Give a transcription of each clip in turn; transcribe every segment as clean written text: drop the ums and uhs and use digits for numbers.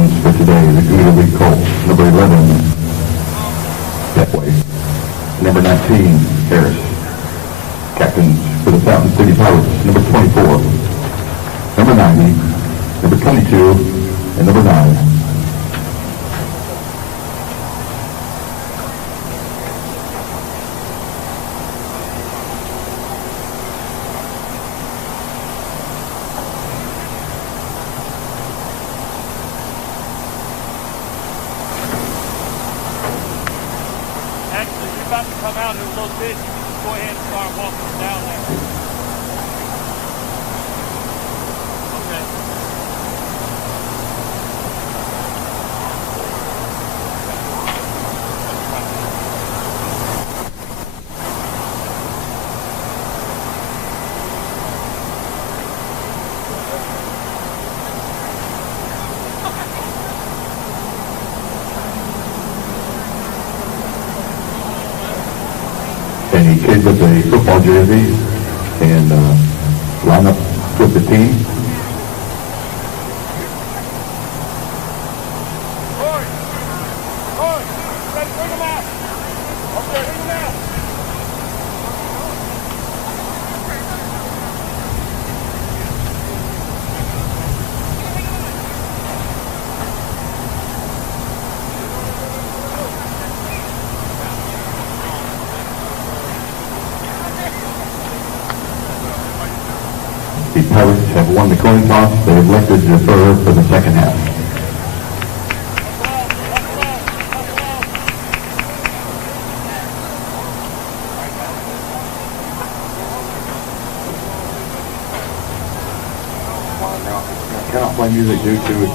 captains for today, the Goode Colts. Number 11, Getway. Number 19, Harris. Captains for the Fountain City Pirates, number 24, number 90, number 22, and number 9. Actually, you're about to come out here a little bit. You can just go ahead and start walking down there. Okay. Any kid with a football jersey and line up with the team. Bring them out. Okay, bring them out. The Pirates have won the coin toss. They have elected to defer for the second half. I cannot play music due to it.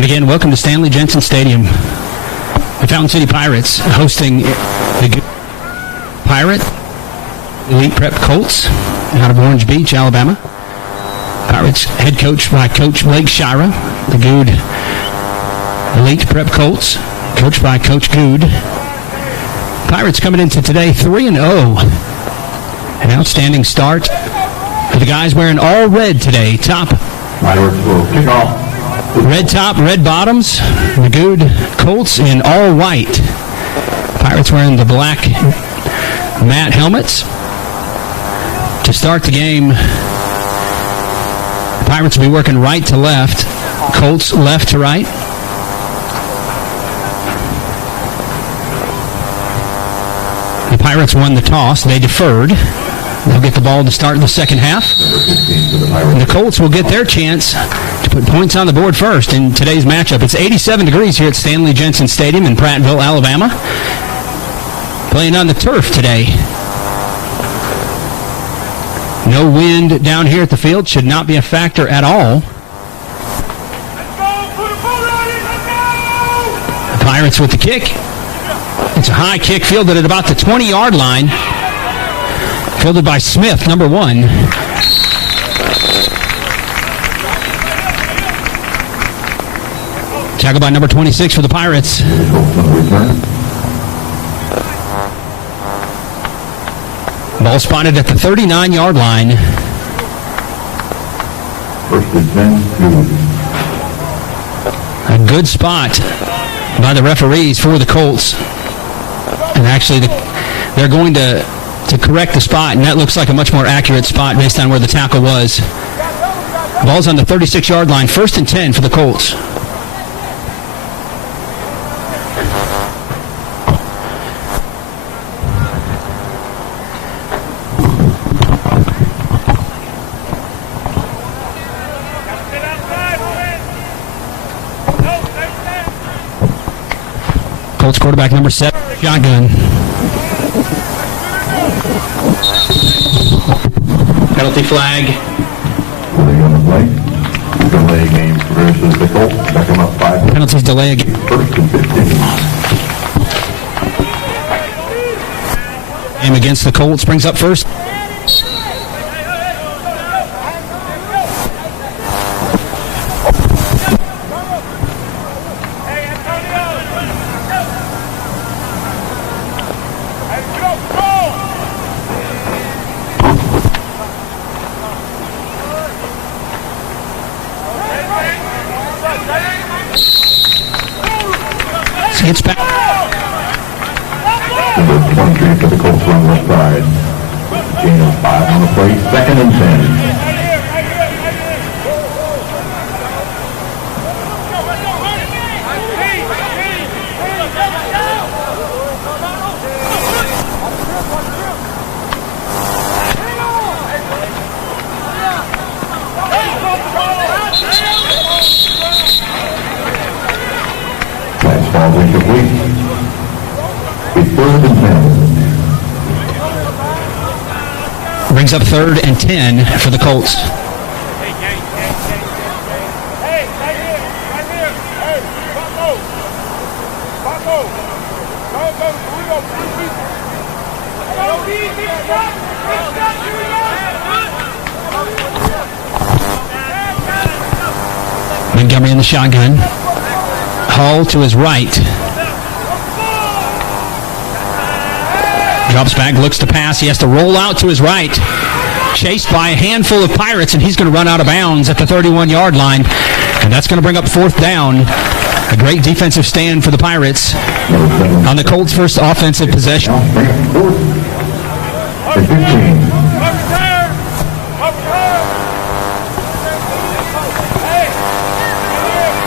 And again, welcome to Stanley Jensen Stadium. The Fountain City Pirates hosting the Pirate Elite Prep Colts out of Orange Beach, Alabama. Pirates head coach by Coach Blake Shira. The Goode Elite Prep Colts coached by Coach Goode. Pirates coming into today 3-0. An outstanding start for the guys wearing all red today. Pirates will kick off. Red top, red bottoms. The Goode Colts in all white. Pirates wearing the black matte helmets. To start the game, the Pirates will be working right to left. Colts left to right. The Pirates won the toss. They deferred. They'll get the ball to start the second half. And the Colts will get their chance to put points on the board first in today's matchup. It's 87 degrees here at Stanley Jensen Stadium in Prattville, Alabama. Playing on the turf today. No wind down here at the field. Should not be a factor at all. The Pirates with the kick. It's a high kick fielded at about the 20-yard line. Fielded by Smith, number 1. Tackle by number 26 for the Pirates. Ball spotted at the 39-yard line. First and 10, Goode. A good spot by the referees for the Colts. And actually, they're going to correct the spot, and that looks like a much more accurate spot based on where the tackle was. Ball's on the 36-yard line. First and 10 for the Colts. Colts quarterback number 7, shotgun. Penalty flag. Delay on the play. Delay game versus the Colts. Back them up 5. Penalties delay again. First and 15. Game against the Colts brings up first. Gets back. Number 23 for the Colts on left side. Gain of 5 on the play. Second and 10. Ball incomplete. It's third and 10. Brings up third and 10 for the Colts. Hey, right here. Hey, Paco. Montgomery in the shotgun. Hall to his right. Drops back, looks to pass. He has to roll out to his right. Chased by a handful of Pirates, and he's going to run out of bounds at the 31-yard line. And that's going to bring up fourth down. A great defensive stand for the Pirates on the Colts' first offensive possession.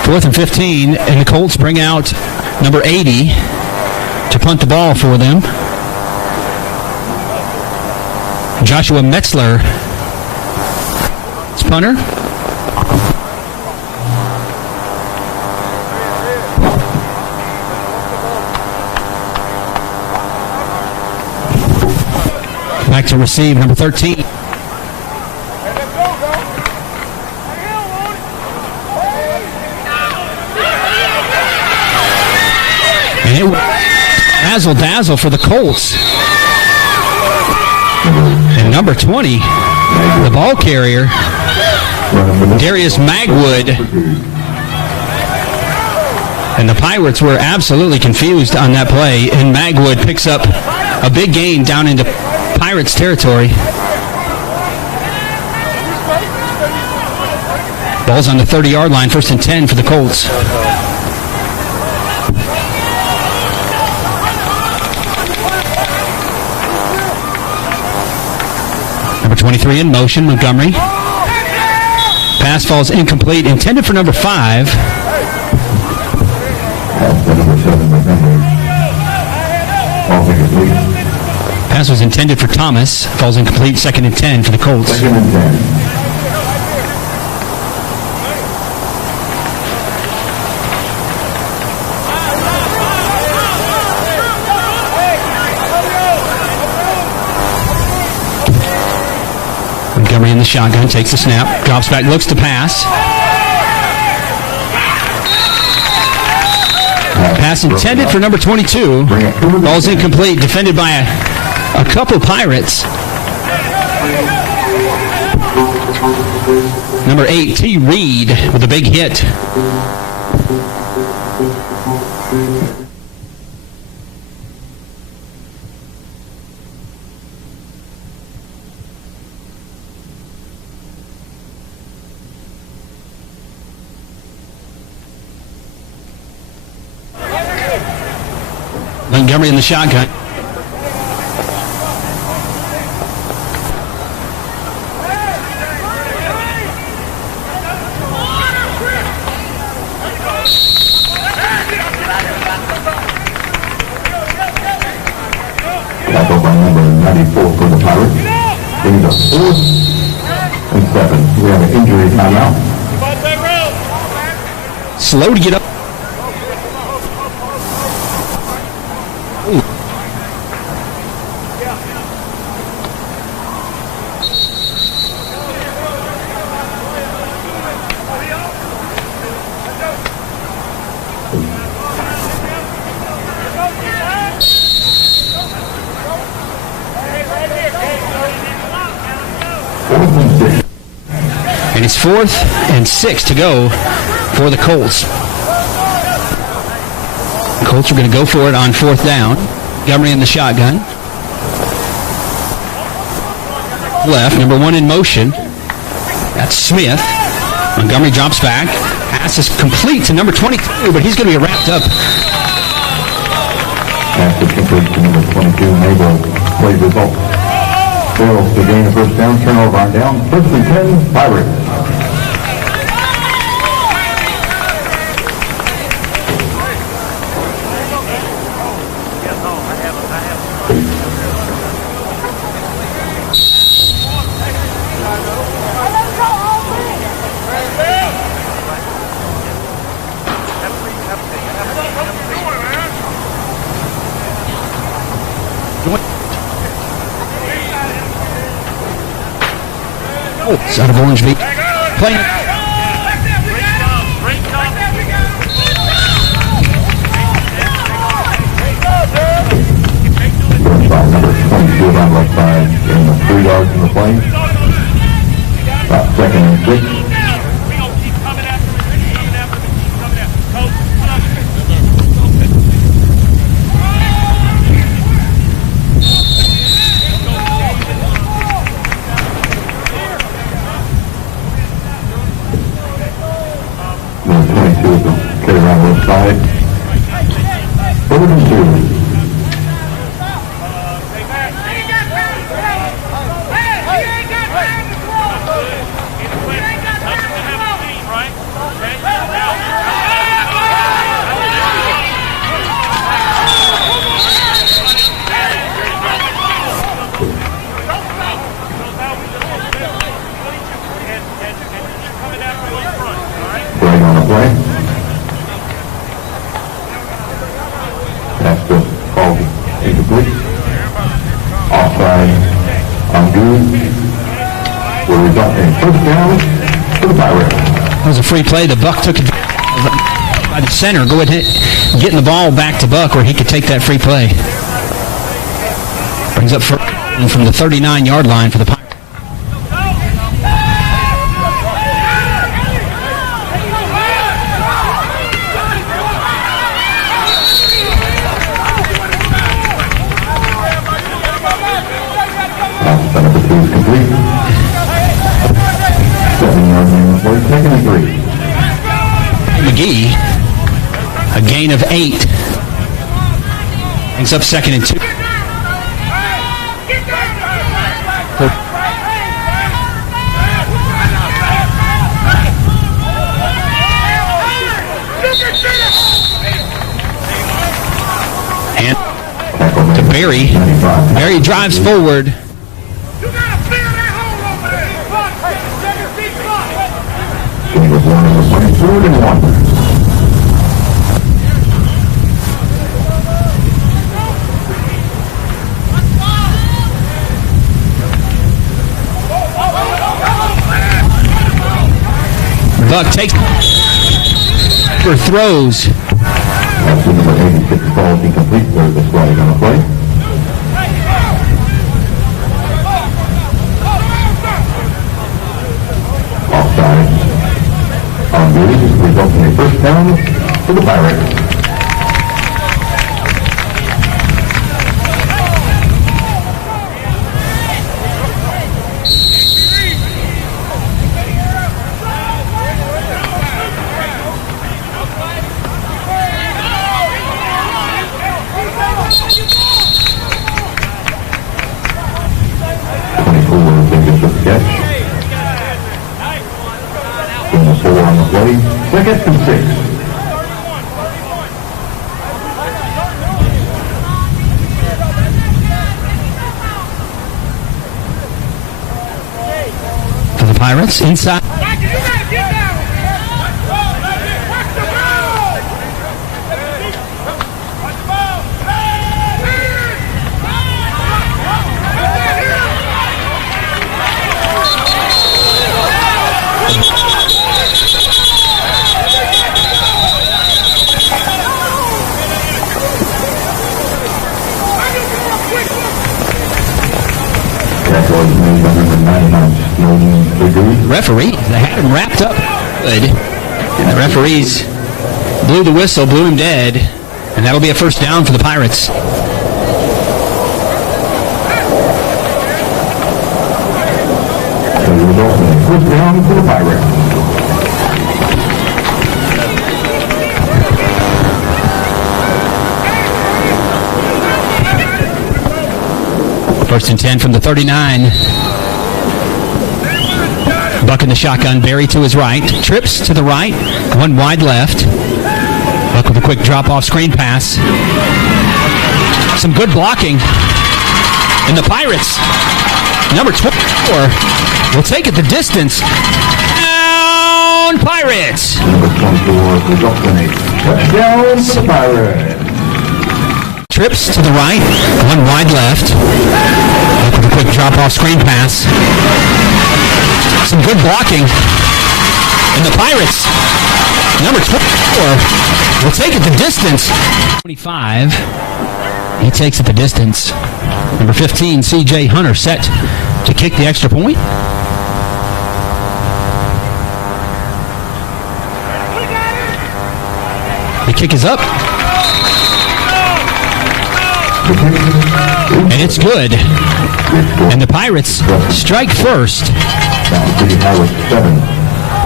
Fourth and 15, and the Colts bring out number 80 to punt the ball for them. Joshua Metzler is punter. Back to receive, number 13. it was razzle-dazzle for the Colts. And number 20, the ball carrier, Darius Magwood. And the Pirates were absolutely confused on that play, and Magwood picks up a big gain down into Pirates territory. Ball's on the 30-yard line, 1st and 10 for the Colts. Number 23 in motion, Montgomery. Pass falls incomplete, intended for number 5. Number 7, Montgomery. Ball incomplete. Pass was intended for Thomas. Falls incomplete. 2nd and 10 for the Colts. 2nd and 10. Montgomery in the shotgun, takes the snap, drops back, looks to pass. Pass intended for number 22. Ball's incomplete, defended by a couple Pirates. Number 8, T. Reed, with a big hit. Montgomery in the shotgun. Tackle by number 94 for the Pirates. Brings up 4th and 7. We have an injury timeout. Slow to get up. And it's 4th and 6 to go for the Colts. The Colts are going to go for it on 4th down. Montgomery in the shotgun. Left, number 1 in motion. That's Smith. Montgomery drops back. Pass is complete to number 22, but he's going to be wrapped up. Pass is complete to number 22. Mabel plays result. Fails to gain a 1st down. Turnover on down. 1st and 10, Pirates. Colts out of Orange Beach. Playing. By number 22 on left side, getting the 3 yards in the play. About 2nd and 6. Number 22 will carry around left side. 3rd and 2. Play. Pass just called incomplete. Offside on Goode. Will result in 1st down for the Pirates. That was a free play. The Buck took by the center. Go ahead and getting the ball back to Buck where he could take that free play. Brings up from the 39-yard line for the Pirates. Number 2 is complete. 7-yard man play, second and 3. McGee, a gain of 8. Brings up second and 2. And to Barry. Barry drives forward. He was one of the 24 and 1. Buck takes for throws. That's the number 86 falls incomplete. There's a flag on the play. Offside on Goode, resulting in a first down for the Pirates. Second and 6. For the Pirates, inside. Referee, they had him wrapped up good. And the referees blew the whistle, blew him dead, and that'll be a first down for the Pirates. First down for the Pirates. First and 10 from the 39. Buck in the shotgun, Barry to his right. Trips to the right, one wide left. Buck with a quick drop-off screen pass. Some good blocking. And the Pirates, number 24, will take it the distance. Down, Pirates! Number 24, resulting in a touchdown for the Pirates. Trips to the right, one wide left. Buck with a quick drop-off screen pass. Some good blocking. And the Pirates, number 24, will take it the distance. 25, he takes it the distance. Number 15, C.J. Hunter, set to kick the extra point. The kick is up. And it's good. And the Pirates strike first.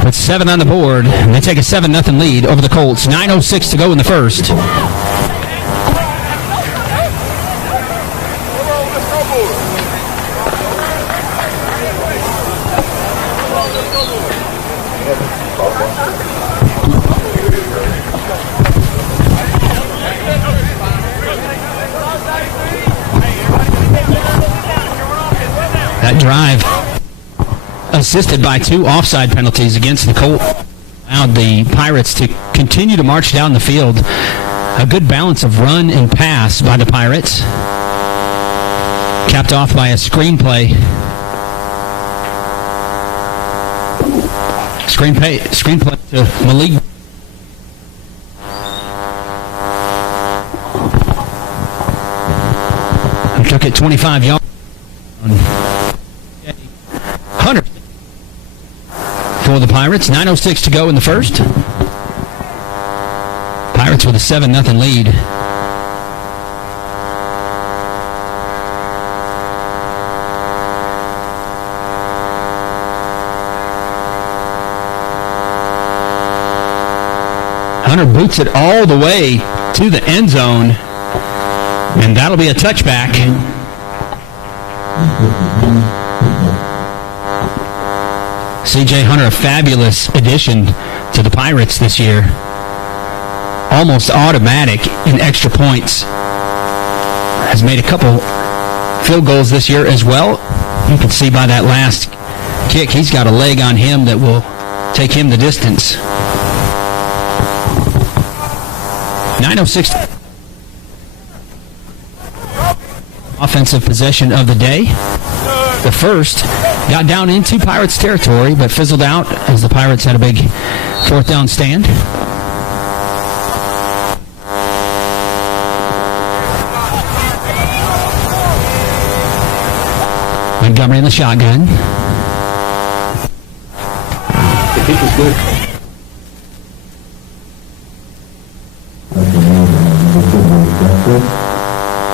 Put 7 on the board, and they take a 7-0 lead over the Colts. 9:06 to go in the first. That drive, assisted by 2 offside penalties against the Colts, allowed the Pirates to continue to march down the field. A good balance of run and pass by the Pirates, capped off by a screenplay. Screenplay to Malik. at 25 yards. Hunter for the Pirates. 9:06 to go in the first. Pirates with a 7-0 lead. Hunter boots it all the way to the end zone, and that'll be a touchback. C.J. Hunter, a fabulous addition to the Pirates this year. Almost automatic in extra points. Has made a couple field goals this year as well. You can see by that last kick, he's got a leg on him that will take him the distance. 9:06. Offensive possession of the day. The first got down into Pirates territory, but fizzled out as the Pirates had a big fourth down stand. Montgomery in the shotgun. The kick is good.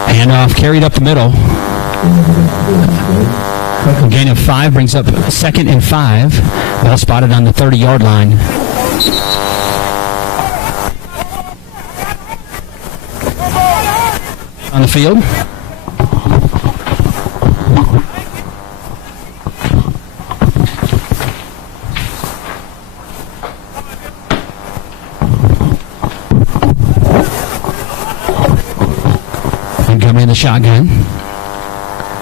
Handoff carried up the middle. A gain of 5 brings up 2nd and 5. Well spotted on the 30-yard line. On the field. Montgomery in the shotgun.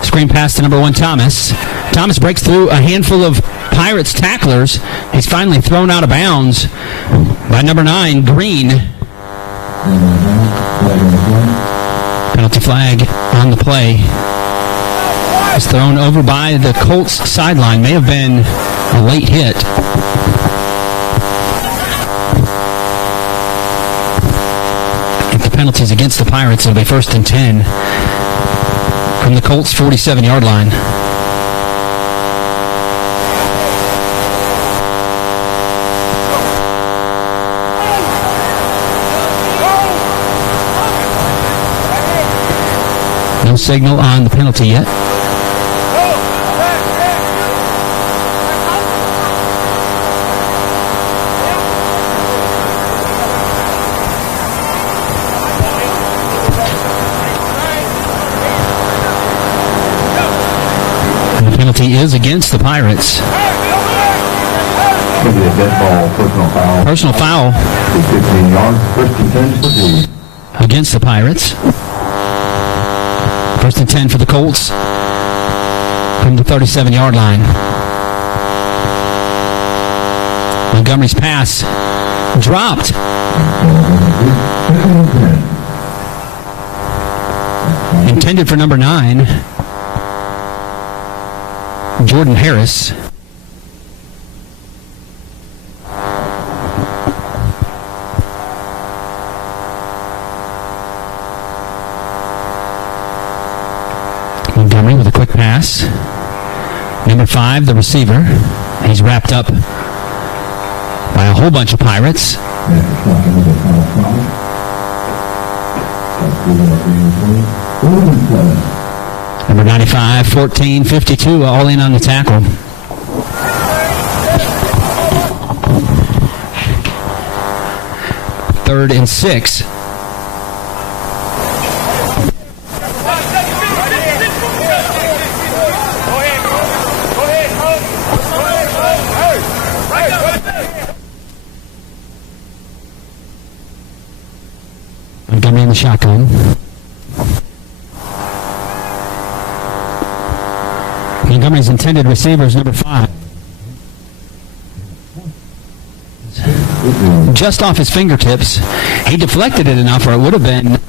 Screen pass to number 1, Thomas. Thomas breaks through a handful of Pirates tacklers. He's finally thrown out of bounds by number 9, Green. Penalty flag on the play. It's thrown over by the Colts sideline. May have been a late hit. If the penalty's against the Pirates, it'll be 1st and 10 from the Colts' 47-yard line. No signal on the penalty yet. And the penalty is against the Pirates. It'll be a dead ball, personal foul. 15 yards, 1st and 10 for Goode. Against the Pirates. 1st and 10 for the Colts from the 37-yard line. Montgomery's pass dropped. Intended for number 9, Jordan Harris. Montgomery with a quick pass. Number 5, the receiver. He's wrapped up by a whole bunch of Pirates. Number 95, 14, 52, all in on the tackle. Third and 6. Montgomery in the shotgun. Montgomery's intended receiver is number 5. Just off his fingertips. He deflected it enough or it would have been.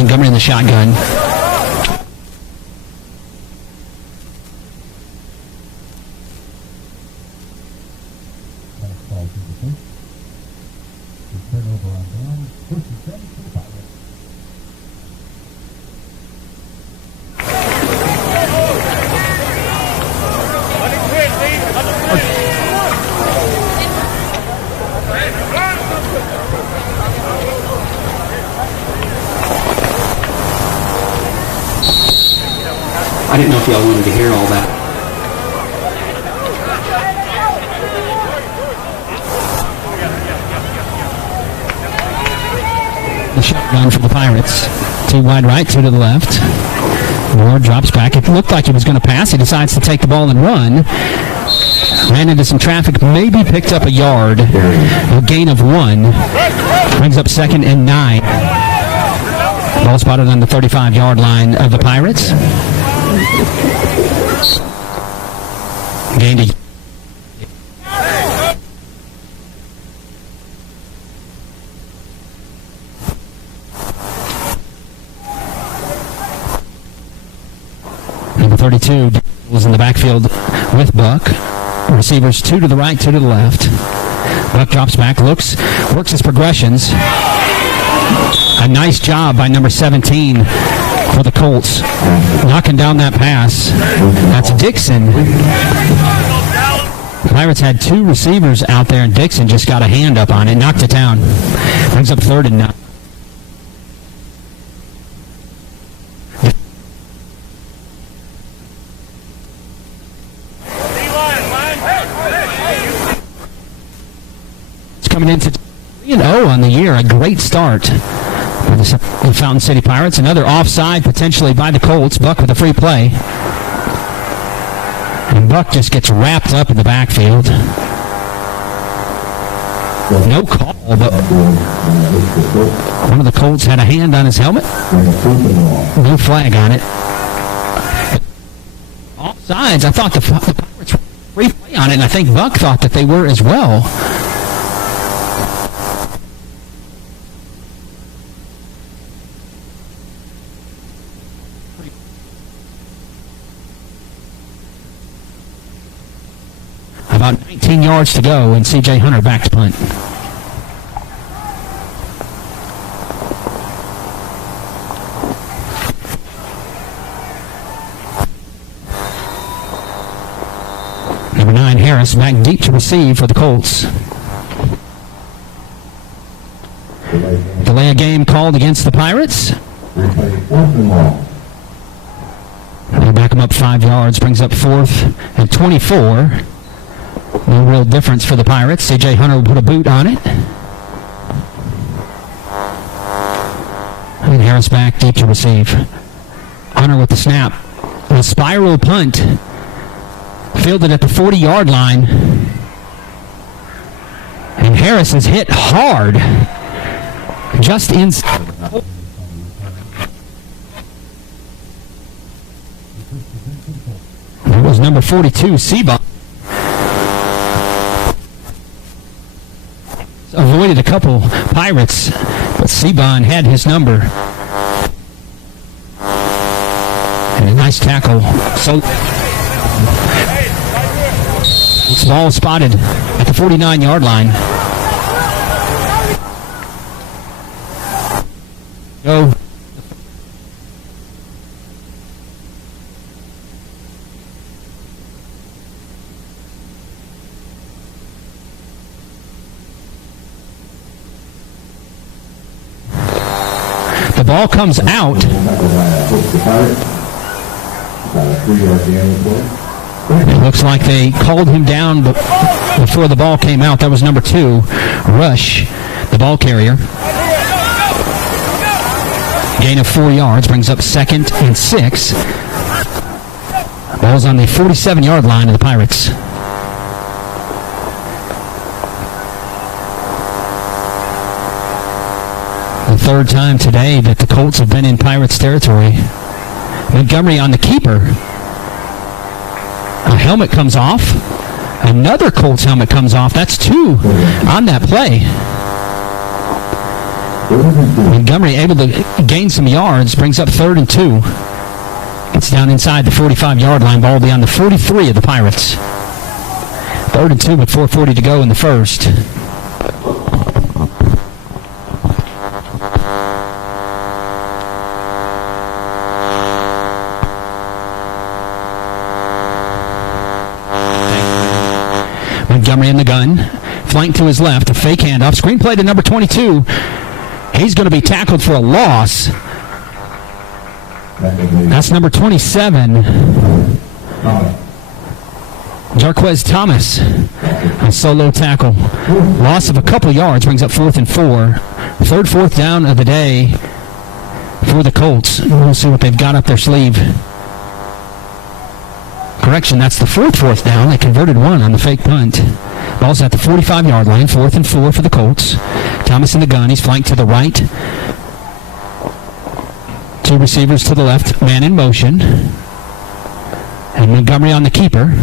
Montgomery in the shotgun. I didn't know if y'all wanted to hear all that. The shotgun for the Pirates. 2 wide right, 2 to the left. Ward drops back. It looked like he was going to pass. He decides to take the ball and run. Ran into some traffic, maybe picked up a yard. A gain of 1. Brings up 2nd and 9. Ball spotted on the 35-yard line of the Pirates. Gained a number 32 was in the backfield with Buck. Receivers 2 to the right, 2 to the left. Buck drops back, looks, works his progressions. A nice job by number 17 for the Colts, knocking down that pass. That's Dixon. The Pirates had 2 receivers out there, and Dixon just got a hand up on it, knocked it down. Brings up 3rd and 9. It's coming into 3-0 on the year, a great start for the Fountain City Pirates. Another offside potentially by the Colts. Buck with a free play. And Buck just gets wrapped up in the backfield. No call, but one of the Colts had a hand on his helmet. No flag on it. Offsides, I thought the Pirates were free play on it, and I think Buck thought that they were as well. About 19 yards to go, and C.J. Hunter back to punt. Number 9, Harris, back deep to receive for the Colts. Delay of game called against the Pirates. They back him up 5 yards, brings up 4th and 24. No real difference for the Pirates. C.J. Hunter will put a boot on it. And Harris back deep to receive. Hunter with the snap. A spiral punt. Fielded at the 40-yard line. And Harris is hit hard. Just inside. It was number 42, Seabaugh. Avoided a couple Pirates, but Seabaugh had his number. And a nice tackle. So, this ball spotted at the 49-yard line. Go. The ball comes out. It looks like they called him down before the ball came out. That was number 2, Rush, the ball carrier. Gain of 4 yards, brings up 2nd and 6. Ball's on the 47-yard line of the Pirates. The 3rd time today that the Colts have been in Pirates territory. Montgomery on the keeper. A helmet comes off. Another Colts helmet comes off. That's 2 on that play. Montgomery able to gain some yards, brings up 3rd and 2. Gets down inside the 45-yard line, ball beyond the 43 of the Pirates. 3rd and 2 with 4:40 to go in the first. Montgomery in the gun, flank to his left, a fake handoff, screen play to number 22. He's going to be tackled for a loss. That's number 27. Jarquez Thomas, a solo tackle. Loss of a couple yards brings up 4th and 4. 3rd, 4th down of the day for the Colts. We'll see what they've got up their sleeve. Correction, that's the 4th down. They converted one on the fake punt. Ball's at the 45-yard line, 4th and 4 for the Colts. Thomas in the gun. He's flanked to the right. 2 receivers to the left. Man in motion. And Montgomery on the keeper.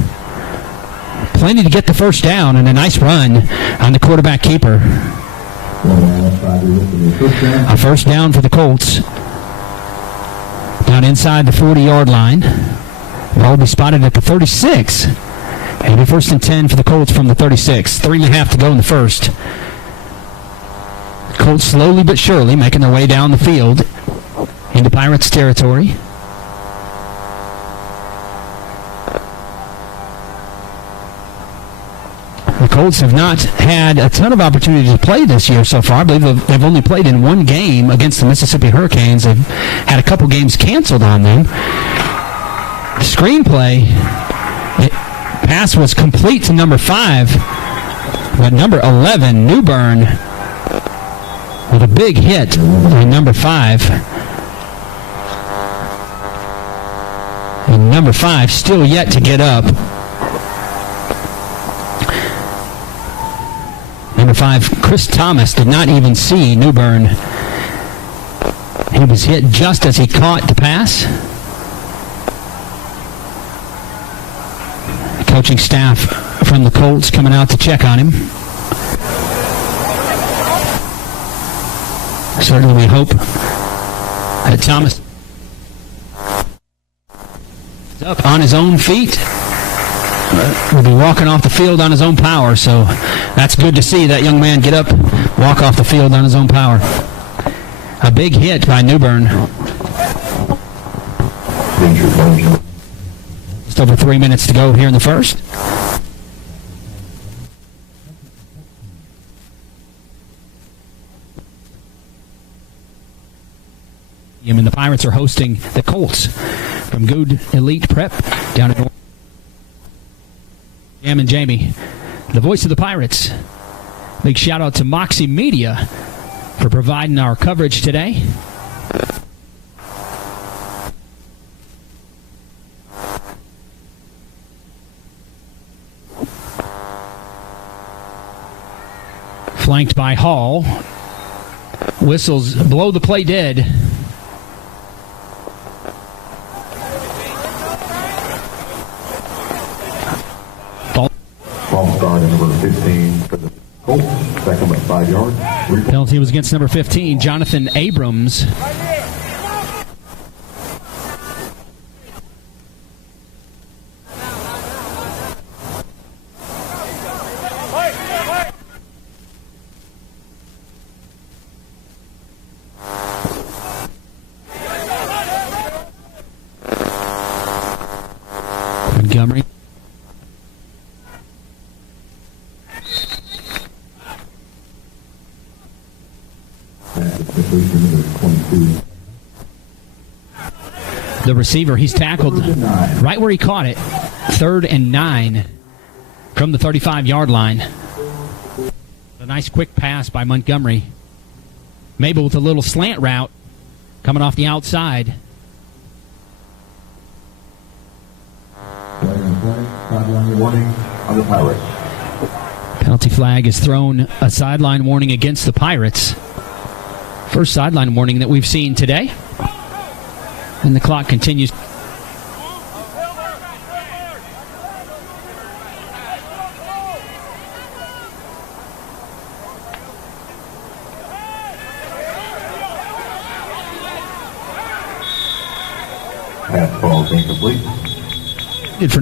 Plenty to get the first down, and a nice run on the quarterback keeper. A first down for the Colts. Down inside the 40-yard line. Ball will be spotted at the 36. It'll be 1st and 10 for the Colts from the 36. 3.5 to go in the first. Colts slowly but surely making their way down the field into Pirates territory. The Colts have not had a ton of opportunity to play this year so far. I believe they've only played in one game against the Mississippi Hurricanes. They've had a couple games canceled on them. Screenplay. Pass was complete to number 5, but number 11, Newbern, with a big hit on number 5. And number 5 still yet to get up. Number 5, Chris Thomas, did not even see Newbern. He was hit just as he caught the pass. Coaching staff from the Colts coming out to check on him. Certainly we hope that Thomas is up on his own feet. Will be walking off the field on his own power, so that's good to see that young man get up, walk off the field on his own power. A big hit by Newbern. Just over 3 minutes to go here in the first. And the Pirates are hosting the Colts from Goode Elite Prep down in Jam and Jamie, the voice of the Pirates. Big shout out to Moxie Media for providing our coverage today. Flanked by Hall. Whistles blow the play dead. Ball started number 15 for the Colts. Second by 5 yards. Penalty was against number 15, Jonathan Abrams. Montgomery. The receiver, he's tackled right where he caught it. 3rd and 9 from the 35-yard line. A nice quick pass by Montgomery. Mabel with a little slant route coming off the outside. Warning on the Pirates. Penalty flag is thrown, a sideline warning against the Pirates. First sideline warning that we've seen today. And the clock continues. Pass falls incomplete. For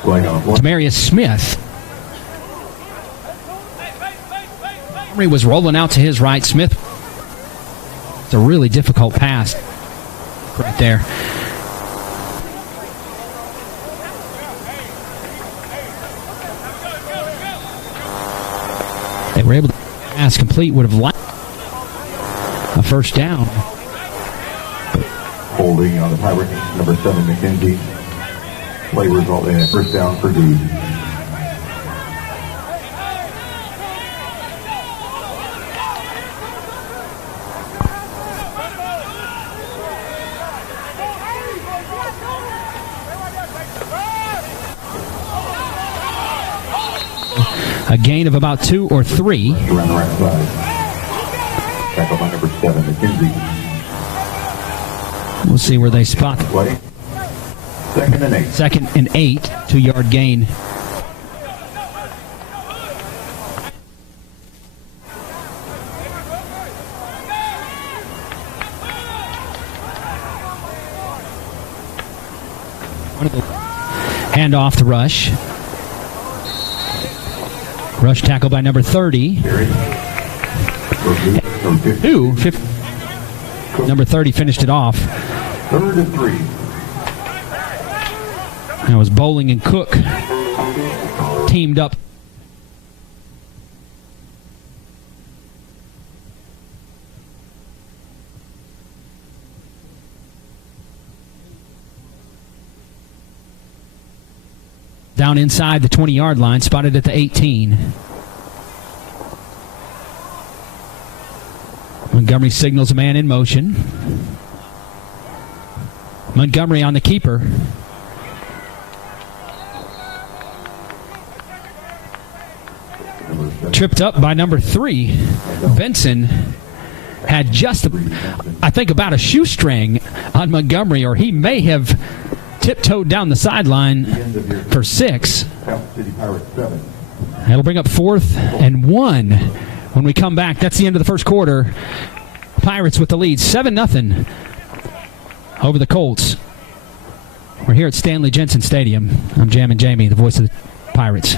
Flag on the play. Demarius Smith. Montgomery was rolling out to his right. Smith. It's a really difficult pass right there. They were able to pass complete, would have liked a first down. Holding on the Pirates, number 7, McKenzie. Play result in a first down for Goode. A gain of about 2 or 3. Around the right side. Tackle by number 7, McKenzie. We'll see where they spot. Play. 2nd and 8. 2nd and 8, 2-yard gain. Hand off to Rush. Rush tackle by number 30. Number 30 finished it off. 3rd and 3. That was Bowling and Cook teamed up. Down inside the 20-yard line, spotted at the 18. Montgomery signals a man in motion. Montgomery on the keeper. Tripped up by number 3. Benson had just, I think, about a shoestring on Montgomery, or he may have tiptoed down the sideline for 6. That'll bring up 4th and 1 when we come back. That's the end of the first quarter. Pirates with the lead, 7-0 over the Colts. We're here at Stanley Jensen Stadium. I'm Jammin' Jamie, the voice of the Pirates.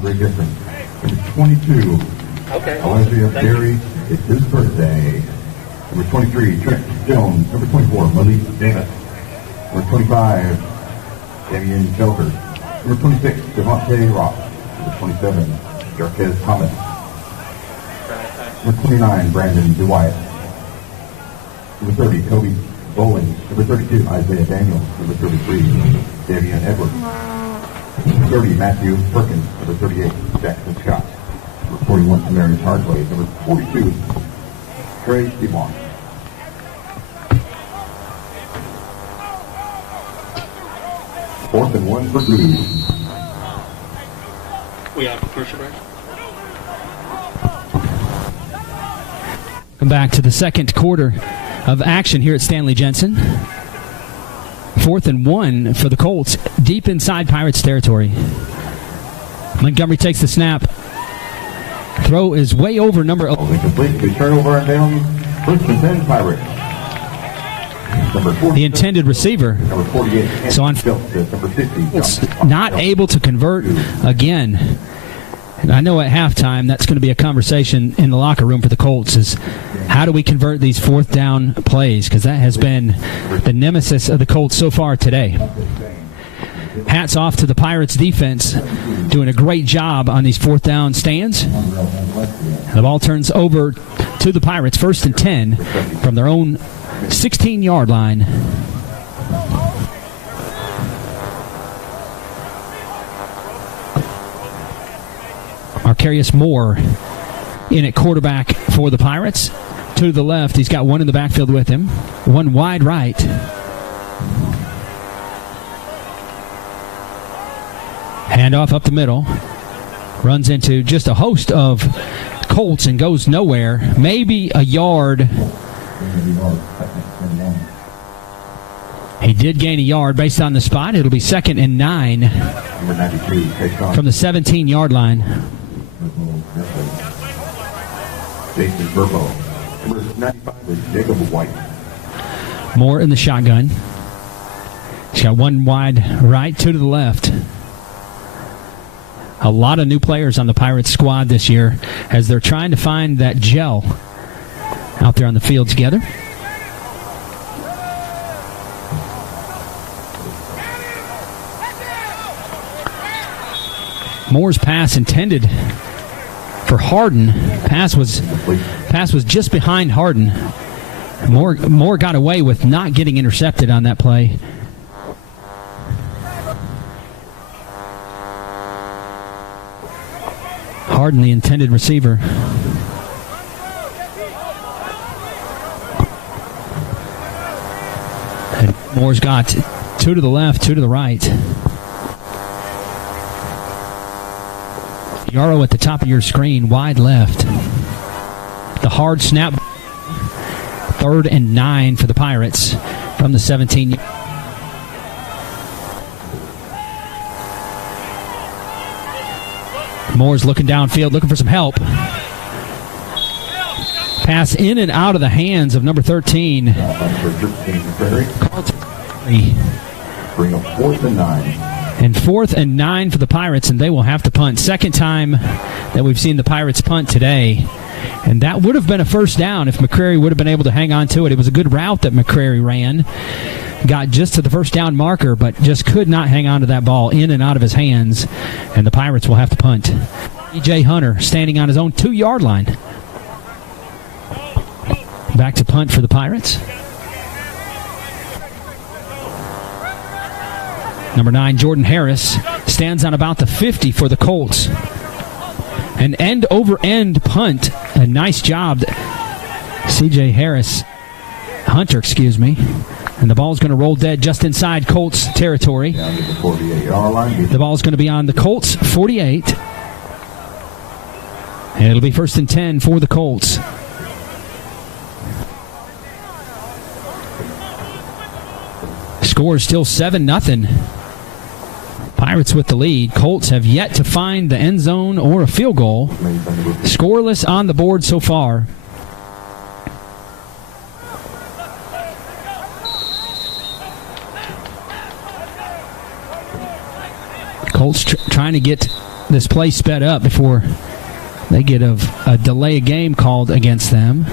Very different. Number 22. Okay. Alexia Berry. It's his birthday. Number 23, Trent Jones. Number 24, Malik Davis. Number 25, Damian Felker. Number 26, Devontae Ross. Number 27, Jarquez Thomas. Number 29, Brandon DeWyatt. Number 30, Kobe Bowling. Number 32, Isaiah Daniels. Number 33, Davian Edwards. Number 30, Matthew Perkins. Number 38, Jackson Scott. Number 41, Marius Hardway. Number 42, Trey Devon. Fourth and 1 for Goode. We have a commercial break. Come back to the second quarter of action here at Stanley Jensen. 4th and 1 for the Colts, deep inside Pirates territory. Montgomery takes the snap. Throw is way over number 11. Incomplete. Good turnover and down. First and 10 Pirates. Number 40, the intended receiver. Number 48. So on number 50. Not able to convert again. And I know at halftime that's going to be a conversation in the locker room for the Colts is how do we convert these fourth down plays, because that has been the nemesis of the Colts so far today. Hats off to the Pirates defense doing a great job on these fourth down stands. The ball turns over to the Pirates, 1st and 10 from their own 16-yard line. Arcarius Moore in at quarterback for the Pirates. To the left, he's got one in the backfield with him. One wide right. Handoff up the middle. Runs into just a host of Colts and goes nowhere. Maybe a yard. He did gain a yard based on the spot. It'll be 2nd and 9 from the 17-yard line. Jason Burbo. Number 95 is Jacob White. Moore in the shotgun. He's got one wide right, two to the left. A lot of new players on the Pirates squad this year as they're trying to find that gel out there on the field together. Moore's pass intended for Harden. Pass was just behind Harden. Moore got away with not getting intercepted on that play. Harden, the intended receiver. And Moore's got two to the left, two to the right. Yarrow at the top of your screen, wide left. The hard snap. 3rd and 9 for the Pirates from the 17. Moore's looking downfield, looking for some help. Pass in and out of the hands of number 13. Bring up 4th and 9. And 4th and 9 for the Pirates, and they will have to punt. Second time that we've seen the Pirates punt today. And that would have been a first down if McCrary would have been able to hang on to it. It was a good route that McCrary ran. Got just to the first down marker, but just could not hang on to that ball in and out of his hands. And the Pirates will have to punt. E.J. Hunter standing on his own 2-yard line. Back to punt for the Pirates. Number 9, Jordan Harris, stands on about the 50 for the Colts. An end-over-end punt. A nice job. C.J. Hunter, And the ball's going to roll dead just inside Colts territory. The ball's going to be on the Colts 48. And it'll be 1st and 10 for the Colts. Score is still 7-0. Pirates with the lead. Colts have yet to find the end zone or a field goal. Scoreless on the board so far. Colts trying to get this play sped up before they get a delay of game called against them.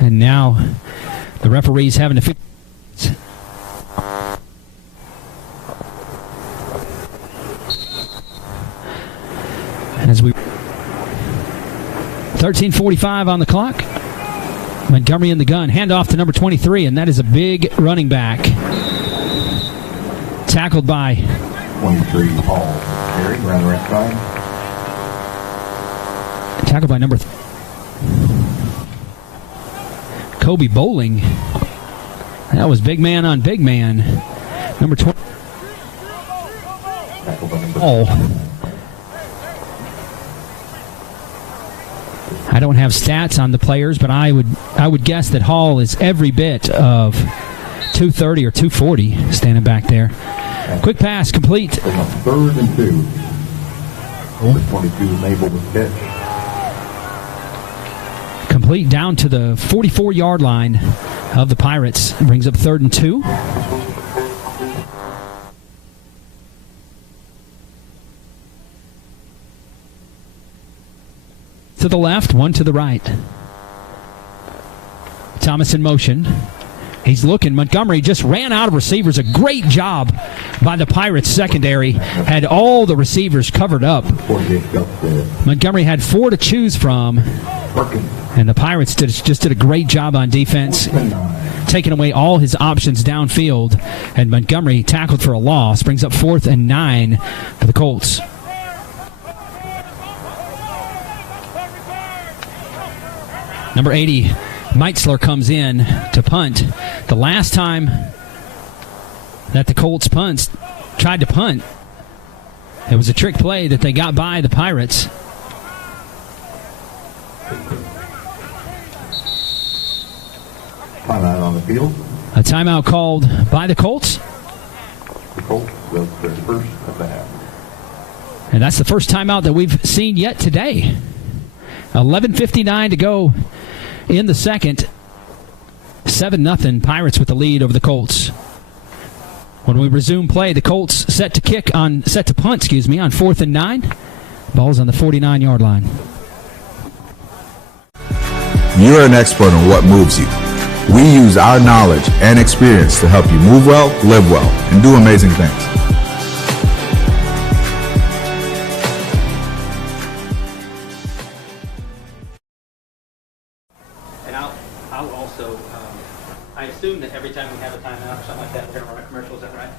And now the referee's having to fix. As we 13:45 on the clock. Montgomery in the gun. Handoff to number 23, and that is a big running back. Tackled by 23, Paul Terry, around the right side. Tackled by number Kobe Bowling. That was big man on big man. Number 20. I don't have stats on the players, but I would guess that Hall is every bit of 230 or 240 standing back there. Quick pass complete. 3rd and 2. Number 22 labeled with pitch. Complete down to the 44-yard line of the Pirates. Brings up 3rd and 2. To the left, one to the right. Thomas in motion. He's looking. Montgomery just ran out of receivers. A great job by the Pirates secondary. Had all the receivers covered up. Montgomery had 4 to choose from. And the Pirates just did a great job on defense, taking away all his options downfield. And Montgomery tackled for a loss. Brings up 4th and 9 for the Colts. Number 80, Meitzler comes in to punt. The last time that the Colts tried to punt, it was a trick play that they got by the Pirates. Timeout on the field. A timeout called by the Colts. The Colts was their first of the half. And that's the first timeout that we've seen yet today. 11:59 to go in the second. 7-0 Pirates with the lead over the Colts. When we resume play, the Colts set to punt, on 4th and 9. Ball's on the 49-yard line. You're an expert on what moves you. We use our knowledge and experience to help you move well, live well, and do amazing things. And I'll also, I assume that every time we have a timeout or something like that, we're going to run a commercial. Is that right?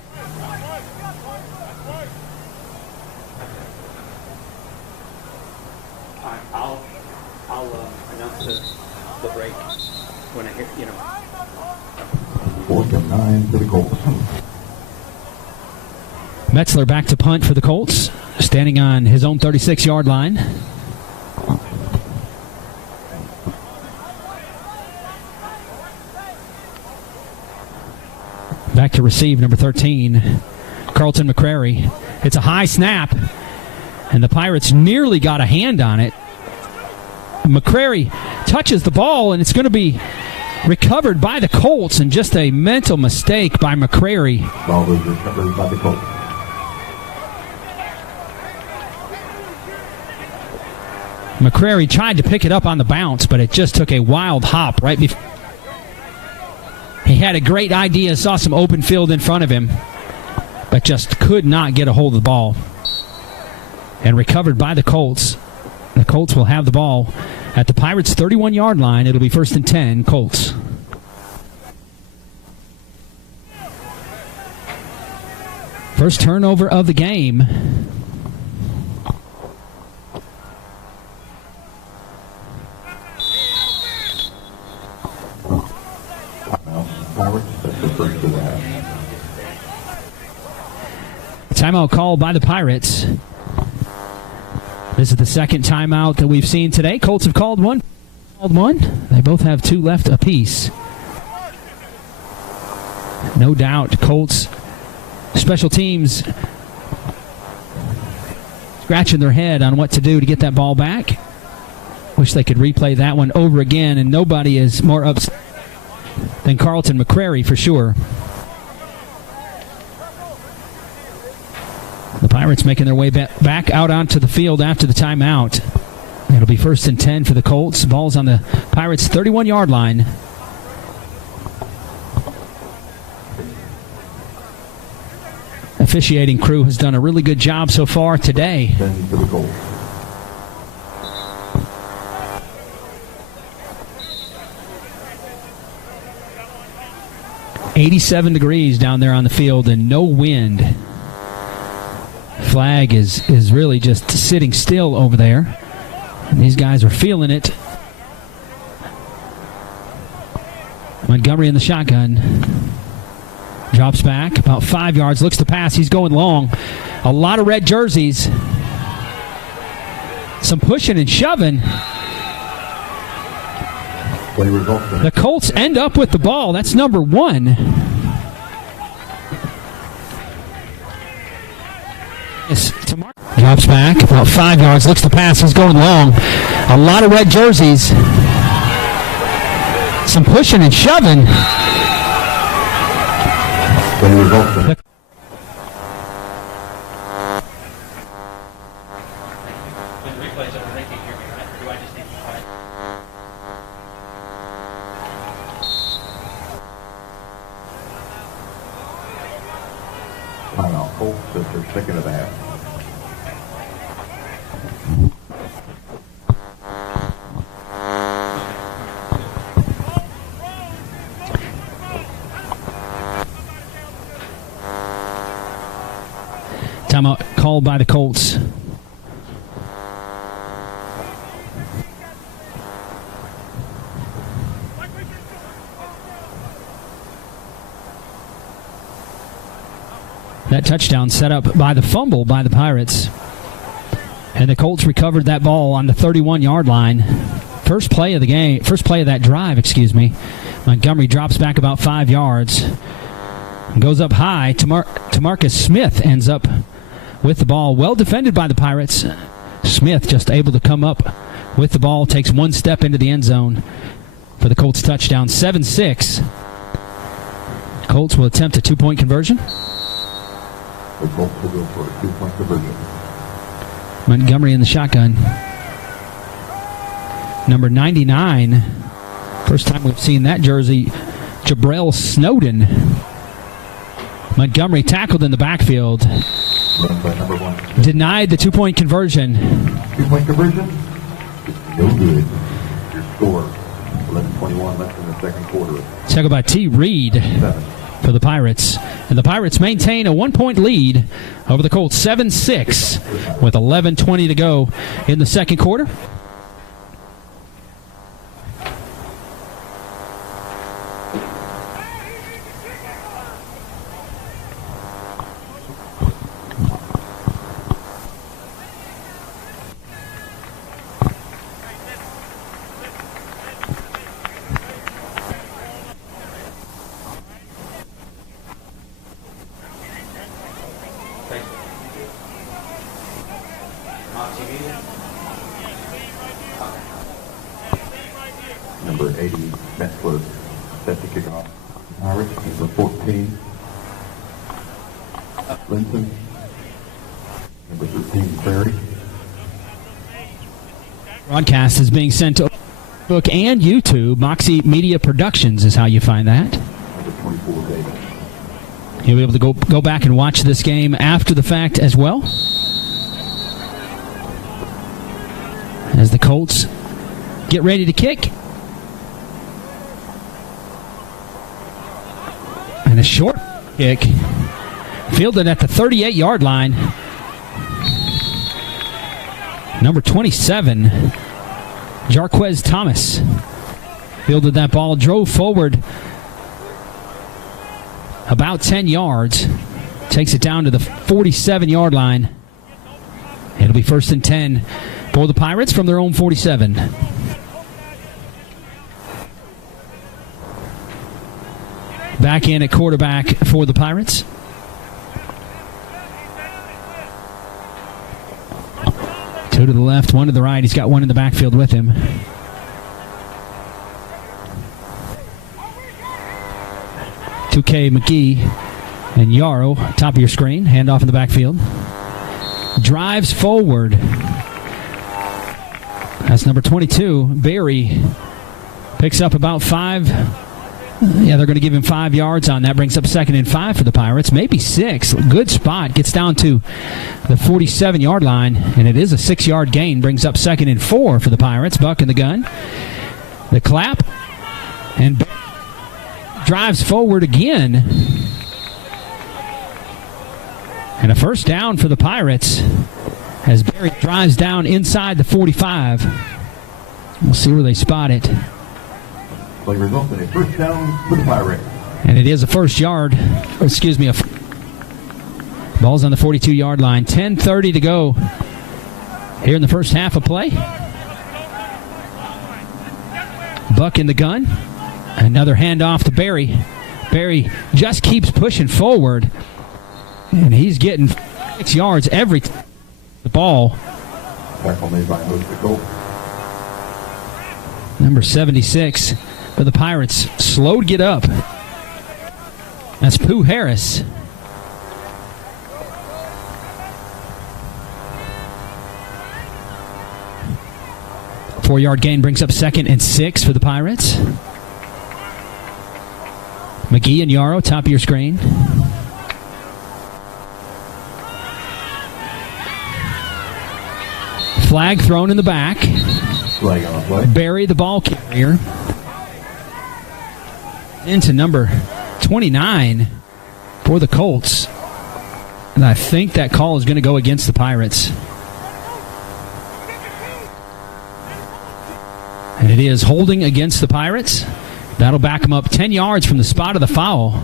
All right, I'll announce the break when I hear, 4th and 9 for the Colts. Meitzler back to punt for the Colts, standing on his own 36-yard line. Back to receive, number 13, Carlton McCrary. It's a high snap, and the Pirates nearly got a hand on it. McCrary touches the ball, and it's going to be recovered by the Colts, and just a mental mistake by McCrary. Ball was recovered by the Colts. McCrary tried to pick it up on the bounce, but it just took a wild hop right before. He had a great idea, saw some open field in front of him, but just could not get a hold of the ball. And recovered by the Colts. The Colts will have the ball at the Pirates' 31-yard line. It'll be 1st and 10, Colts. First turnover of the game. Timeout called by the Pirates. This is the second timeout that we've seen today. Colts have called one. They both have 2 left apiece. No doubt, Colts special teams scratching their head on what to do to get that ball back. Wish they could replay that one over again, and nobody is more upset than Carlton McCrary for sure. The Pirates making their way back out onto the field after the timeout. It'll be 1st and 10 for the Colts. Ball's on the Pirates' 31-yard line. Officiating crew has done a really good job so far today. 10 for the Colts. .87 degrees down there on the field and no wind. Flag is really just sitting still over there. And these guys are feeling it. Montgomery in the shotgun. Drops back about 5 yards. Looks to pass. He's going long. A lot of red jerseys. Some pushing and shoving. The Colts end up with the ball. That's number 1. Drops back about 5 yards. Looks to pass. He's going long. A lot of red jerseys. Some pushing and shoving. Colts as their second of the half. Timeout called by the Colts. That touchdown set up by the fumble by the Pirates. And the Colts recovered that ball on the 31-yard line. First play of that drive, Montgomery drops back about 5 yards. Goes up high. Tamarcus Smith ends up with the ball. Well defended by the Pirates. Smith just able to come up with the ball. Takes one step into the end zone for the Colts touchdown. 7-6. Colts will attempt a 2-point conversion. The Colts will go for a 2-point conversion. Montgomery in the shotgun. Number 99. First time we've seen that jersey. Jabrell Snowden. Montgomery tackled in the backfield. Run by number 1. Denied the 2-point conversion. 2-point conversion? No good. Your score, 11:21 left in the second quarter. Tackled by T. Reed 7. for the Pirates. And the Pirates maintain a 1-point lead over the Colts, 7-6, with 11:20 to go in the second quarter. Number 80, Metzler, set to kick off. Irish, number 14, Linton, number 13, Prairie. Broadcast is being sent to Facebook and YouTube. Moxie Media Productions is how you find that. Number 24, Davis. You'll be able to go back and watch this game after the fact as well. As the Colts get ready to kick. And a short kick fielded at the 38-yard line. Number 27, Jarquez Thomas, fielded that ball, drove forward about 10 yards, takes it down to the 47-yard line. It'll be 1st and 10 for the Pirates from their own 47. Back in at quarterback for the Pirates. Two to the left, one to the right. He's got one in the backfield with him. McGee and Yarrow, top of your screen. Handoff in the backfield. Drives forward. That's number 22. Barry picks up about 5. Yeah, they're going to give him 5 yards on that. Brings up 2nd and 5 for the Pirates. Maybe 6. Good spot. Gets down to the 47-yard line, and it is a 6-yard gain. Brings up 2nd and 4 for the Pirates. Buck in the gun. The clap. And drives forward again. And a first down for the Pirates as Barry drives down inside the 45. We'll see where they spot it. Play results in a first down for the Pirates. And it is a ball's on the 42-yard line. 10:30 to go here in the first half of play. Buck in the gun. Another handoff to Barry. Barry just keeps pushing forward. And he's getting 6 yards every the ball. Tackle made by Host the Colts. Number 76 for the Pirates. Slow to get up. That's Pooh Harris. Four-yard gain brings up 2nd and 6 for the Pirates. McGee and Yarrow, top of your screen. Flag thrown in the back. Flag on the play. Barry, the ball carrier. Into number 29 for the Colts. And I think that call is going to go against the Pirates. And it is holding against the Pirates. That'll back them up 10 yards from the spot of the foul.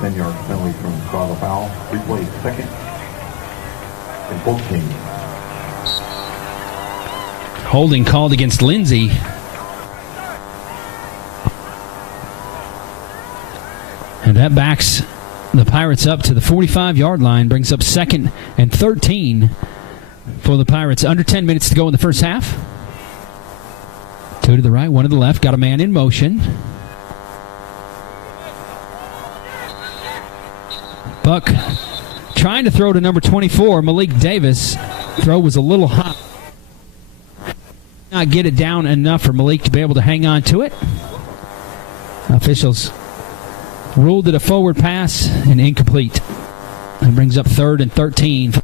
10 yards penalty from the spot of the foul. Replay second and 14. Holding called against Lindsey. And that backs the Pirates up to the 45-yard line, brings up 2nd and 13 for the Pirates. Under 10 minutes to go in the first half. 2 to the right, 1 to the left. Got a man in motion. Buck trying to throw to number 24, Malik Davis. Throw was a little hot. Not get it down enough for Malik to be able to hang on to it. Officials ruled it a forward pass and incomplete. It brings up 3rd and 13.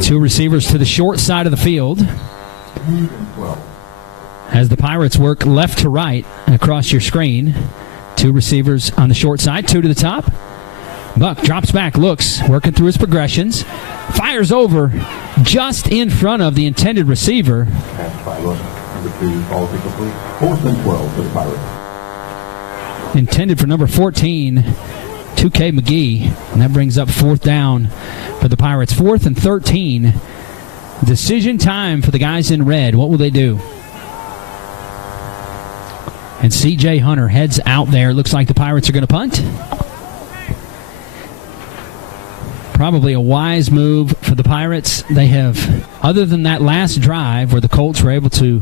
Two receivers to the short side of the field as the Pirates work left to right across your screen. 2 receivers on the short side, 2 to the top. Buck drops back, looks, working through his progressions, fires over just in front of the intended receiver. Fourth and 12 for the Pirates. Intended for number 14, 2K McGee, and that brings up 4th down for the Pirates. 4th and 13. Decision time for the guys in red. What will they do? And C.J. Hunter heads out there. Looks like the Pirates are going to punt. Probably a wise move for the Pirates. They have, other than that last drive where the Colts were able to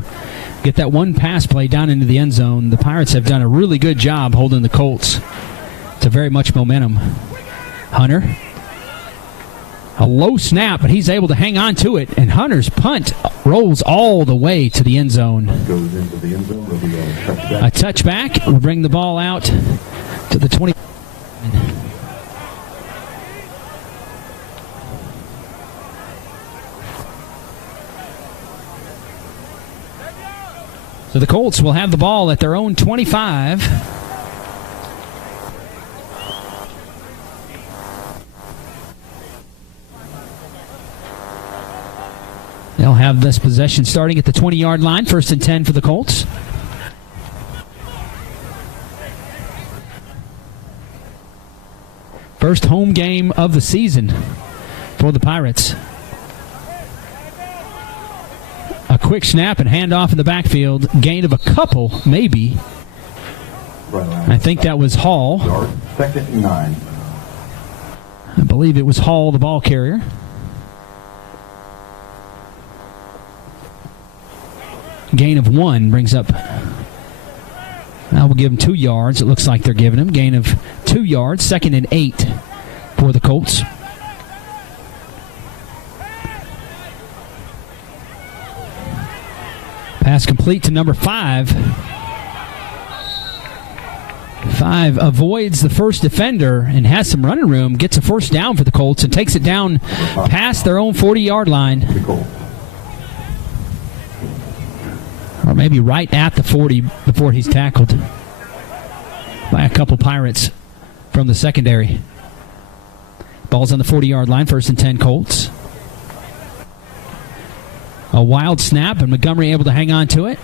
get that one pass play down into the end zone, the Pirates have done a really good job holding the Colts to very much momentum. Hunter. A low snap, but he's able to hang on to it, and Hunter's punt rolls all the way to the end zone. Goes into the end zone. There'll be a touchback will bring the ball out to the 20. So the Colts will have the ball at their own 25. They'll have this possession starting at the 20-yard line. 1st and 10 for the Colts. First home game of the season for the Pirates. A quick snap and handoff in the backfield. Gain of a couple, maybe. I think that was Hall. 2nd and 9. I believe it was Hall, the ball carrier. Gain of 1 brings up. Now we'll give him 2 yards. It looks like they're giving him. Gain of 2 yards. 2nd and 8 for the Colts. Pass complete to number 5. 5 avoids the first defender and has some running room. Gets a 1st down for the Colts and takes it down past their own 40-yard line. Or maybe right at the 40 before he's tackled by a couple Pirates from the secondary. Ball's on the 40-yard line, 1st and 10 Colts. A wild snap, and Montgomery able to hang on to it.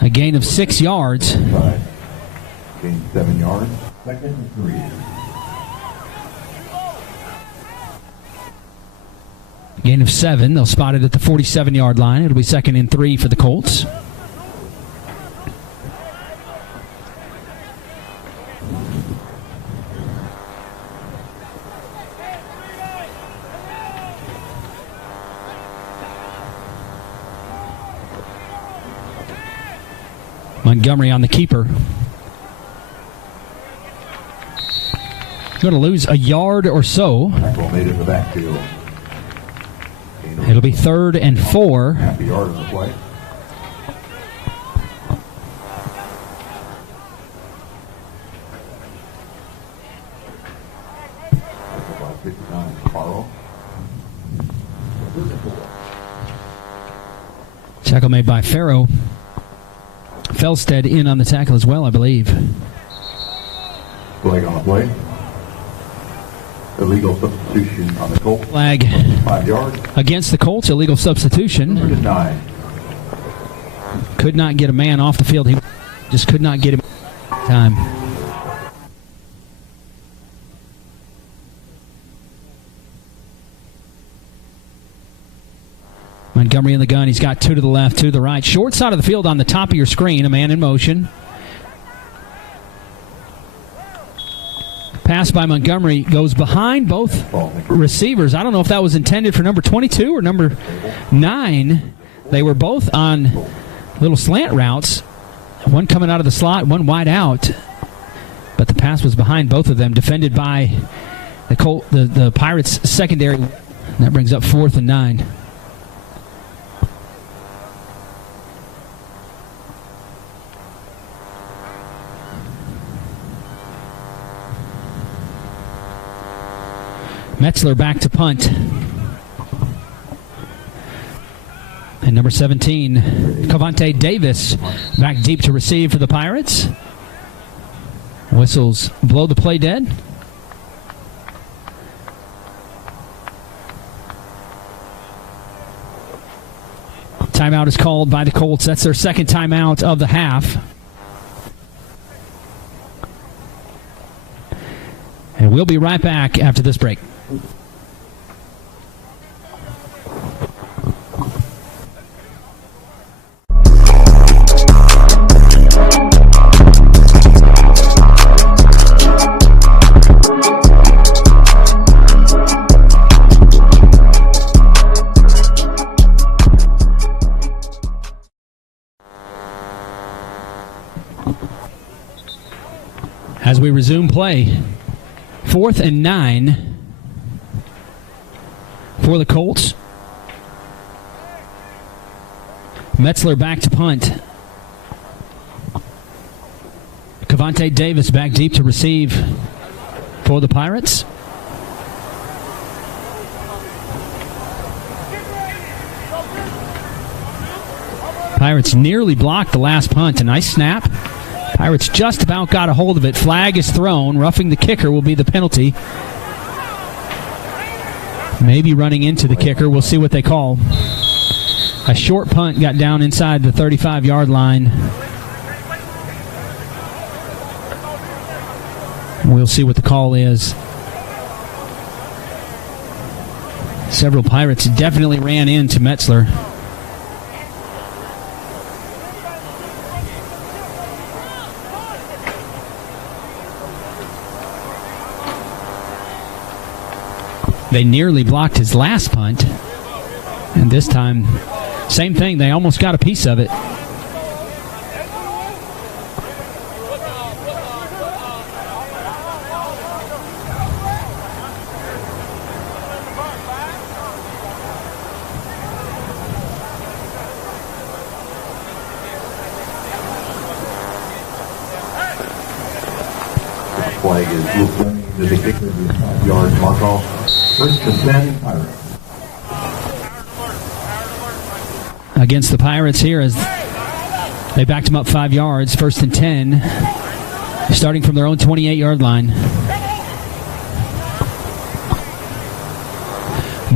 A gain of 6 yards. Gain 7 yards. 2nd and 3. Gain of 7. They'll spot it at the 47-yard line. It'll be 2nd and 3 for the Colts. Montgomery on the keeper. Going to lose a yard or so. Tackle made in the backfield. Gain It'll be 3rd and 4. Half a yard on the play. About 59, Carl. Tackle made by Farrow. Felstead in on the tackle as well, I believe. Flag on the play. Illegal substitution on the Colts. Flag 5 yards. against the Colts. Illegal substitution. Number 9. Could not get a man off the field. He just could not get him time. Montgomery in the gun. He's got 2 to the left, 2 to the right. Short side of the field on the top of your screen. A man in motion. Pass by Montgomery goes behind both receivers. I don't know if that was intended for number 22 or number 9. They were both on little slant routes. One coming out of the slot, one wide out. But the pass was behind both of them, defended by the Pirates secondary. That brings up 4th and 9. Metzler back to punt. And number 17, Cavante Davis back deep to receive for the Pirates. Whistles blow the play dead. Timeout is called by the Colts. That's their second timeout of the half. And we'll be right back after this break. As we resume play, 4th and 9 for the Colts. Metzler back to punt. Cavante Davis back deep to receive for the Pirates. Pirates nearly blocked the last punt. A nice snap. Pirates just about got a hold of it. Flag is thrown. Roughing the kicker will be the penalty. Maybe running into the kicker. We'll see what they call. A short punt got down inside the 35-yard line. We'll see what the call is. Several Pirates definitely ran into Metzler. They nearly blocked his last punt. And this time, same thing. They almost got a piece of it. Flag is Brooklyn. The kicker is 5 yards. Mark off. First and 10, Pirates. Against the Pirates here as they backed him up 5 yards. 1st and 10. Starting from their own 28-yard line.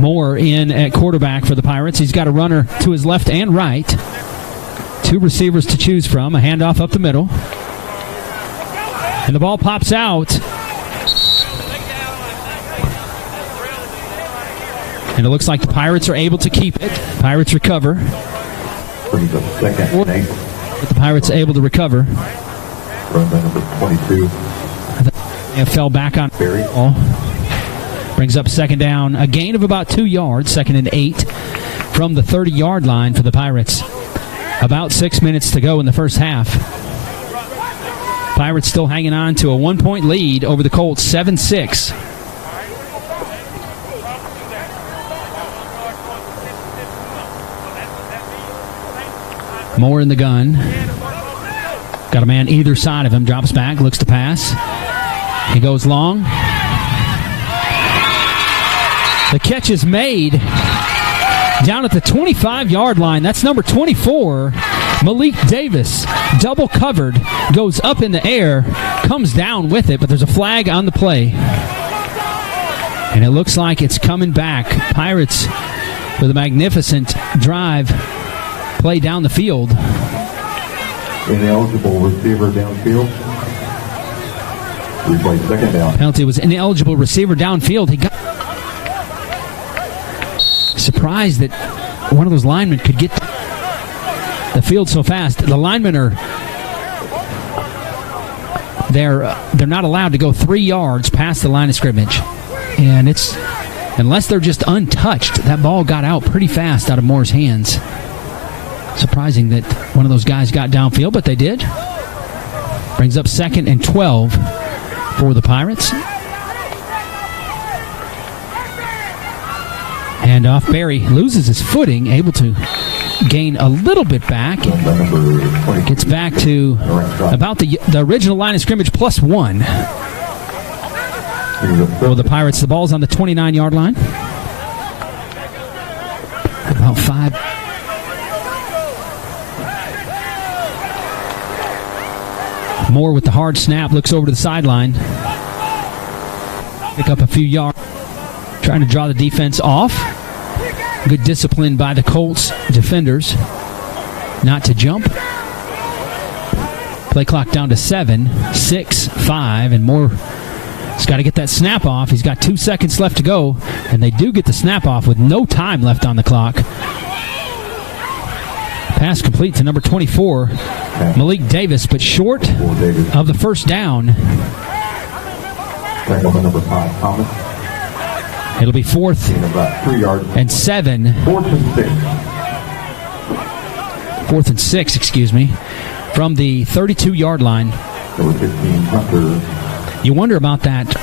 Moore in at quarterback for the Pirates. He's got a runner to his left and right. 2 receivers to choose from. A handoff up the middle. And the ball pops out. And it looks like the Pirates are able to keep it. Pirates recover. Brings up 2nd and 8. But the Pirates are able to recover. Run by number 22. And fell back on Barry. Brings up 2nd down. A gain of about 2 yards. 2nd and 8 from the 30-yard line for the Pirates. About 6 minutes to go in the first half. Pirates still hanging on to a 1-point lead over the Colts, 7-6. Moore in the gun. Got a man either side of him. Drops back, looks to pass. He goes long. The catch is made down at the 25-yard line. That's number 24, Malik Davis. Double covered, goes up in the air, comes down with it, but there's a flag on the play. And it looks like it's coming back. Pirates with a magnificent drive play down the field. Ineligible receiver downfield. Replay second down. Penalty was ineligible receiver downfield. He got surprised that one of those linemen could get the field so fast. The linemen are they're not allowed to go 3 yards past the line of scrimmage. And it's unless they're just untouched, that ball got out pretty fast out of Moore's hands. Surprising that one of those guys got downfield, but they did. Brings up 2nd and 12 for the Pirates. Handoff. Barry loses his footing, able to gain a little bit back. Gets back to about the original line of scrimmage +1. For the Pirates, the ball's on the 29-yard line. About 5. Moore with the hard snap, looks over to the sideline. Pick up a few yards. Trying to draw the defense off. Good discipline by the Colts defenders not to jump. Play clock down to 7, 6, 5, and Moore has got to get that snap off. He's got 2 seconds left to go, and they do get the snap off with no time left on the clock. Pass complete to number 24, Malik Davis, but short of the first down. Number 5, Thomas. It'll be 4th and 7. 4th and 6, excuse me, from the 32-yard line. Number 15, Hunter. You wonder about that.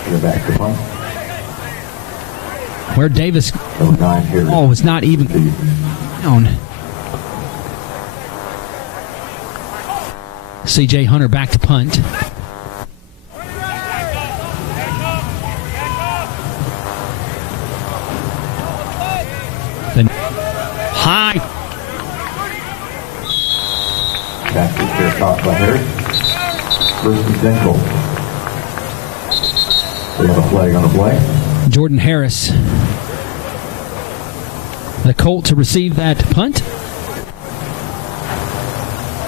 Where Davis was not even down. C.J. Hunter back to punt. Then high. Back to fair toss by Harris. First and 10 Colts. They have a flag on the play. Jordan Harris, the Colt, to receive that punt.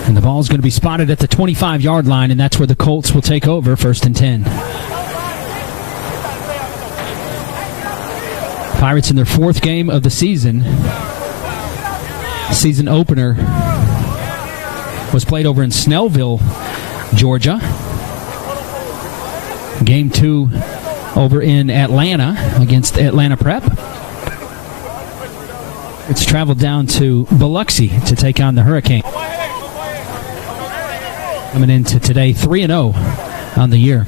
And the ball's going to be spotted at the 25-yard line, and that's where the Colts will take over, 1st and 10. Pirates in their 4th game of the season. Season opener was played over in Snellville, Georgia. Game 2 over in Atlanta against Atlanta Prep. It's traveled down to Biloxi to take on the Hurricane. Coming into today 3-0 on the year.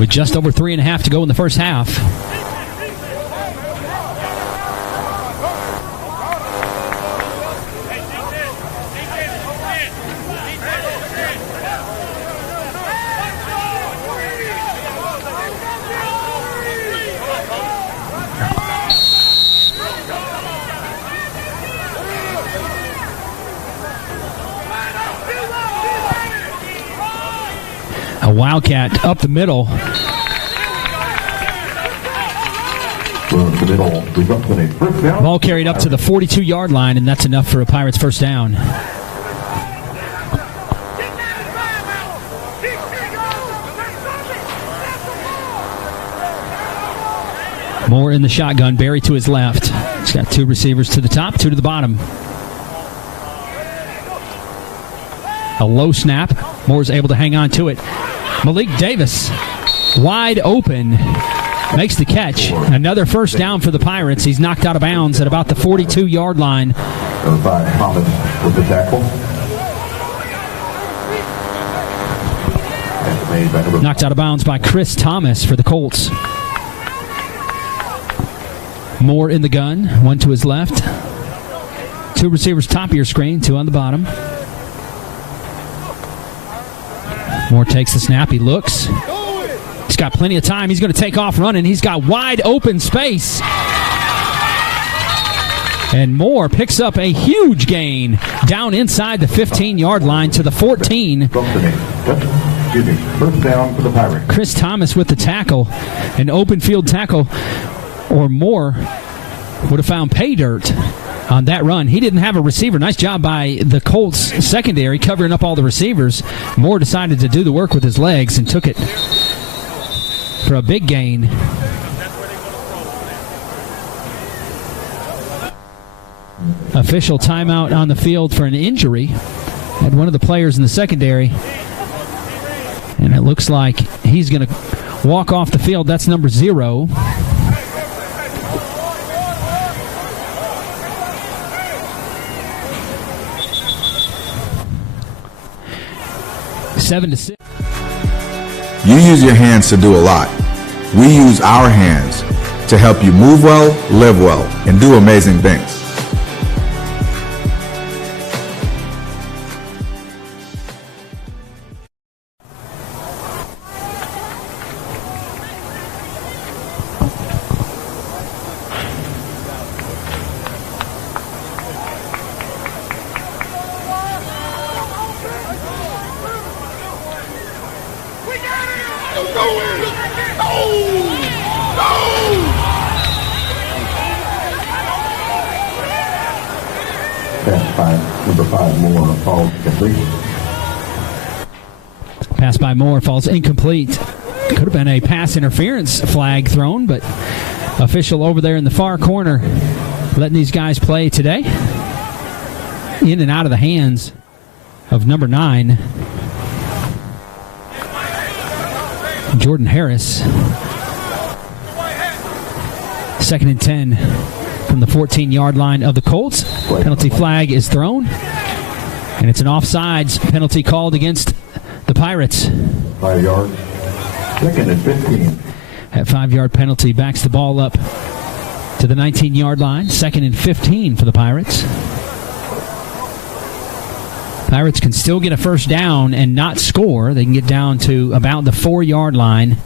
With just over 3.5 to go in the first half. A Wildcat up the middle. Ball carried up to the 42-yard line, and that's enough for a Pirates first down. Moore in the shotgun, Barry to his left. He's got 2 receivers to the top, 2 to the bottom. A low snap. Moore's able to hang on to it. Malik Davis wide open. makes the catch. Another first down for the Pirates. He's knocked out of bounds at about the 42-yard line. Number 5, Thomas with the tackle. Knocked out of bounds by Chris Thomas for the Colts. Moore in the gun, one to his left. 2 receivers top of your screen, 2 on the bottom. Moore takes the snap, he looks. He's got plenty of time, he's going to take off running. He's got wide open space. And Moore picks up a huge gain down inside the 15-yard line to the 14. First down for the Pirates. Chris Thomas with the tackle, an open field tackle, or Moore would have found pay dirt on that run. He didn't have a receiver. Nice job by the Colts secondary covering up all the receivers. Moore decided to do the work with his legs and took it for a big gain. Official timeout on the field for an injury. Had one of the players in the secondary. And it looks like he's going to walk off the field. That's number 0. Seven to 6. You use your hands to do a lot. We use our hands to help you move well, live well, and do amazing things. Number 5, Moore, falls complete. Pass by Moore falls incomplete. Could have been a pass interference flag thrown, but official over there in the far corner letting these guys play today. In and out of the hands of number 9, Jordan Harris. 2nd and 10 from the 14-yard line of the Colts. Penalty flag is thrown, and it's an offsides penalty called against the Pirates. 5 yards. 2nd and 15. That 5-yard penalty backs the ball up to the 19-yard line. 2nd and 15 for the Pirates. Pirates can still get a first down and not score. They can get down to about the 4-yard line.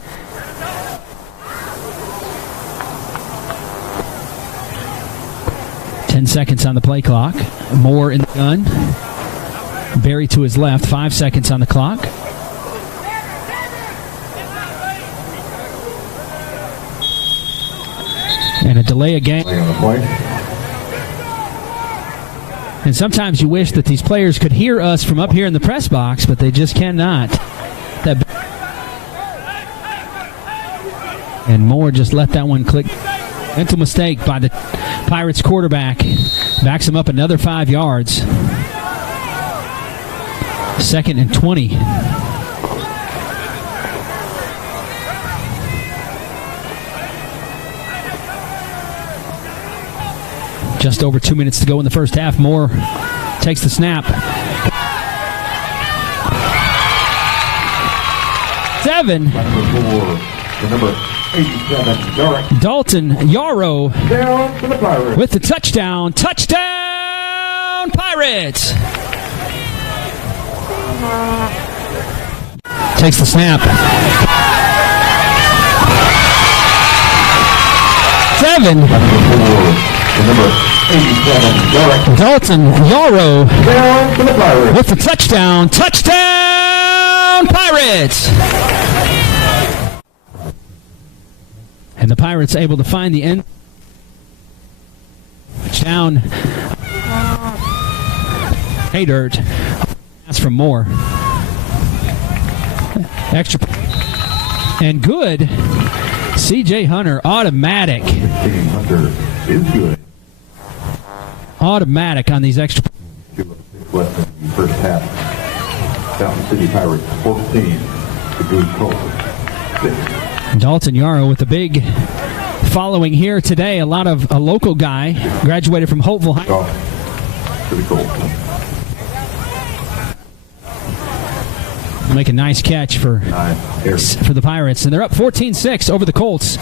Ten seconds on the play clock. Moore in the gun. Barry to his left. 5 seconds on the clock. And a delay of game. And sometimes you wish that these players could hear us from up here in the press box, but they just cannot. And Moore just let that one click. Mental mistake by the Pirates quarterback. Backs him up another 5 yards. 2nd and 20. Just over 2 minutes to go in the first half. Moore takes the snap. 7. Number 87, Dalton Yarrow down for the Pirates. with the touchdown. Touchdown, Pirates! Takes the snap. 7. Number 87, Dalton Yarrow down for the Pirates. with the touchdown. Touchdown, Pirates! And the Pirates able to find the end. Down. Hey, dirt. That's from Moore. Extra. And good. C.J. Hunter, automatic. Hunter is good. Automatic on these extra. Less than the first half. Fountain City Pirates 14. The Goode Colts 6. Dalton Yarrow with a big following here today. A lot of a local guy, graduated from Holtville High. To the Colts. Make a nice catch for the Pirates. And they're up 14-6 over the Colts.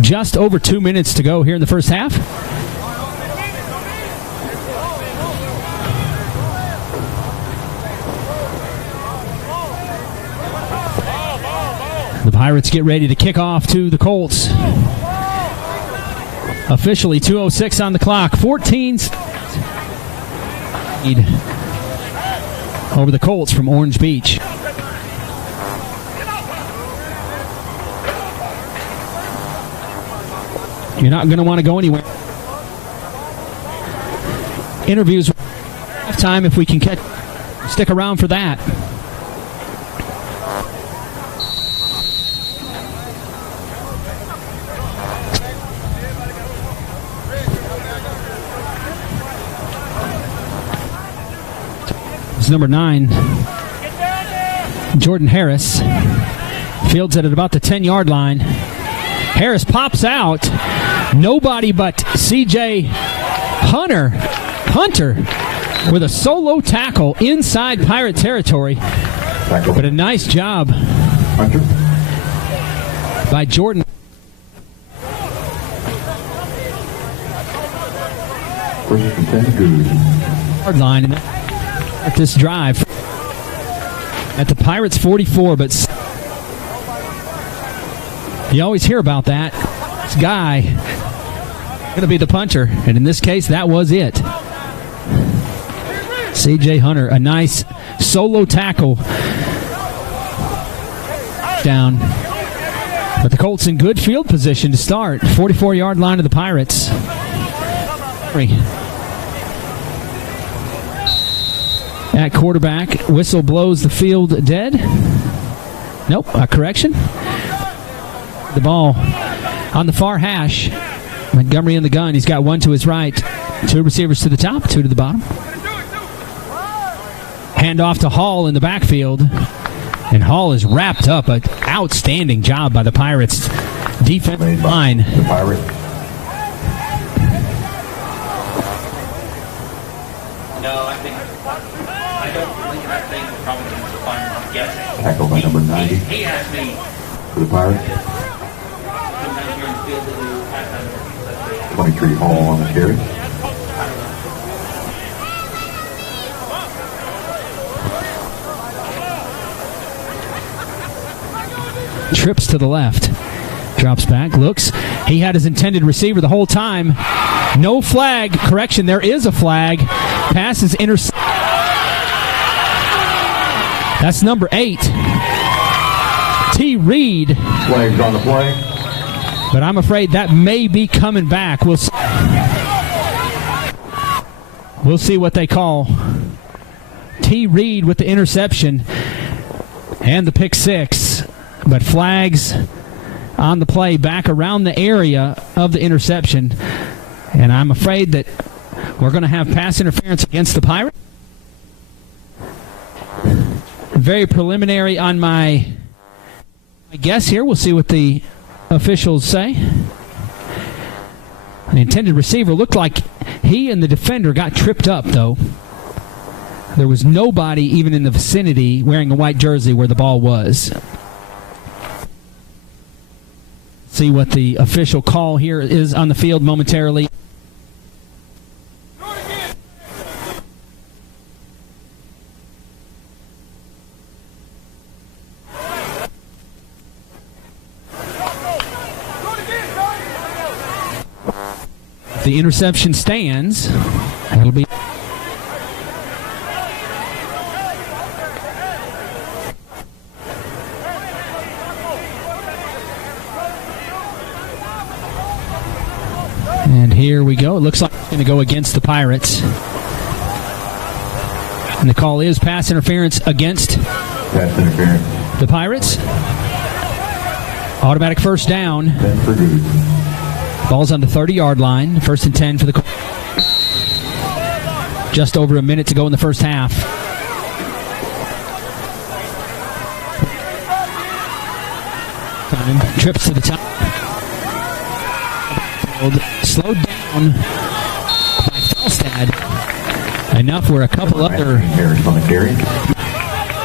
Just over 2 minutes to go here in the first half. The Pirates get ready to kick off to the Colts. Officially 2:06 on the clock. 14 over the Colts from Orange Beach. You're not going to want to go anywhere. Interviews halftime if we can stick around for that. It's number 9, Jordan Harris. Fields it at about the 10-yard line. Harris pops out. Nobody but C.J. Hunter with a solo tackle inside Pirate territory. But a nice job by Jordan. Hard line at this drive at the Pirates 44, but you always hear about that. This guy going to be the punter, and in this case, that was it. C.J. Hunter, a nice solo tackle down. But the Colts in good field position to start. 44-yard line of the Pirates. At quarterback, whistle blows the field dead. Nope, a correction. The ball on the far hash. Montgomery in the gun. He's got one to his right. 2 receivers to the top, 2 to the bottom. Hand off to Hall in the backfield. And Hall is wrapped up. An outstanding job by the Pirates defensive line. The Pirates. No, I don't believe that thing will probably be the final. I'm guessing. Tackle by number 90. He asked me. For the Pirates. 23 Hall on the carry. Trips to the left. Drops back, looks. He had his intended receiver the whole time. No flag. Correction, there is a flag. Pass is intercepted. That's number 8. T. Reed. Flags on the play. But I'm afraid that may be coming back. We'll see what they call. T. Reed with the interception and the pick 6. But flags on the play back around the area of the interception. And I'm afraid that we're going to have pass interference against the Pirates. Very preliminary on my guess here. We'll see what the officials say. The intended receiver looked like he and the defender got tripped up, though. There was nobody even in the vicinity wearing a white jersey where the ball was. See what the official call here is on the field momentarily. The interception stands. That'll be. And here we go. It looks like it's going to go against the Pirates. And the call is pass interference against the Pirates. Automatic first down. Ball's on the 30-yard line. 1st and 10 for the Colts. Just over a minute to go in the first half. time. Trips to the top. Slowed down by Felstad. Enough where a couple other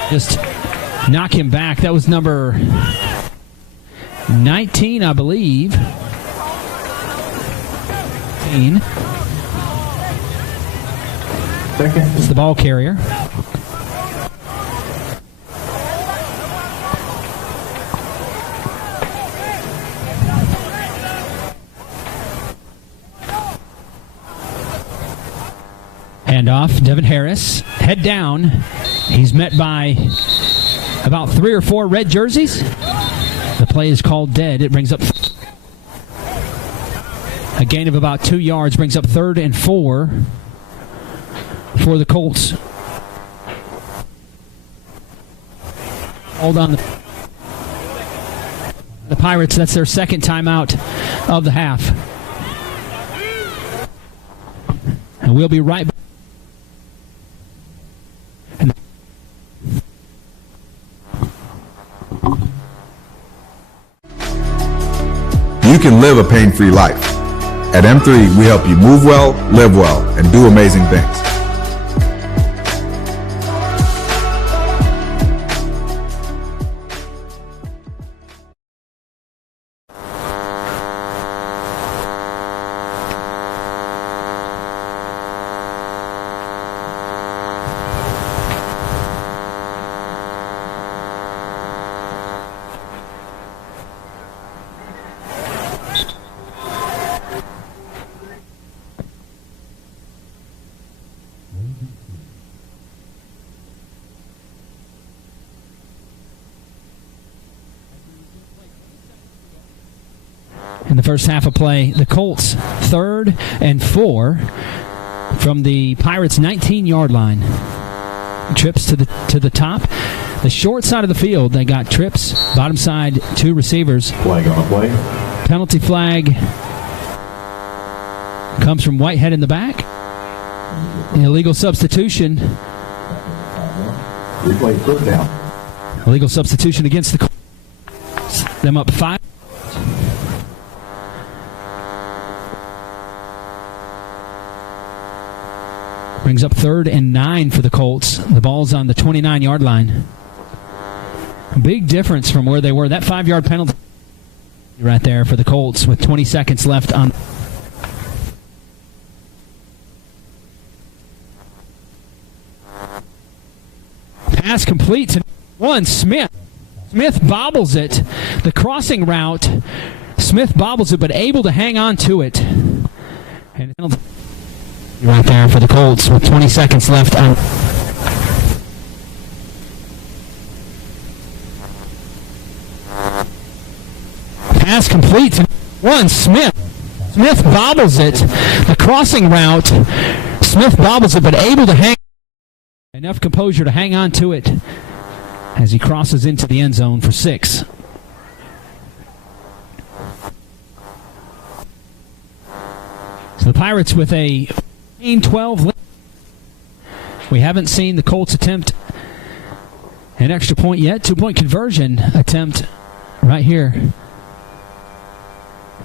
just knock him back. That was number 19, I believe. It's the ball carrier. Handoff, Devin Harris. Head down. He's met by about 3 or 4 red jerseys. The play is called dead. It brings up a gain of about 2 yards. Brings up 3rd and 4 for the Colts. Hold on. The Pirates, that's their second timeout of the half. And we'll be right back. You can live a pain-free life. At M3, we help you move well, live well, and do amazing things. In the first half of play, the Colts 3rd and 4 from the Pirates' 19-yard line. Trips to the top. The short side of the field, they got trips. Bottom side, 2 receivers. Flag on the play. Penalty flag comes from Whitehead in the back. Illegal substitution. Replay 3rd down. Illegal substitution against the Colts. Them up 5. Brings up 3rd and 9 for the Colts. The ball's on the 29-yard line. A big difference from where they were. That 5-yard penalty right there for the Colts with 20 seconds left on. Pass complete to Smith. Smith bobbles it. The crossing route. Smith bobbles it, but able to hang on to it. And right there for the Colts with 20 seconds left on. Pass complete to Smith. Smith bobbles it. The crossing route. Smith bobbles it, but able to hang. Enough composure to hang on to it as he crosses into the end zone for 6. So the Pirates with a 12. We haven't seen the Colts attempt an extra point yet. 2-point conversion attempt right here.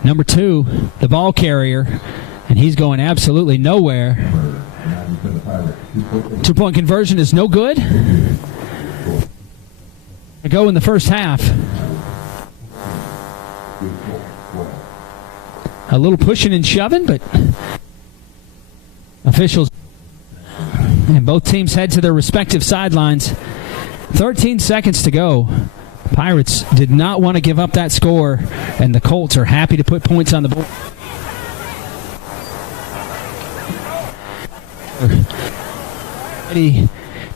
Number 2, the ball carrier, and he's going absolutely nowhere. 2-point conversion is no good. To go in the first half. A little pushing and shoving, but officials and both teams head to their respective sidelines. 13 seconds to go. Pirates did not want to give up that score, and the Colts are happy to put points on the board. Ready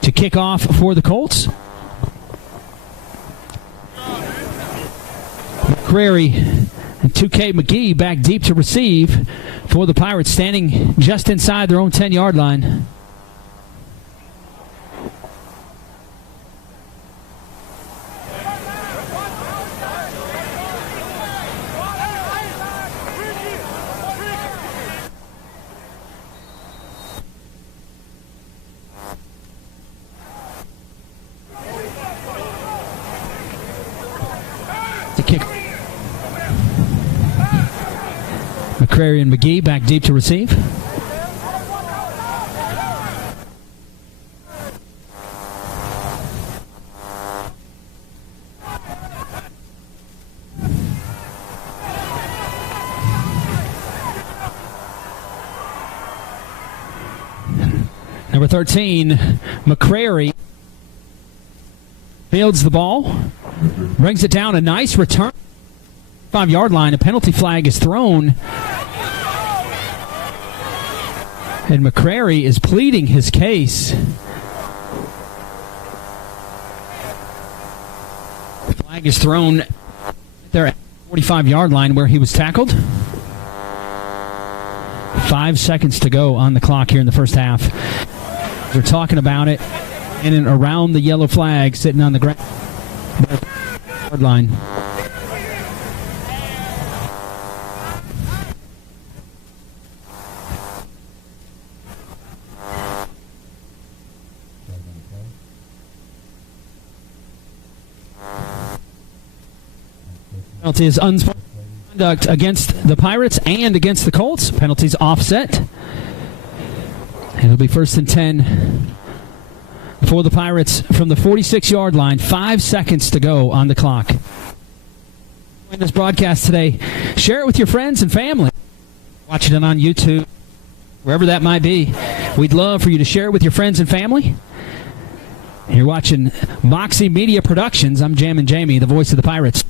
to kick off for the Colts. McCrary and 2K McGee back deep to receive for the Pirates, standing just inside their own 10-yard line. The kick McCrary and McGee back deep to receive. Number 13, McCrary fields the ball, brings it down. A nice return. 5-yard line. A penalty flag is thrown. And McCrary is pleading his case. The flag is thrown there at the 45-yard line where he was tackled. 5 seconds to go on the clock here in the first half. We're talking about it in and around the yellow flag sitting on the ground line. Penalty is unsportsmanlike conduct against the Pirates and against the Colts. Penalties offset. It'll be 1st and 10 for the Pirates from the 46-yard line. 5 seconds to go on the clock. In this broadcast today, share it with your friends and family. Watching it on YouTube, wherever that might be. We'd love for you to share it with your friends and family. You're watching Moxie Media Productions. I'm Jammin' Jamie, the voice of the Pirates.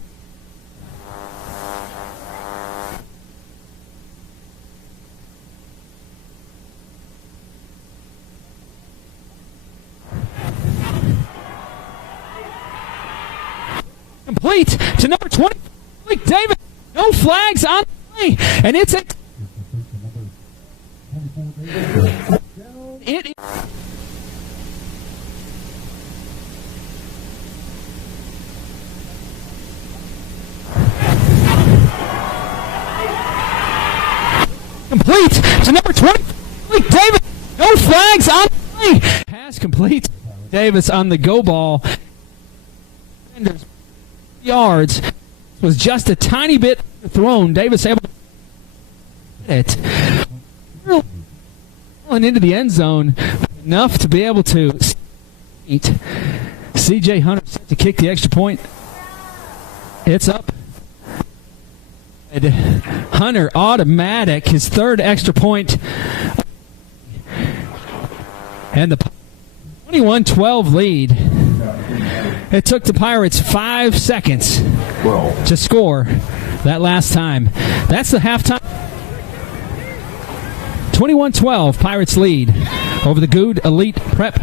Complete to number 20, Blake Davis. No flags on the play, and it's a it is complete to number 20, Blake Davis. No flags on the play. Pass complete. Davis on the go ball. Yards was just a tiny bit thrown. Davis able to get it into the end zone enough to be able to eat. C.J. Hunter set to kick the extra point. It's up. Hunter automatic, his 3rd extra point, and the 21-12 lead. It took the Pirates 5 seconds to score that last time. That's the halftime. 21-12, Pirates lead over the Goode Elite Prep.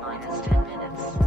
Minus 10 minutes.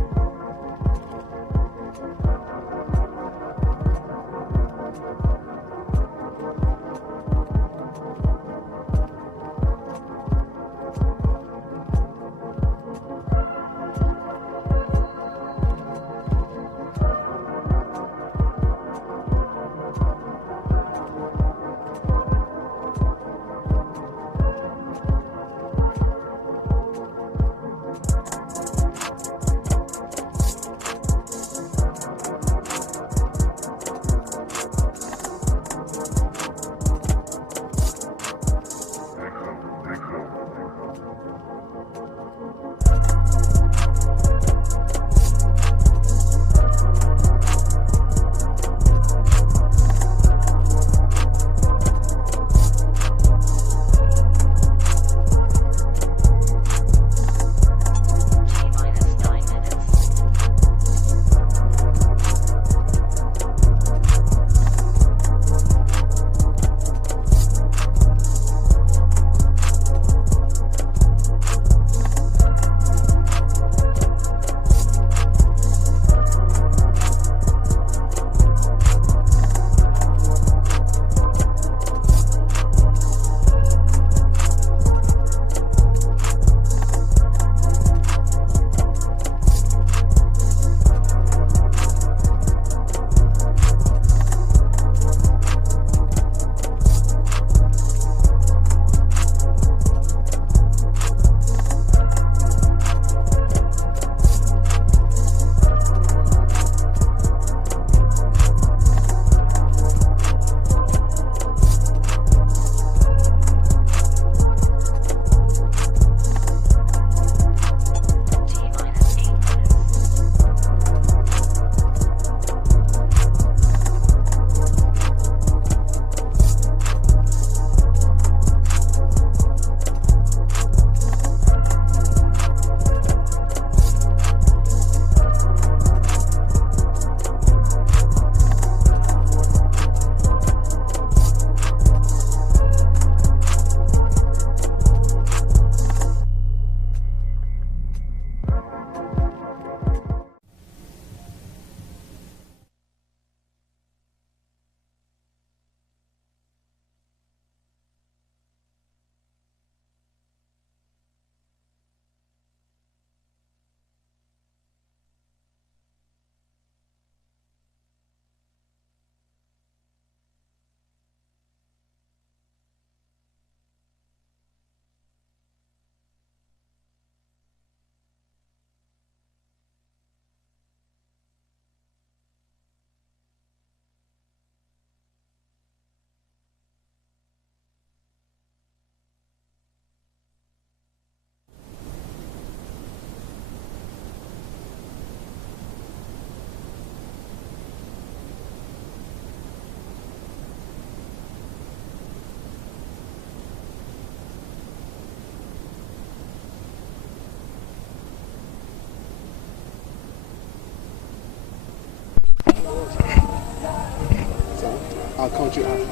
I'll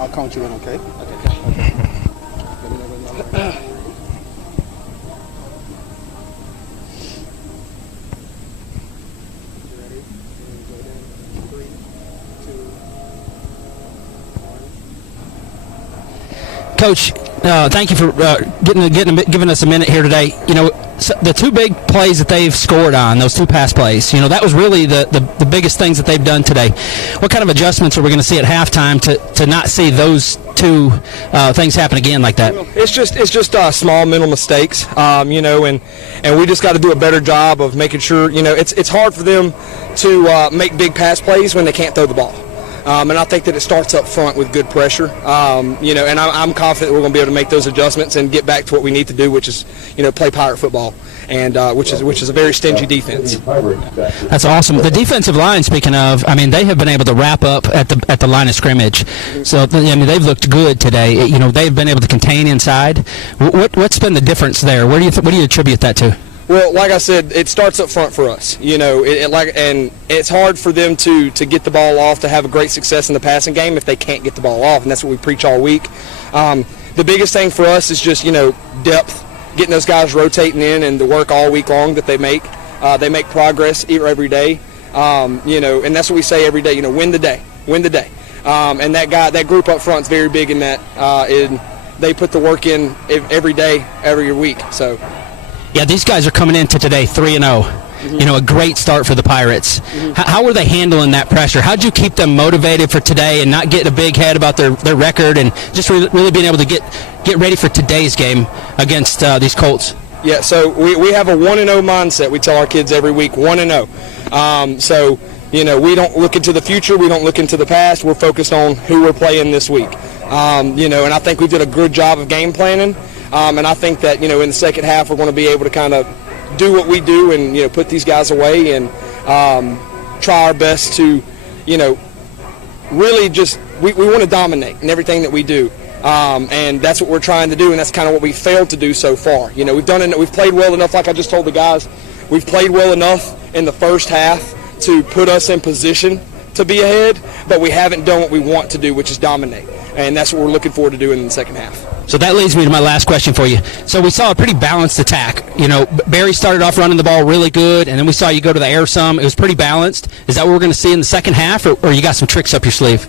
count you in, okay? Coach, thank you for giving us a minute here today. You know, so the two big plays that they've scored on, those two pass plays, you know, that was really the biggest things that they've done today. What kind of adjustments are we going to see at halftime to not see those two things happen again like that? It's just small mental mistakes, you know, and we just got to do a better job of making sure, you know, it's hard for them to make big pass plays when they can't throw the ball. And I think that it starts up front with good pressure, you know, and I'm confident we're going to be able to make those adjustments and get back to what we need to do, which is, you know, play Pirate football, and which is a very stingy defense. That's awesome. The defensive line, speaking of, I mean, they have been able to wrap up at the line of scrimmage. So, I mean, they've looked good today. You know, they've been able to contain inside. What's been the difference there? What do you attribute that to? Well, like I said, it starts up front for us. You know, and it's hard for them to get the ball off, to have a great success in the passing game if they can't get the ball off, and that's what we preach all week. The biggest thing for us is just, you know, depth, getting those guys rotating in and the work all week long that they make. They make progress every day. And that's what we say every day. Win the day, win the day. And that group up front is very big in that. They put the work in every day, every week. So, yeah, these guys are coming into today 3-0. A great start for the Pirates. How were they handling that pressure? How'd you keep them motivated for today and not getting a big head about their record and just really being able to get ready for today's game against these Colts? Yeah, so we have a 1-0 mindset. We tell our kids every week, 1-0. So, we don't look into the future. We don't look into the past. We're focused on who we're playing this week. And I think we did a good job of game planning. And I think that, in the second half, we're going to be able to kind of do what we do and, put these guys away and try our best to, really just we want to dominate in everything that we do. And that's what we're trying to do, and that's kind of what we failed to do so far. We've done it. We've played well enough, like I just told the guys. We've played well enough in the first half to put us in position to be ahead, but we haven't done what we want to do, which is dominate. And that's what we're looking forward to doing in the second half. So that leads me to my last question for you. So we saw a pretty balanced attack. Barry started off running the ball really good, and then we saw you go to the air some. It was pretty balanced. Is that what we're going to see in the second half, or you got some tricks up your sleeve?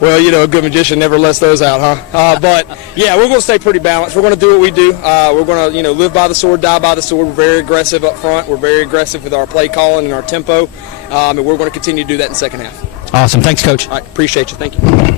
Well, a good magician never lets those out, huh? But, yeah, we're going to stay pretty balanced. We're going to do what we do. We're going to, live by the sword, die by the sword. We're very aggressive up front. We're very aggressive with our play calling and our tempo, and we're going to continue to do that in the second half. Awesome. Thanks, Coach. All right, appreciate you. Thank you.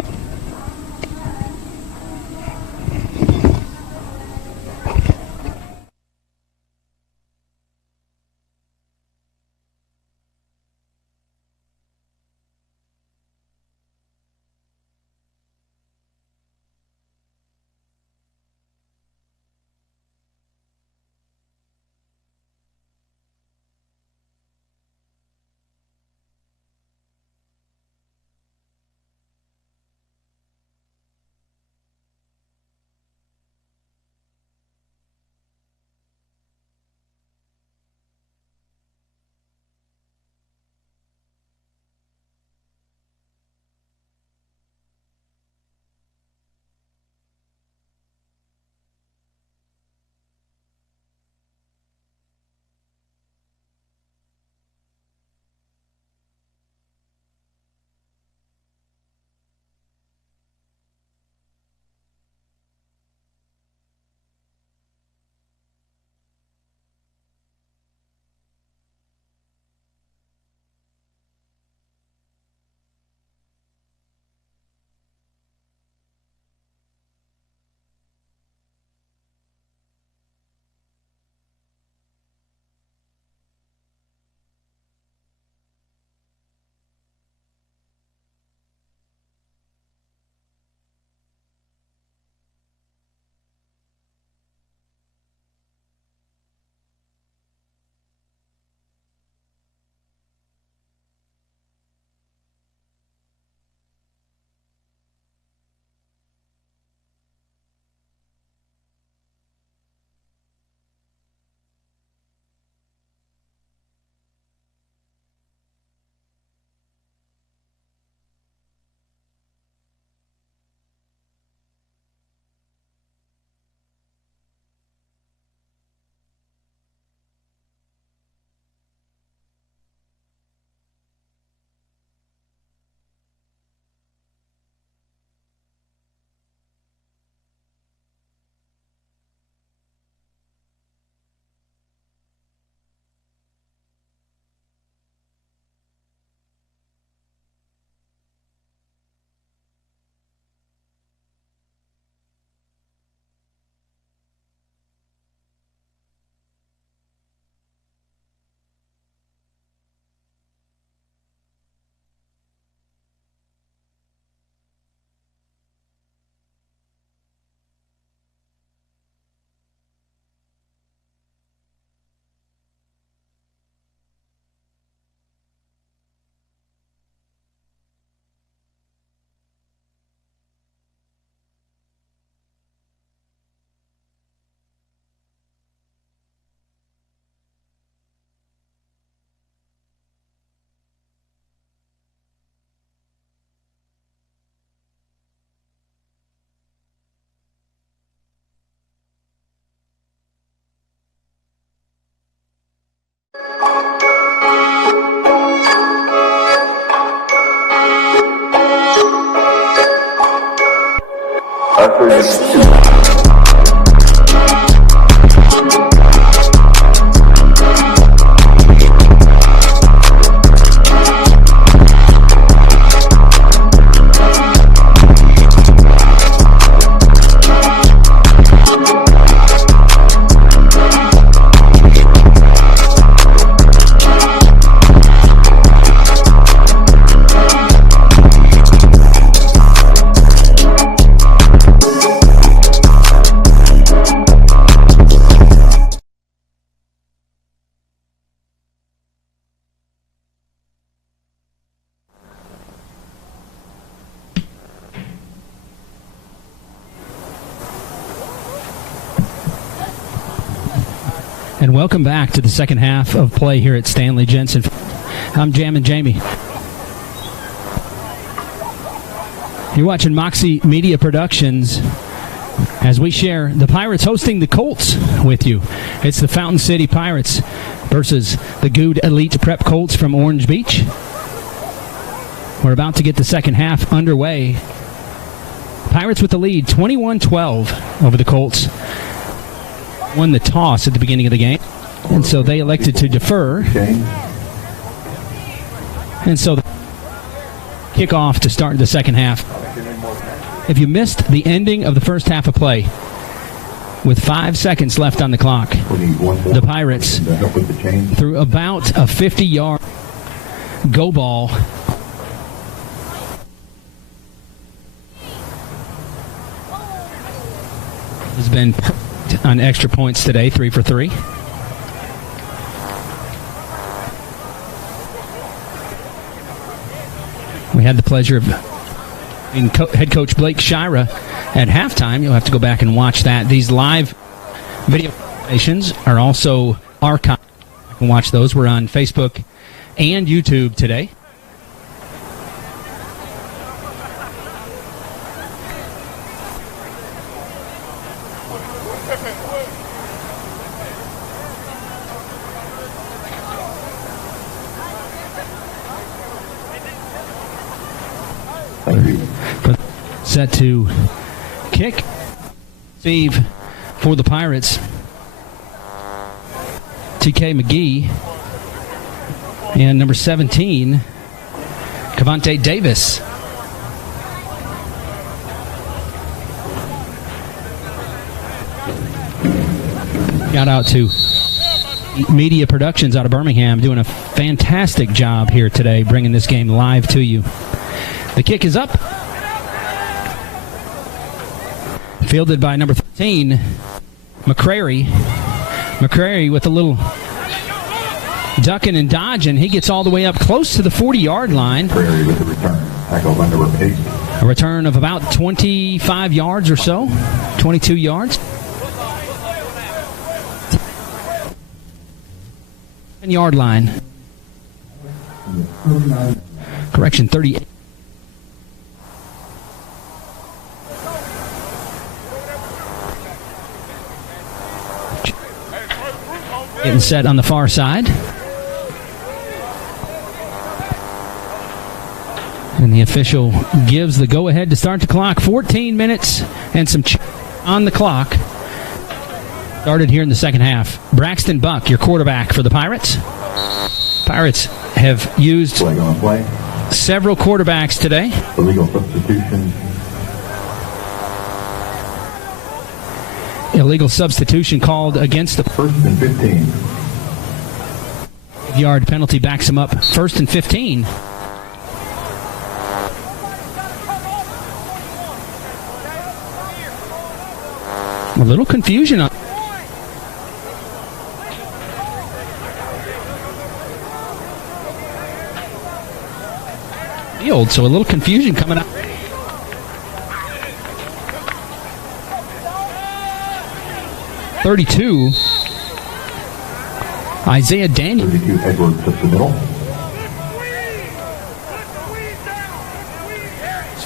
And welcome back to the second half of play here at Stanley Jensen. I'm Jammin' Jamie. You're watching Moxie Media Productions as we share the Pirates hosting the Colts with you. It's the Fountain City Pirates versus the Goode Elite Prep Colts from Orange Beach. We're about to get the second half underway. Pirates with the lead, 21-12 over the Colts. Won the toss at the beginning of the game, and so they elected to defer. And so the kickoff to start the second half. If you missed the ending of the first half of play, with 5 seconds left on the clock, the Pirates threw about a 50-yard go ball. Has been perfect on extra points today, 3 for 3. We had the pleasure of being head coach Blake Shira at halftime. You'll have to go back and watch that. These live video presentations are also archived. You can watch those. We're on Facebook and YouTube today. Set to kick. Receive for the Pirates. TK McGee. And number 17, Cavante Davis. Got out to Media Productions out of Birmingham, doing a fantastic job here today, bringing this game live to you. The kick is up. Fielded by number 13, McCrary. McCrary with a little ducking and dodging. He gets all the way up close to the 40-yard line. McCrary with the return. Tackled by number 8. A return of about 25 yards or so. 22 yards. 10-yard line. Correction, 38. Getting set on the far side. And the official gives the go-ahead to start the clock. 14 minutes and some on the clock. Started here in the second half. Braxton Buck, your quarterback for the Pirates. Pirates have used several quarterbacks today. Illegal substitution. Illegal substitution called against the 1st and 15. Yard penalty backs him up. 1st and 15. A little confusion on field, so a little confusion coming up. .32, Isaiah Daniel. 32, Edwards up the middle.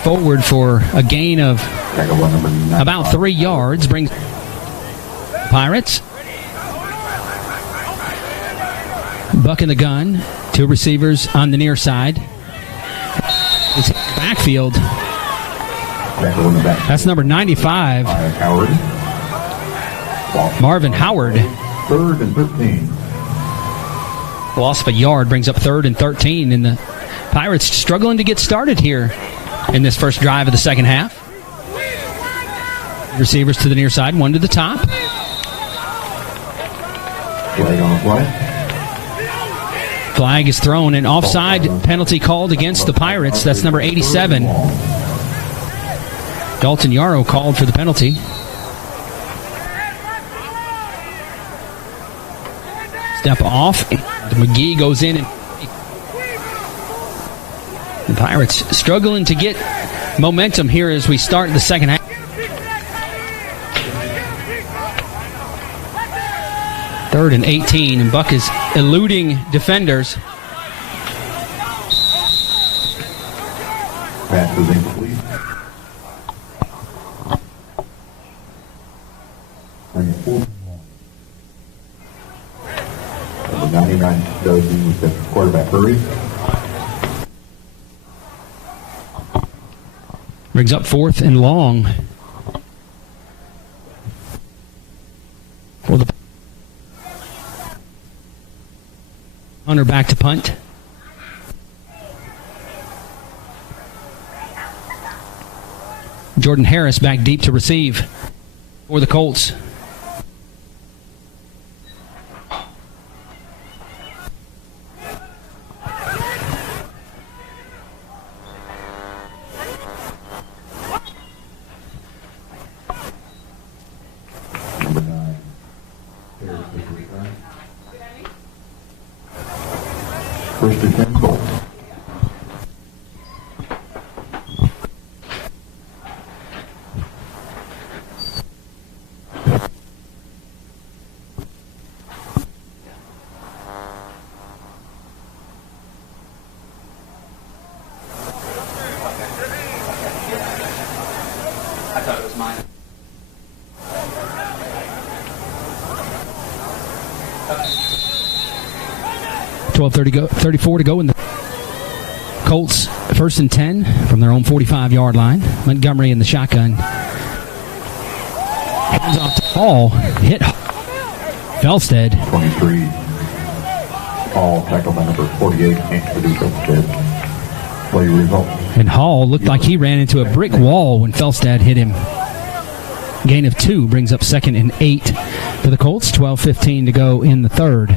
Forward for a gain of about 3 yards. Brings Pirates. Buck in the gun. 2 receivers on the near side. Backfield. That's number 95. Howard. Marvin Howard. 3rd and 13. Loss of a yard brings up 3rd and 13. And the Pirates struggling to get started here in this first drive of the second half. Receivers to the near side, 1 to the top. Flag on the play. Flag is thrown, and offside penalty called against the Pirates. That's number 87. Dalton Yarrow called for the penalty. Step off. McGee goes in, and the Pirates struggling to get momentum here as we start the second half. 3rd and 18, and Buck is eluding defenders. Pass is incomplete. Bring it forward. Number 99 Dozy with the quarterback hurry. Brings up 4th and long. For the Hunter back to punt. Jordan Harris back deep to receive for the Colts. Number 9. Harris with the return. First and 10 Colts. I thought it was mine. 34 to go in the Colts. 1st and 10 from their own 45-yard line. Montgomery in the shotgun. Hands off to Hall. Hit Felstead. 23. Hall tackled by number 48. Can't produce Felstead. Play result. And Hall looked like he ran into a brick wall when Felstad hit him. Gain of 2 brings up 2nd and 8 for the Colts. 12:15 to go in the 3rd.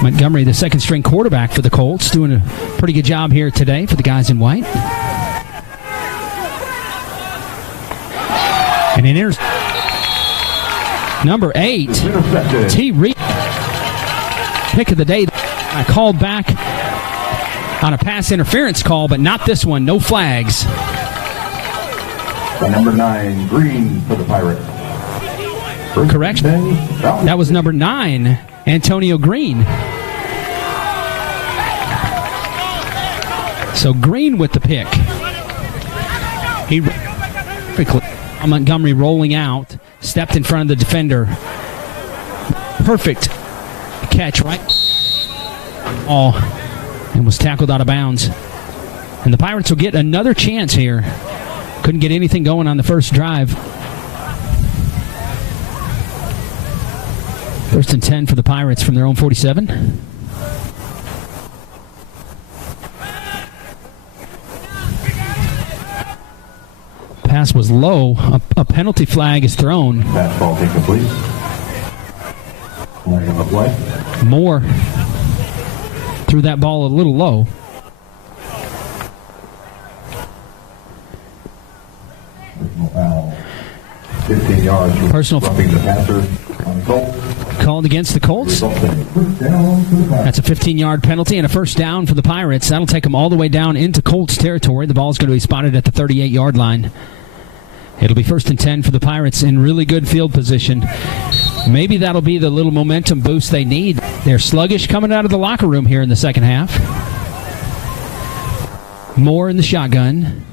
Montgomery, the second-string quarterback for the Colts, doing a pretty good job here today for the guys in white. And it enters number 8, T. Reed. Pick of the day. I called back on a pass interference call, but not this one. No flags. The number 9, Green for the Pirates. Correction. That was number 9, Antonio Green. So Green with the pick. He Montgomery rolling out, stepped in front of the defender. Perfect catch, right? And was tackled out of bounds. And the Pirates will get another chance here. Couldn't get anything going on the first drive. 1st and 10 for the Pirates from their own 47. Pass was low. A penalty flag is thrown. Fastball incomplete. Flag on the play. Moore threw that ball a little low. Personal foul. 15 yards. Personal roughing the passer on the Colts. Called against the Colts. That's a 15-yard penalty and a first down for the Pirates. That'll take them all the way down into Colts territory. The ball's going to be spotted at the 38-yard line. It'll be 1st and 10 for the Pirates in really good field position. Maybe that'll be the little momentum boost they need. They're sluggish coming out of the locker room here in the second half. Moore in the shotgun.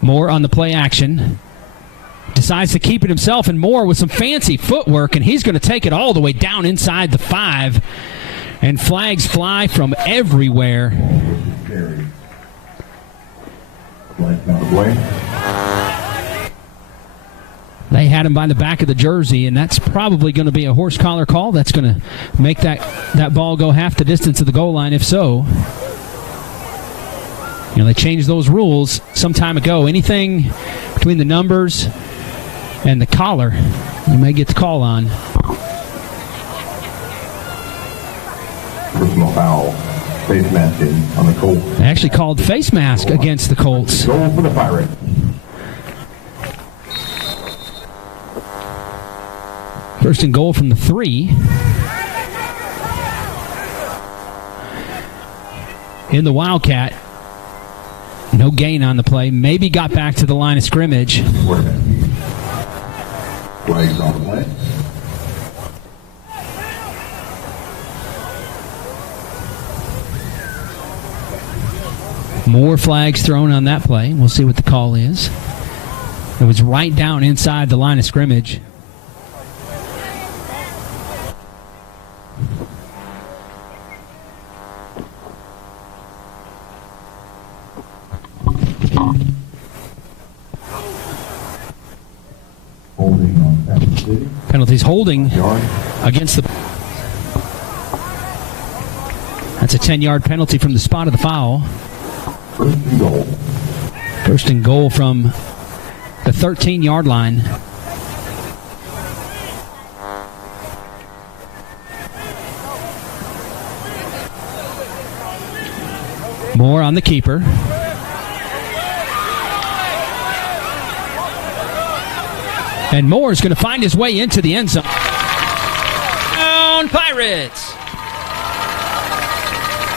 Moore on the play action. Decides to keep it himself, and Moore with some fancy footwork, and he's going to take it all the way down inside the 5. And flags fly from everywhere. They had him by the back of the jersey, and that's probably going to be a horse collar call. That's going to make that ball go half the distance of the goal line, if so. You know, they changed those rules some time ago. Anything between the numbers and the collar, you may get the call on. Personal foul. Face mask on the Colts. They actually called face mask against the Colts. Goal for the Pirates. First and goal from the 3. in the Wildcat. No gain on the play. Maybe got back to the line of scrimmage. Flags on the play. More flags thrown on that play. We'll see what the call is. It was right down inside the line of scrimmage. Holding on Kansas City. Penalties holding against the... That's a 10-yard penalty from the spot of the foul. First and goal. First and goal from the 13-yard line. Moore on the keeper. And Moore is going to find his way into the end zone. Down Pirates!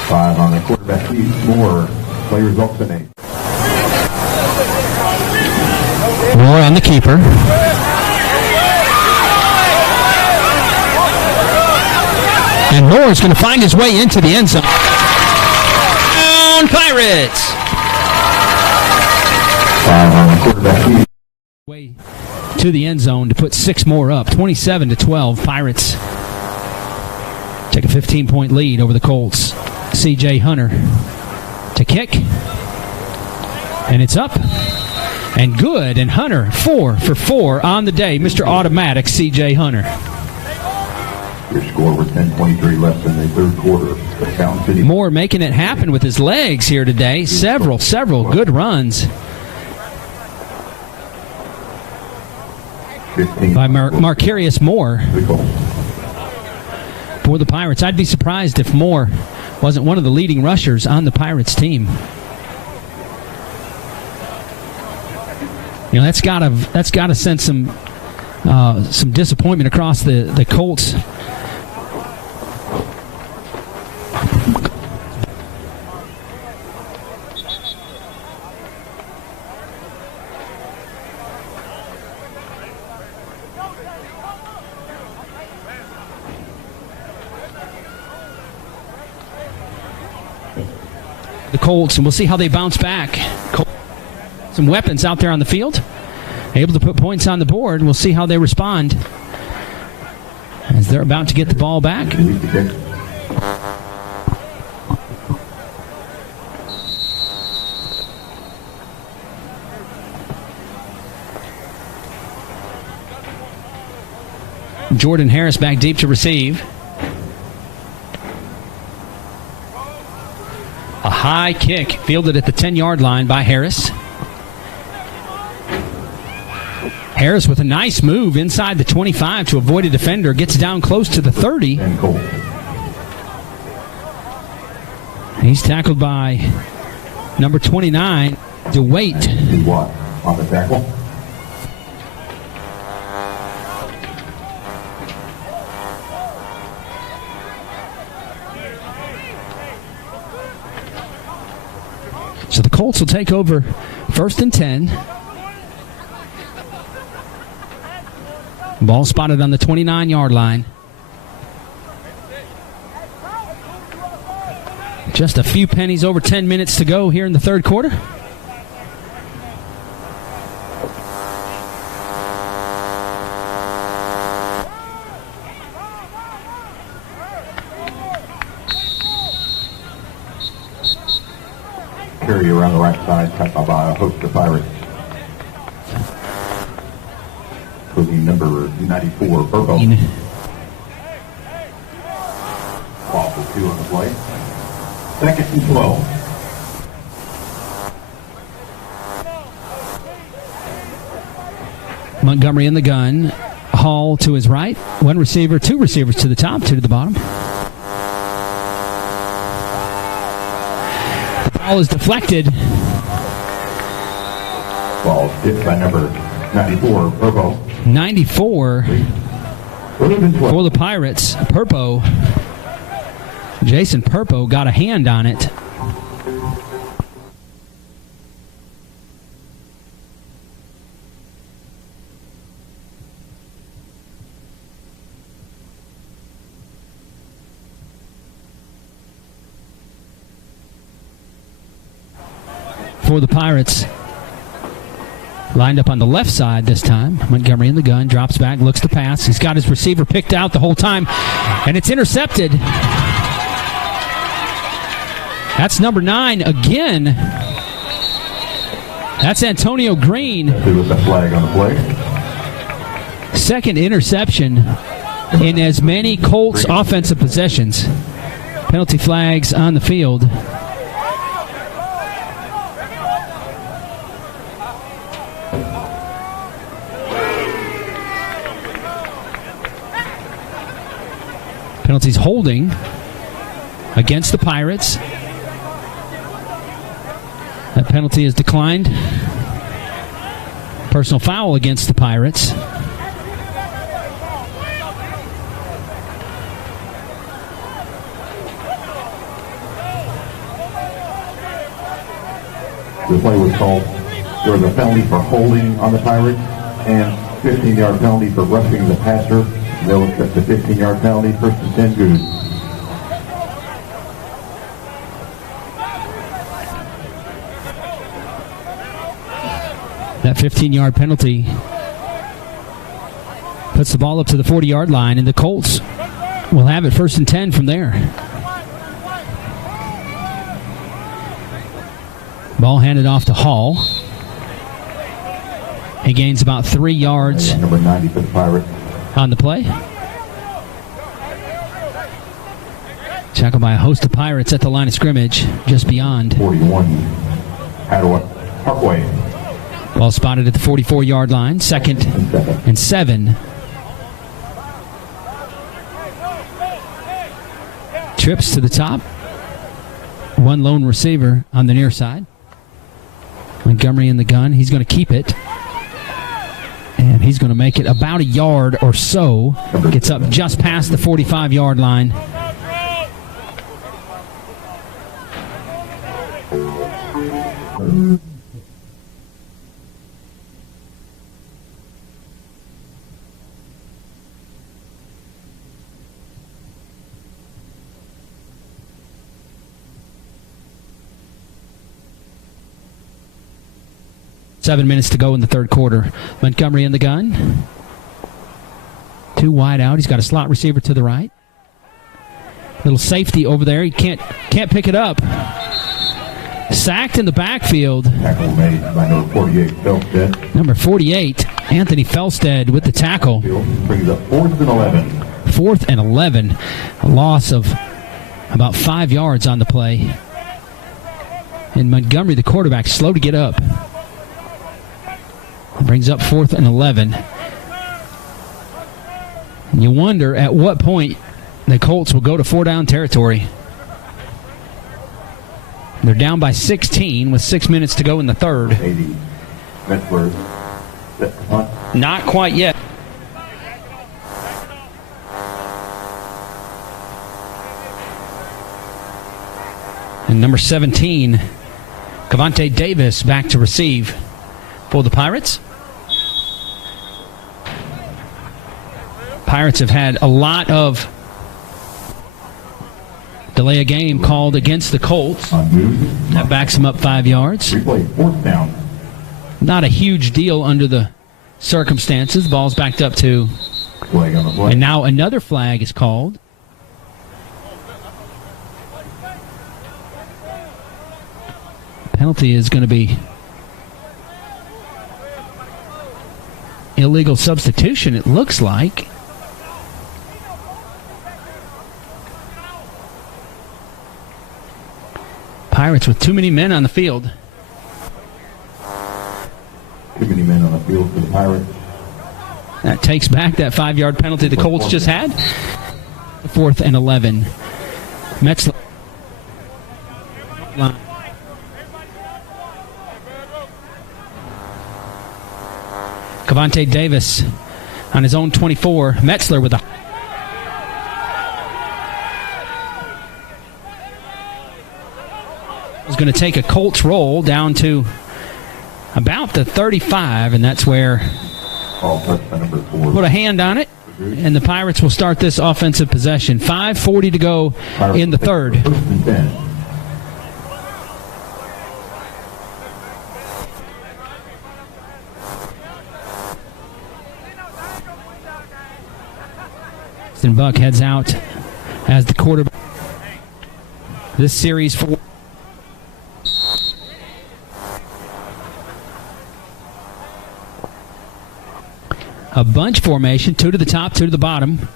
5 on the quarterback lead. Moore. Play results in 8. Moore on the keeper. And Moore is going to find his way into the end zone. Down Pirates! 5 on the quarterback lead. Way to the end zone to put 6 more up. 27-12. Pirates take a 15-point lead over the Colts. C.J. Hunter to kick. And it's up. And good. And Hunter, 4 for 4 on the day. Mr. Automatic, C.J. Hunter. Your score was 10:23 left in the third quarter. Fountain City. Moore making it happen with his legs here today. Several good runs. 15 by Marcarius Moore for the Pirates. I'd be surprised if Moore wasn't one of the leading rushers on the Pirates team. You know, that's got to send some disappointment across the Colts. The Colts, and we'll see how they bounce back. Some weapons out there on the field, able to put points on the board. We'll see how they respond as they're about to get the ball back. Jordan Harris back deep to receive. A high kick fielded at the 10-yard line by Harris. Harris with a nice move inside the 25 to avoid a defender. Gets down close to the 30. He's tackled by number 29, DeWaite. On the tackle. So the Colts will take over 1st and 10. Ball spotted on the 29-yard line. Just a few pennies over 10 minutes to go here in the third quarter. Carry around the right side, cut by a host of Pirates. Including number 94, Burbo. Ball for 2 on the play. 2nd and 12. Montgomery in the gun. Hall to his right. 1 receiver, 2 receivers to the top, 2 to the bottom. The ball is deflected. Ball hit by number 94, Burbo. 94 for the Pirates. Jason Purpo got a hand on it. for the Pirates. Lined up on the left side this time. Montgomery in the gun, drops back, looks to pass. He's got his receiver picked out the whole time, and it's intercepted. That's number 9 again. That's Antonio Green. With the flag on the play. Second interception in as many Colts offensive possessions. Penalty flags on the field. Penalties holding against the Pirates. That penalty is declined. Personal foul against the Pirates. The play was called. There was a penalty for holding on the Pirates and 15-yard penalty for rushing the passer. There was the 15-yard penalty, first and 10, Goode. That 15-yard penalty puts the ball up to the 40-yard line, and the Colts will have it first and 10 from there. Ball handed off to Hall. He gains about 3 yards. Number 90 for the Pirates. On the play. Tackled by a host of Pirates at the line of scrimmage, just beyond. 41. Parkway. Ball spotted at the 44-yard line, second and 7. Trips to the top. One lone receiver on the near side. Montgomery in the gun. He's going to keep it. And he's going to make it about a yard or so. Gets up just past the 45-yard line. Seven minutes to go in the third quarter. Montgomery in the gun. 2 wide out. He's got a slot receiver to the right. Little safety over there. He can't pick it up. Sacked in the backfield. Tackle made by number 48, Felstead. Number 48, Anthony Felstead with the tackle. Brings up 4th and 11. 4th and 11. A loss of about 5 yards on the play. And Montgomery, the quarterback, slow to get up. Brings up 4th and 11. And you wonder at what point the Colts will go to 4-down territory. They're down by 16 with 6 minutes to go in the third. 80. Not quite yet. And number 17, Cavante Davis back to receive for the Pirates. Pirates have had a lot of delay a game called against the Colts. That backs them up 5 yards. Replay, 4th down. Not a huge deal under the circumstances. Ball's backed up to. Flag on the play. And now another flag is called. Penalty is going to be illegal substitution, it looks like. Pirates with too many men on the field. Too many men on the field for the Pirates. That takes back that 5-yard penalty the Colts just had. 4th and 11. Metzler. Cavante Davis on his own 24. Metzler with a is going to take a Colts roll down to about the 35, and that's where put a hand on it, and the Pirates will start this offensive possession. 5:40 to go in the third. And Buck heads out as the quarterback. This series for a bunch formation, 2 to the top, 2 to the bottom.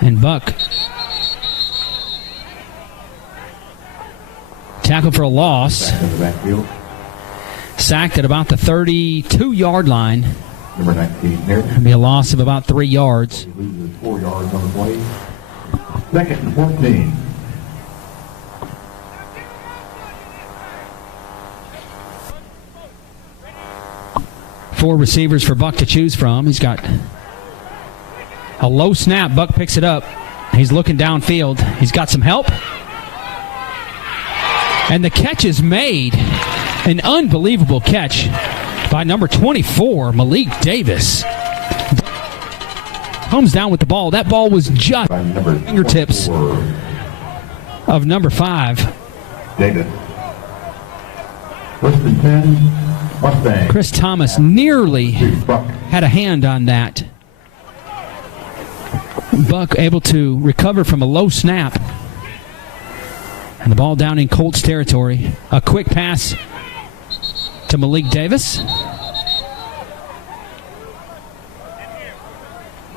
And Buck tackled for a loss. Sacked at about the 32-yard line. Number 19, It'll be a loss of about 3 yards. He loses 4 yards on the play. 2nd and 14. Four receivers for Buck to choose from. He's got a low snap. Buck picks it up. He's looking downfield. He's got some help. And the catch is made. An unbelievable catch by number 24, Malik Davis. Comes down with the ball. That ball was just fingertips of number 5. Davis. 1st and 10. Mustang. Chris Thomas nearly had a hand on that. Buck able to recover from a low snap. And the ball down in Colts territory. A quick pass to Malik Davis.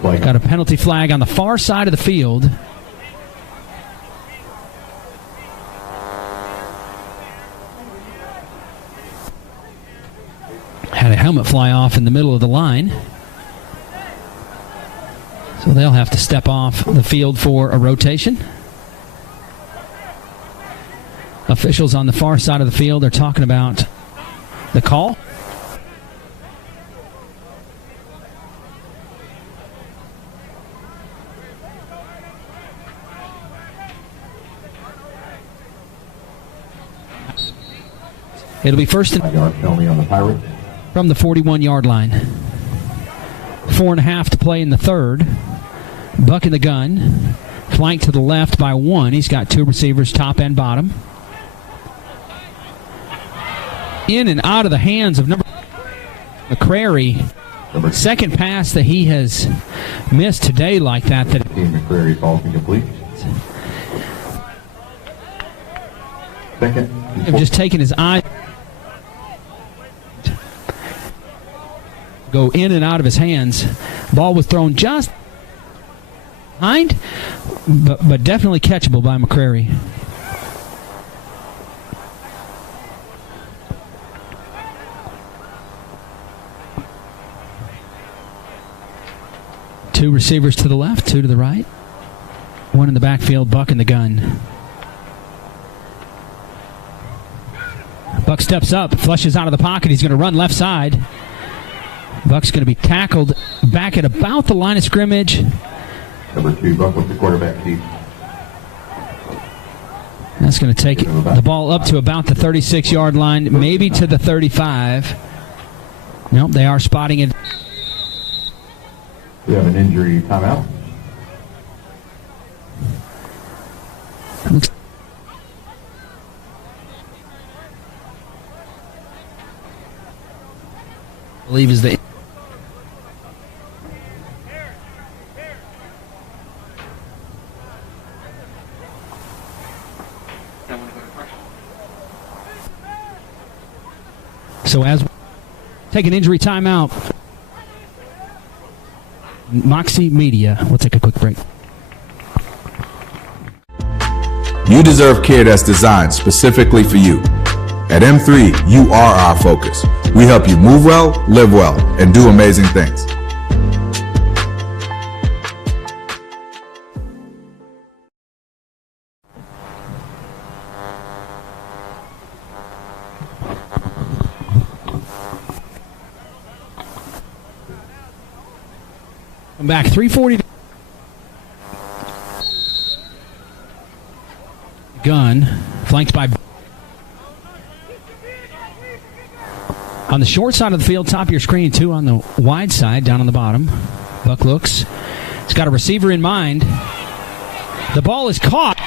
Got a penalty flag on the far side of the field. Had a helmet fly off in the middle of the line. So they'll have to step off the field for a rotation. Officials on the far side of the field are talking about the call. It'll be first and from the 41-yard line. 4.5 to play in the third. Buck in the gun. Flanked to the left by 1. He's got 2 receivers, top and bottom. In and out of the hands of number McCrary. Second pass that he has missed today like that. McCrary falls incomplete. Second. Just taking his eye. Go in and out of his hands. Ball was thrown just behind, but definitely catchable by McCrary. Two receivers to the left, 2 to the right. 1 in the backfield, Buck in the gun. Buck steps up, flushes out of the pocket. He's going to run left side. Buck's going to be tackled back at about the line of scrimmage. Number 2, Buck with the quarterback seat. That's going to take the ball up to about the 36-yard line, maybe to the 35. Nope, they are spotting it. We have an injury timeout. I believe is the so as we take an injury timeout, Moxie Media. We'll take a quick break. You deserve care that's designed specifically for you. At M3, you are our focus. We help you move well, live well, and do amazing things. Come back, 3:40. Gun, flanked by... On the short side of the field, top of your screen, 2 on the wide side, down on the bottom. Buck looks. He's got a receiver in mind. The ball is caught.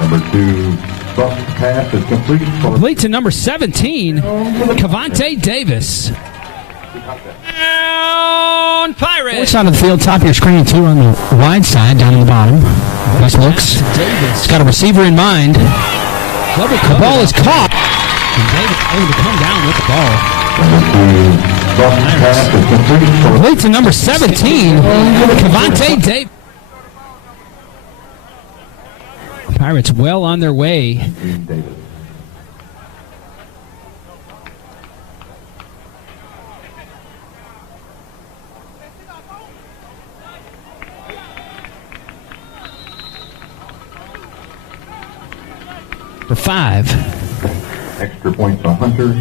Number 2, Buck's pass is complete. Complete to number 17, Cavante Davis. Down Pirates. Fourth side of the field, top of your screen, 2 on the wide side, down on the bottom. Nice looks. It's got a receiver in mind. The ball is caught. And David able to come down with the ball. Lead to number 17, Cavante Davis. Pirates well on their way. For 5. Extra point by Hunter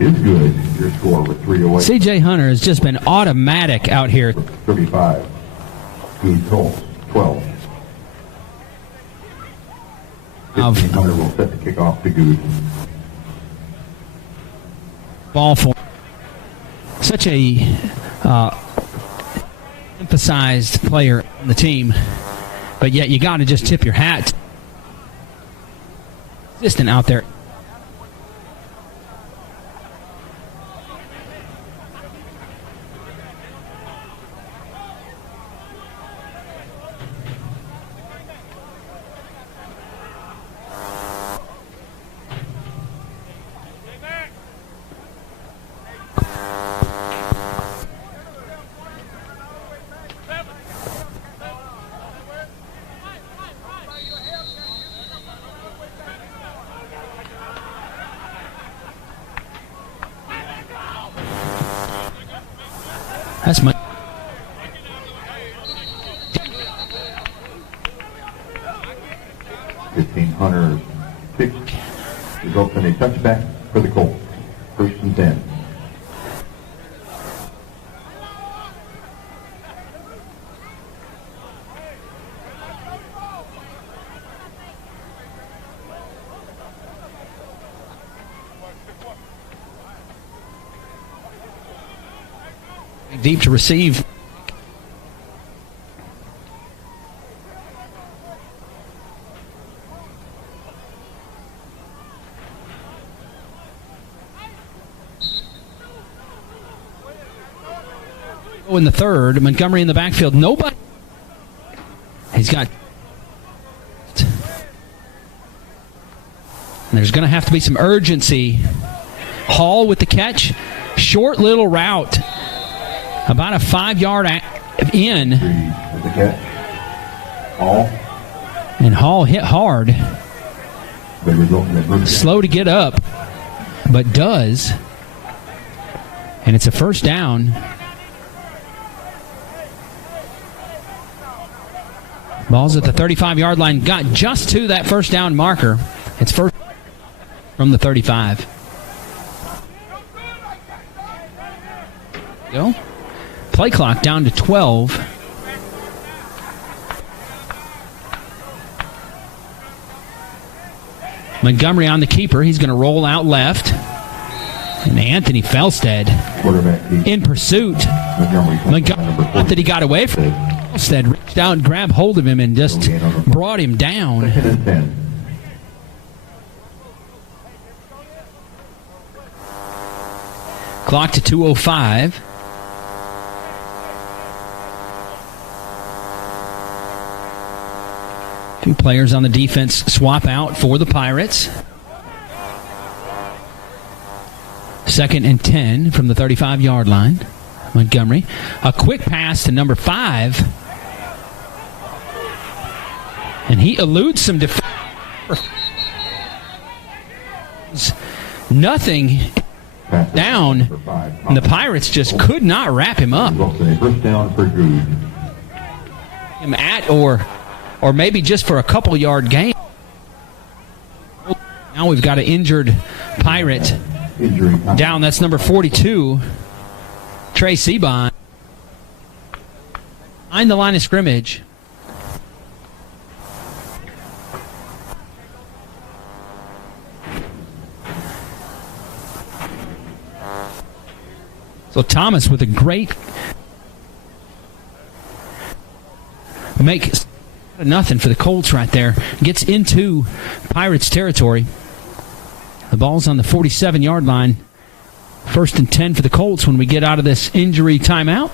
is good. Your score with 3 away. C.J. Hunter has just been automatic out here. 35. Goode Colts, 12. Hunter will set the kickoff to Goode. Ball for such a emphasized player on the team, but yet you got to just tip your hat. Assistant out there. That's my 1,500 kick results in a touchback for the Colts. 1st and 10. Deep to receive. In the 3rd, Montgomery in the backfield. Nobody. He's got. And there's going to have to be some urgency. Hall with the catch. Short little route. About a 5-yard in. Hall. And Hall hit hard. Slow to get up, but does. And it's a 1st down. Ball's at the 35-yard line. Got just to that 1st down marker. It's 1st from the 35. Go. Play clock down to 12. Montgomery on the keeper. He's going to roll out left. And Anthony Felstead in pursuit. Montgomery thought that he got away from him. Felstead reached out and grabbed hold of him and just brought him down. Clock to 2:05. Two players on the defense swap out for the Pirates. 2nd and 10 from the 35-yard line. Montgomery. A quick pass to number 5. And he eludes some defense. Nothing down. And the Pirates just could not wrap him up. First down for Goode. Him at or maybe just for a couple-yard gain. Now we've got an injured Pirate down. That's number 42, Trey Seabon. Behind the line of scrimmage. So Thomas with a great make nothing for the Colts right there. Gets into Pirates territory. The ball's on the 47-yard line. First and 10 for the Colts when we get out of this injury timeout.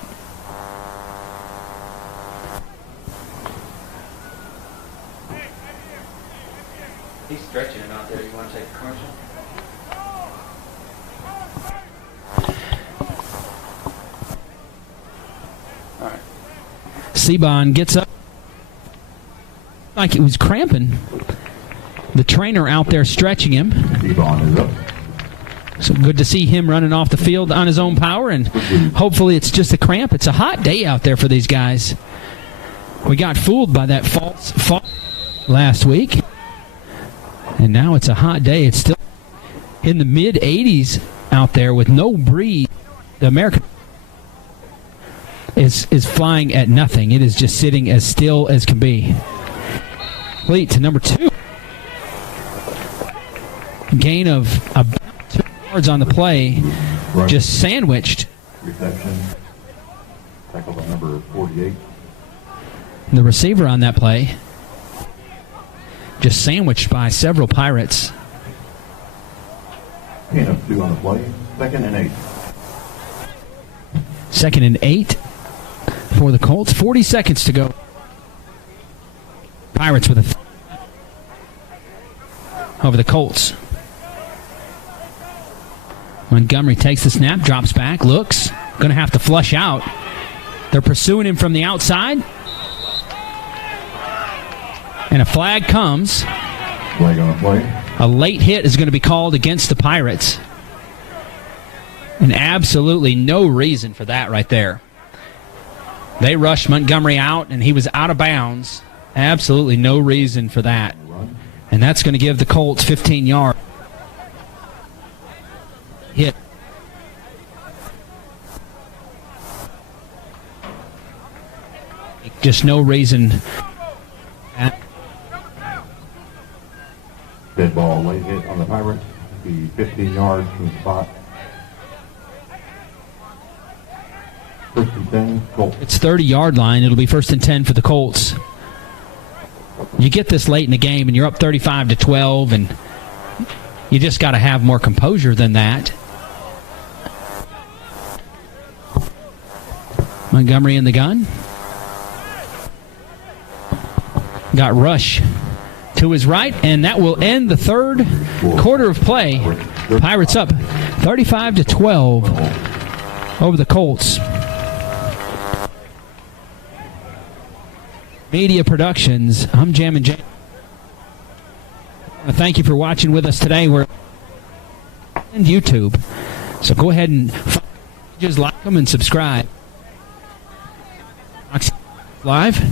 He's stretching him out there. You want to take a commercial? All right. Seabon gets up like it was cramping. The trainer out there stretching him. Seabon is up. So good to see him running off the field on his own power, and hopefully it's just a cramp. It's a hot day out there for these guys. We got fooled by that false last week, and now it's a hot day. It's still in the mid-80s out there with no breeze. The American is flying at nothing. It is just sitting as still as can be. Lead to number 2. Gain of about 2 yards on the play, just sandwiched. Reception. Tackle by number 48. The receiver on that play, just sandwiched by several Pirates. Gain of 2 on the play. 2nd and 8. 2nd and 8 for the Colts. 40 seconds to go. Pirates with a over the Colts. Montgomery takes the snap, drops back, looks. Going to have to flush out. They're pursuing him from the outside. And a flag comes. Flag on the play. A late hit is going to be called against the Pirates. And absolutely no reason for that right there. They rushed Montgomery out, and he was out of bounds. Absolutely no reason for that. And that's going to give the Colts 15 yards. Hit. Just no reason. Dead ball, late hit on the Pirates. Be 15 yards from the spot. First and 10, Colts. It's 30-yard line. It'll be 1st and 10 for the Colts. You get this late in the game, and you're up 35-12, and you just got to have more composure than that. Montgomery in the gun. Got Rush to his right, and that will end the third quarter of play. Pirates up 35-12 over the Colts. Media Productions, I'm Jammin' Jam. Thank you for watching with us today. We're on YouTube, so go ahead and just like them and subscribe. Live.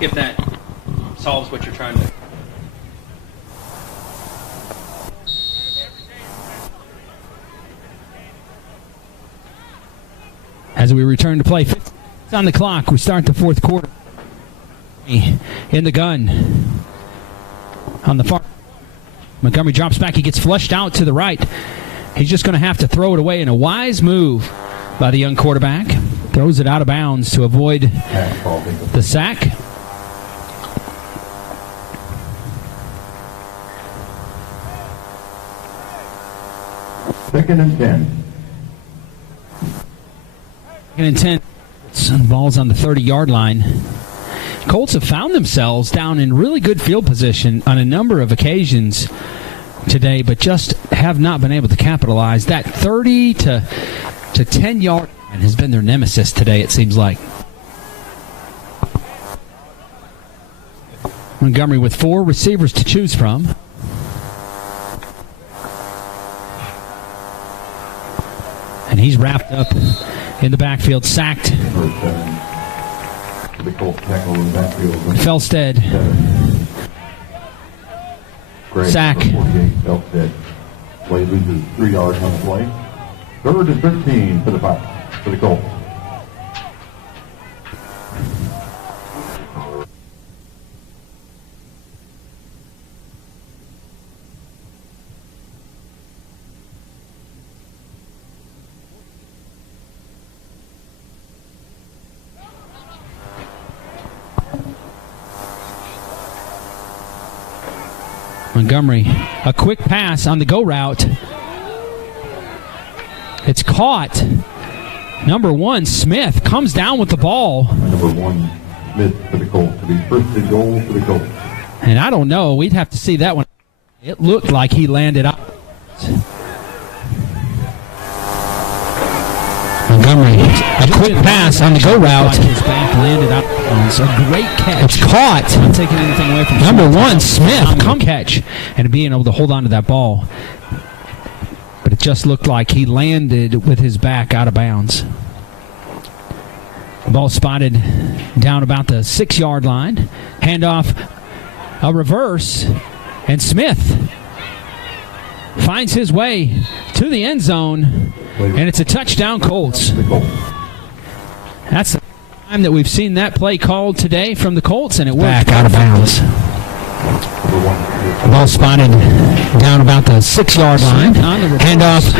If that solves what you're trying to. As we return to play, 15 minutes on the clock, we start the fourth quarter. In the gun. On the far. Montgomery drops back. He gets flushed out to the right. He's just going to have to throw it away in a wise move by the young quarterback. Throws it out of bounds to avoid the sack. Second and 10. Second and 10. Some balls on the 30-yard line. Colts have found themselves down in really good field position on a number of occasions today, but just have not been able to capitalize. That 30 to 10-yard line has been their nemesis today, it seems like. Montgomery with 4 receivers to choose from. And he's wrapped up in the backfield, sacked. Felstead. Sack. Felstead. Play loses 3 yards on the play. 3rd and 13 for the Colts. Montgomery, a quick pass on the go route. It's caught. Number 1, Smith, comes down with the ball. Number 1, Smith for the Colts. To be first and goal for the Colts. And I don't know. We'd have to see that one. It looked like he landed up. Montgomery, a quick pass on the go route. His back landed up. It's a great catch. It's caught. Not taking anything away from number 1, Smith. Come catch and being able to hold on to that ball. But it just looked like he landed with his back out of bounds. The ball spotted down about the 6-yard line. Handoff, a reverse, and Smith finds his way to the end zone, and it's a touchdown, Colts. That's the time that we've seen that play called today from the Colts, and it worked. Back out of bounds. Ball spotted down about the 6-yard line. Handoff,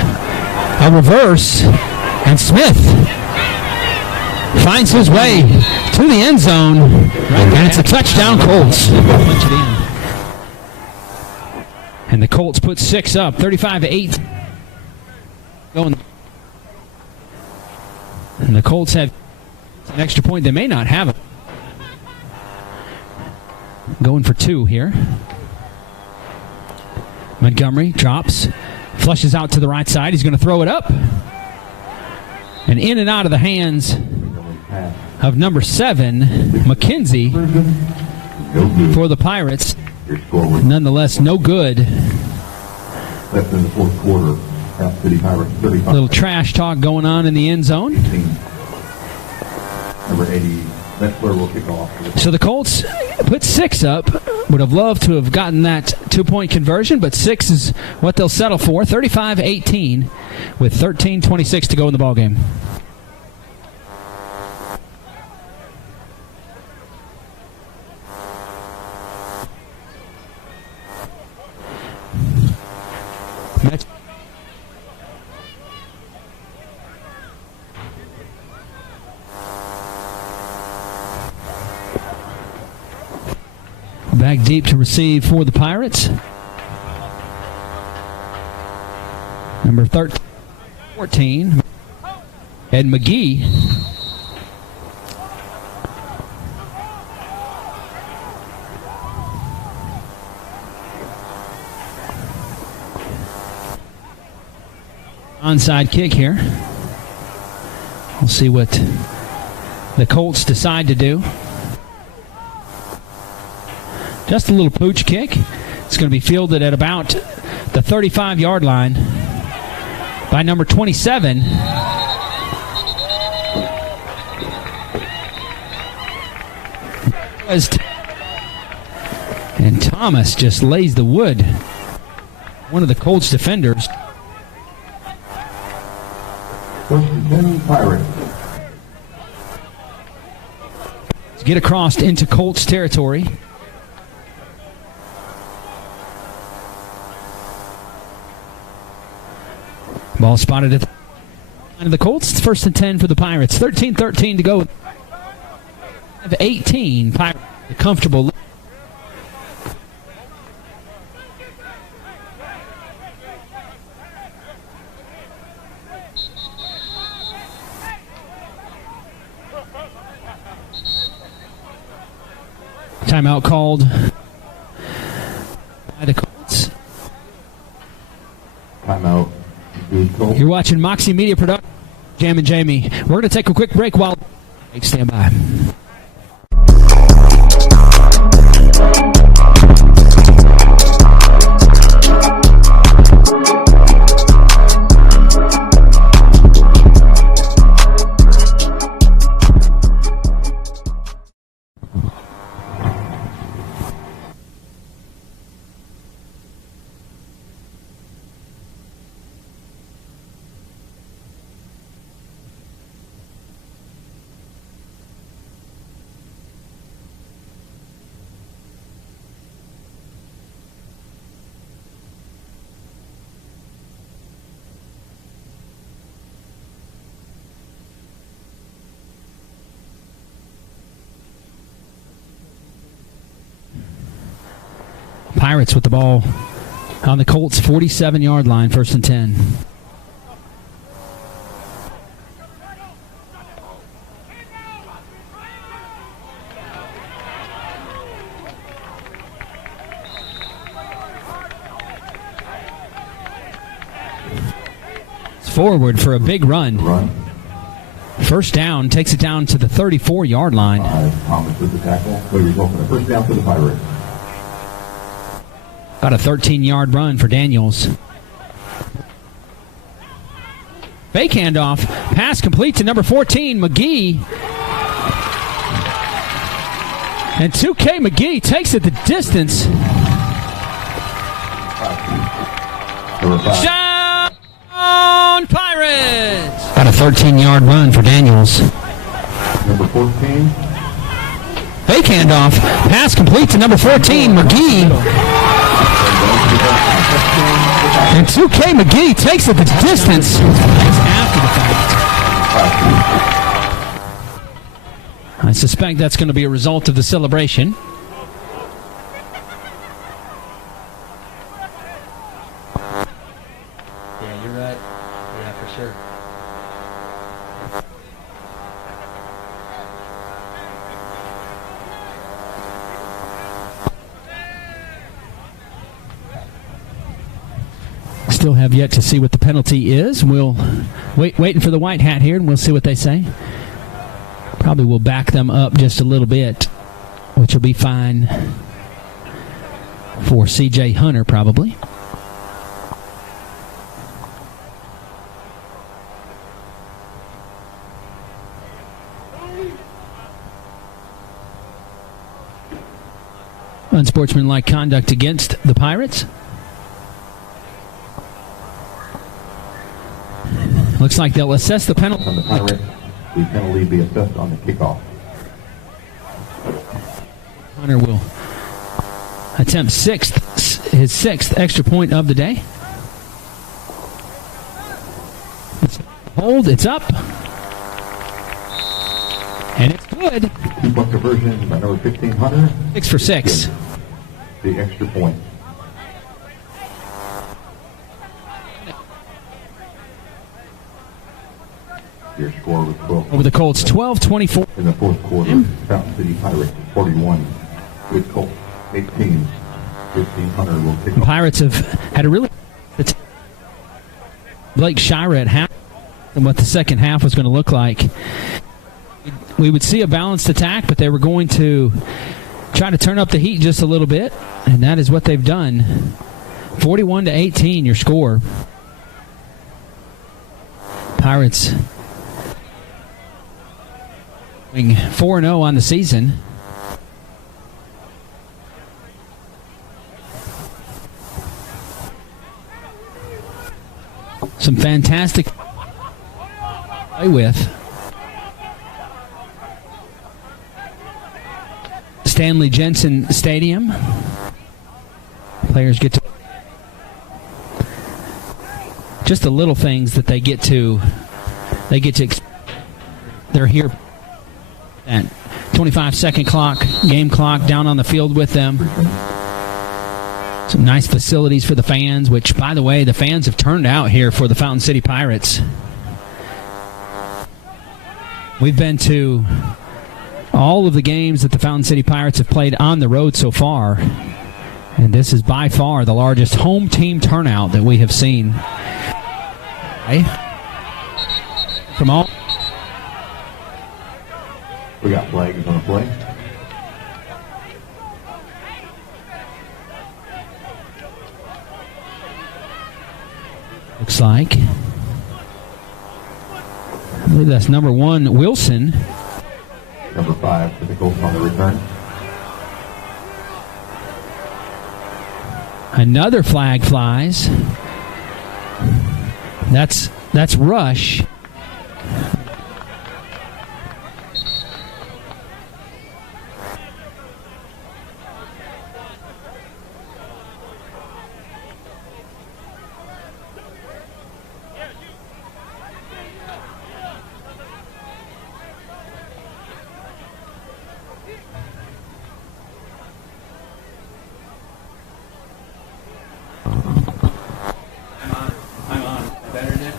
a reverse, and Smith finds his way to the end zone, and it's a touchdown, Colts. And the Colts put 6 up, 35-8. Going. And the Colts have an extra point. They may not have it. Going for 2 here. Montgomery drops, flushes out to the right side. He's going to throw it up. And in and out of the hands of number 7, McKenzie, for the Pirates. Nonetheless, no good. Left in the 4th quarter. City Pirates 35. Little trash talk going on in the end zone. 18. Number 80. That's where we'll kick off. So the Colts put 6 up. Would have loved to have gotten that 2-point conversion, but 6 is what they'll settle for. 35-18 with 13:26 to go in the ballgame. Back deep to receive for the Pirates. Number 14, Ed McGee. Onside kick here. We'll see what the Colts decide to do. Just a little pooch kick. It's going to be fielded at about the 35-yard line by number 27. And Thomas just lays the wood. One of the Colts defenders. First and 10 Pirates. To get across into Colts territory. Ball spotted at the line of the Colts. It's 1st and 10 for the Pirates. 13-13 to go. 18 Pirates. A comfortable. Timeout called by the Colts. Timeout. Goode Colts. You're watching Moxie Media Production. Jam and Jamie. We're going to take a quick break while... Stand by. Pirates with the ball on the Colts 47-yard line, 1st and 10. It's forward for a big run. First down, takes it down to the 34-yard line. Thomas with the tackle. Good result for the first down for the Pirates. About a 13-yard run for Daniels. Fake handoff. Pass complete to number 14, McGee. And 2K McGee takes it the distance. Down Pirates! About a 13-yard run for Daniels. Number 14. Fake handoff. Pass complete to number 14, McGee. And 2K McGee takes it the distance. After the fact. I suspect that's going to be a result of the celebration. Yeah, you're right. Yeah, for sure. Still have yet to see what the penalty is. We'll waiting for the white hat here, and we'll see what they say. Probably will back them up just a little bit, which will be fine for C.J. Hunter, probably. Unsportsmanlike conduct against the Pirates. Looks like they'll assess the penalty. On the Pirates, the penalty be assessed on the kickoff. Hunter will attempt his sixth extra point of the day. Hold, it's up. And it's good. 2-point conversion by number 15, Hunter. 6 for 6. The extra point. Your score was 12. Over the Colts, 12-24. In the fourth quarter, Fountain City Pirates 41. With Colts 18. 15 Hunter will kick The off. Pirates have had a really... Blake Shira at half and what the second half was going to look like. We would see a balanced attack, but they were going to try to turn up the heat just a little bit, and that is what they've done. 41-18, your score. Pirates 4-0 on the season. Some fantastic play with. Stanley Jensen Stadium. Players get to just the little things that they get to they're here at 25-second clock, game clock down on the field with them. Some nice facilities for the fans, which, by the way, the fans have turned out here for the Fountain City Pirates. We've been to all of the games that the Fountain City Pirates have played on the road so far. And this is by far the largest home team turnout that we have seen. From all. We got flags on the play. Looks like. I believe that's number 1, Wilson. Number 5 for the Colts on the return. Another flag flies. That's Rush. I'm on. Better now?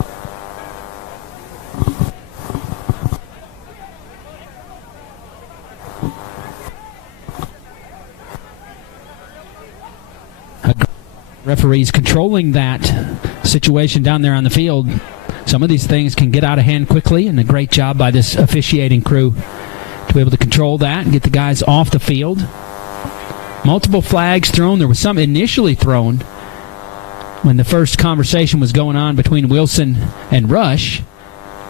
Referees controlling that situation down there on the field. Some of these things can get out of hand quickly, and a great job by this officiating crew to be able to control that and get the guys off the field. Multiple flags thrown. There was some initially thrown when the first conversation was going on between Wilson and Rush,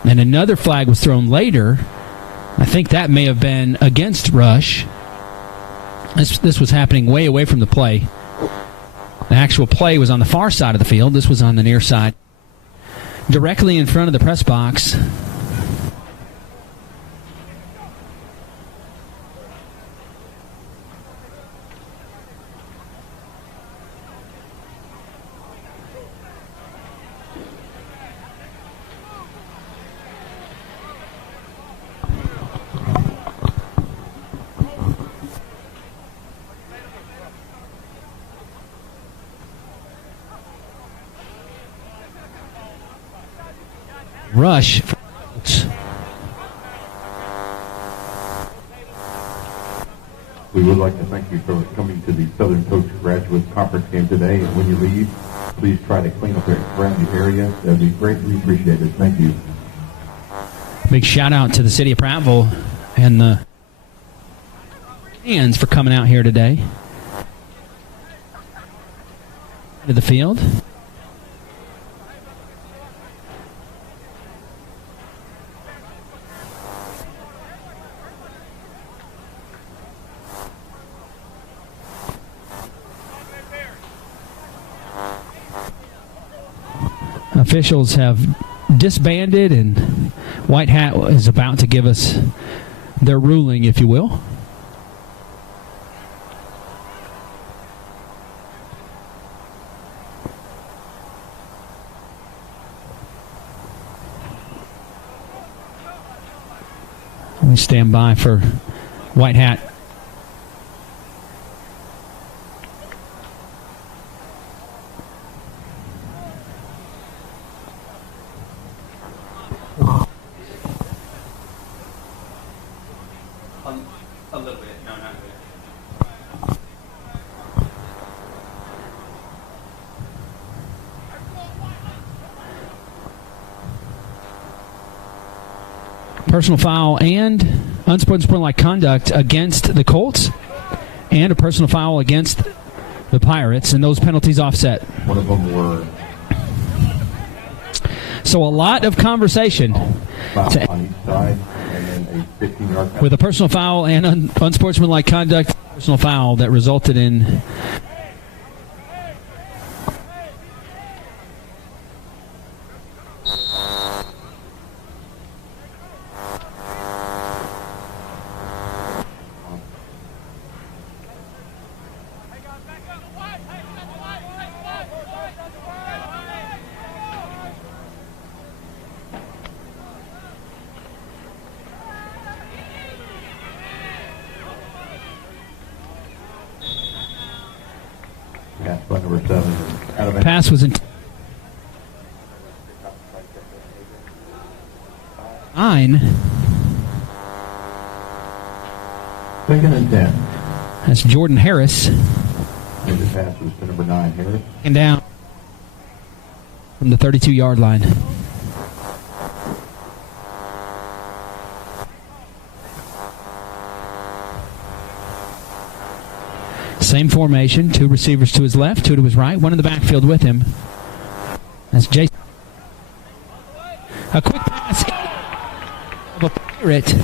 and another flag was thrown later. I think that may have been against Rush. This was happening way away from the play. The actual play was on the far side of the field. This was on the near side, directly in front of the press box. Rush. We would like to thank you for coming to the Southern Coach Graduate Conference game today. And when you leave, please try to clean up around the area. That would be greatly appreciated. Thank you. Big shout out to the city of Prattville and the fans for coming out here today to the field. Officials have disbanded, and White Hat is about to give us their ruling, if you will. We stand by for White Hat. A little bit. No, not really. Personal foul and unsportsmanlike conduct against the Colts, and a personal foul against the Pirates, and those penalties offset. One of them were. So a lot of conversation On each side, and then a 15-yard with a personal foul and unsportsmanlike conduct, personal foul that resulted in number 7. pass was in 9. Second and 10. That's Jordan Harris. And the pass was to number 9, Harris. And down from the 32-yard line. Same formation, 2 receivers to his left, 2 to his right, 1 in the backfield with him. That's Jason. A quick pass of a Pirate.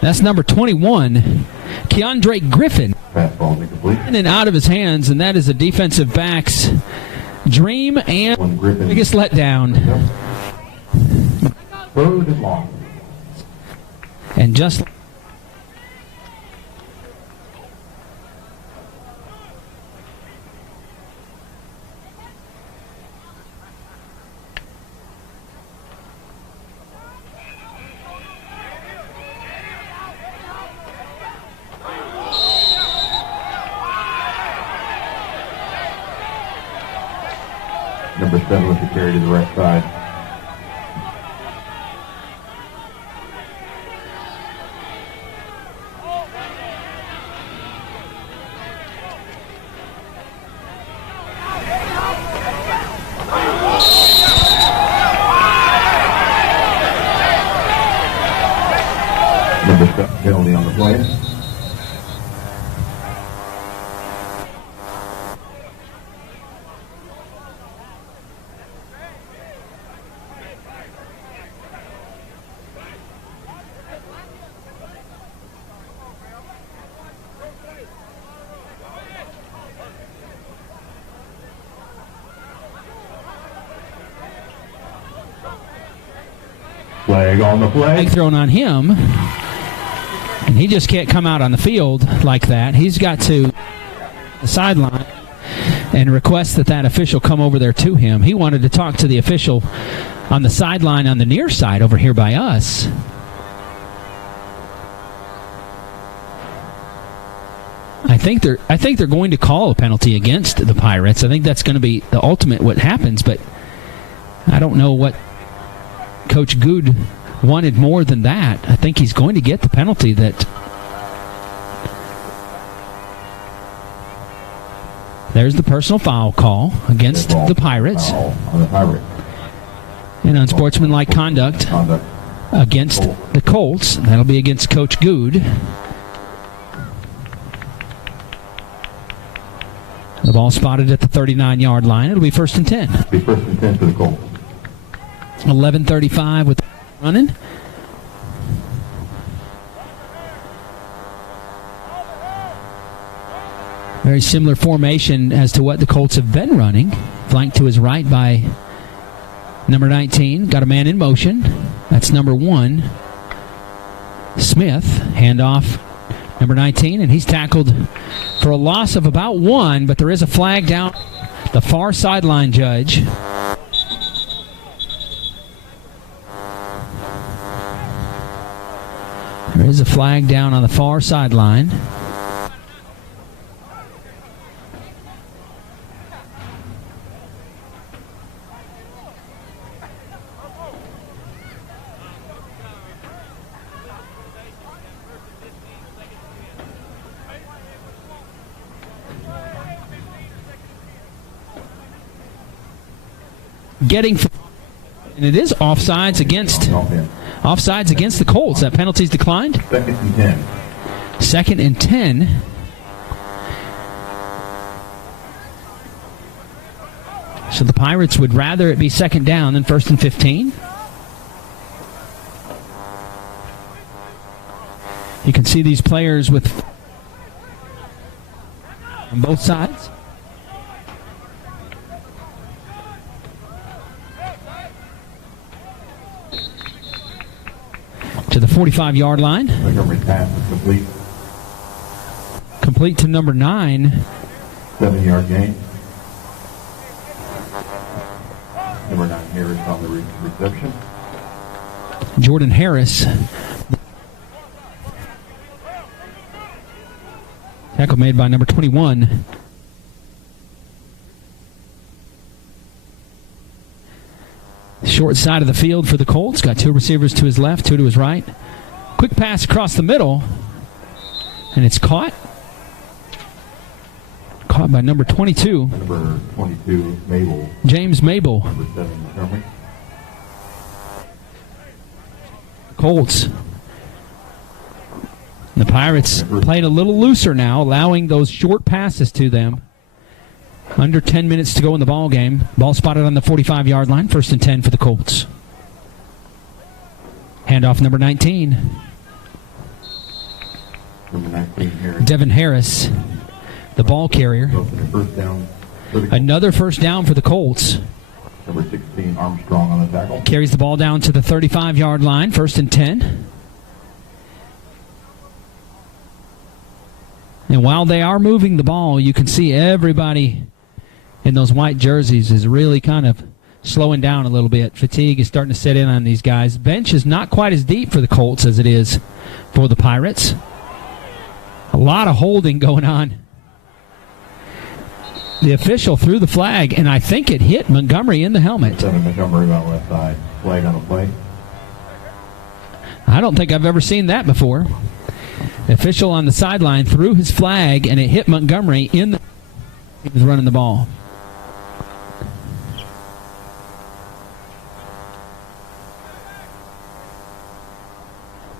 That's number 21, Keandre Griffin. Fastball incomplete. In and out of his hands, and that is a defensive back's dream and biggest letdown. Third and long. And just Number 7 with the carry to the right side. Number 7 penalty on the play. Flag on the play. flag thrown on him, and he just can't come out on the field like that. He's got to the sideline and request that official come over there to him. He wanted to talk to the official on the sideline on the near side over here by us. I think they're going to call a penalty against the Pirates. I think that's going to be the ultimate what happens, but I don't know what Coach Goode wanted more than that. I think he's going to get the penalty that. There's the personal foul call against the Pirates. On the Pirates. And unsportsmanlike conduct against the Colts. That'll be against Coach Goode. The ball spotted at the 39-yard line. It'll be 1st and 10. Be 1st and 10 for the Colts. 11:35 with running. Very similar formation as to what the Colts have been running. Flanked to his right by number 19. Got a man in motion. That's number 1, Smith. Handoff, number 19, and he's tackled for a loss of about 1, but there is a flag down the far sideline, Judge. There is a flag down on the far sideline. And it is offsides against the Colts. That penalty's declined. 2nd and 10. 2nd and 10. So the Pirates would rather it be 2nd down than 1st and 15. You can see these players with on both sides. To the 45-yard line. Montgomery's pass is complete. Complete to number 9. 7-yard gain. Number 9 Harris on the reception. Jordan Harris. Tackle made by number 21. Short side of the field for the Colts. Got 2 receivers to his left, 2 to his right. quick pass across the middle, and it's caught. Caught by number 22. Number 22, Mabel. James Mabel. Number 7, Montgomery. Colts. The Pirates playing a little looser now, allowing those short passes to them. Under 10 minutes to go in the ball game. Ball spotted on the 45-yard line. 1st and 10 for the Colts. Handoff number 19. Number 19, Harris. Devin Harris, the ball carrier. First down. Another first down for the Colts. Number 16, Armstrong on the tackle. Carries the ball down to the 35-yard line. 1st and 10. And while they are moving the ball, you can see everybody in those white jerseys is really kind of slowing down a little bit. Fatigue is starting to set in on these guys. Bench is not quite as deep for the Colts as it is for the Pirates. A lot of holding going on. The official threw the flag, and I think it hit Montgomery in the helmet. Montgomery on the left side. Flag on the play. I don't think I've ever seen that before. The official on the sideline threw his flag, and it hit Montgomery in the... He was running the ball.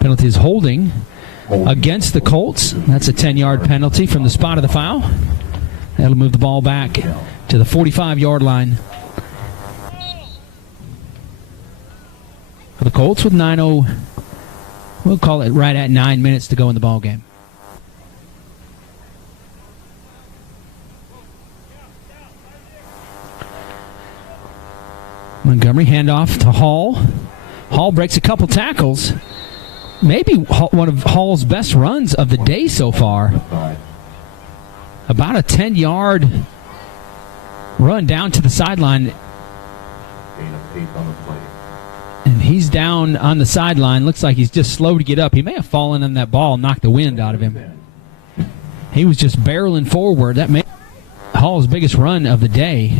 Penalty is holding against the Colts. That's a 10-yard penalty from the spot of the foul. That'll move the ball back to the 45-yard line. For the Colts with 9:0, we'll call it right at 9 minutes to go in the ball game. Montgomery handoff to Hall. Hall breaks a couple tackles. Maybe one of Hall's best runs of the day so far. About a 10-yard run down to the sideline. And he's down on the sideline. Looks like he's just slow to get up. He may have fallen on that ball and knocked the wind out of him. He was just barreling forward. That may be Hall's biggest run of the day.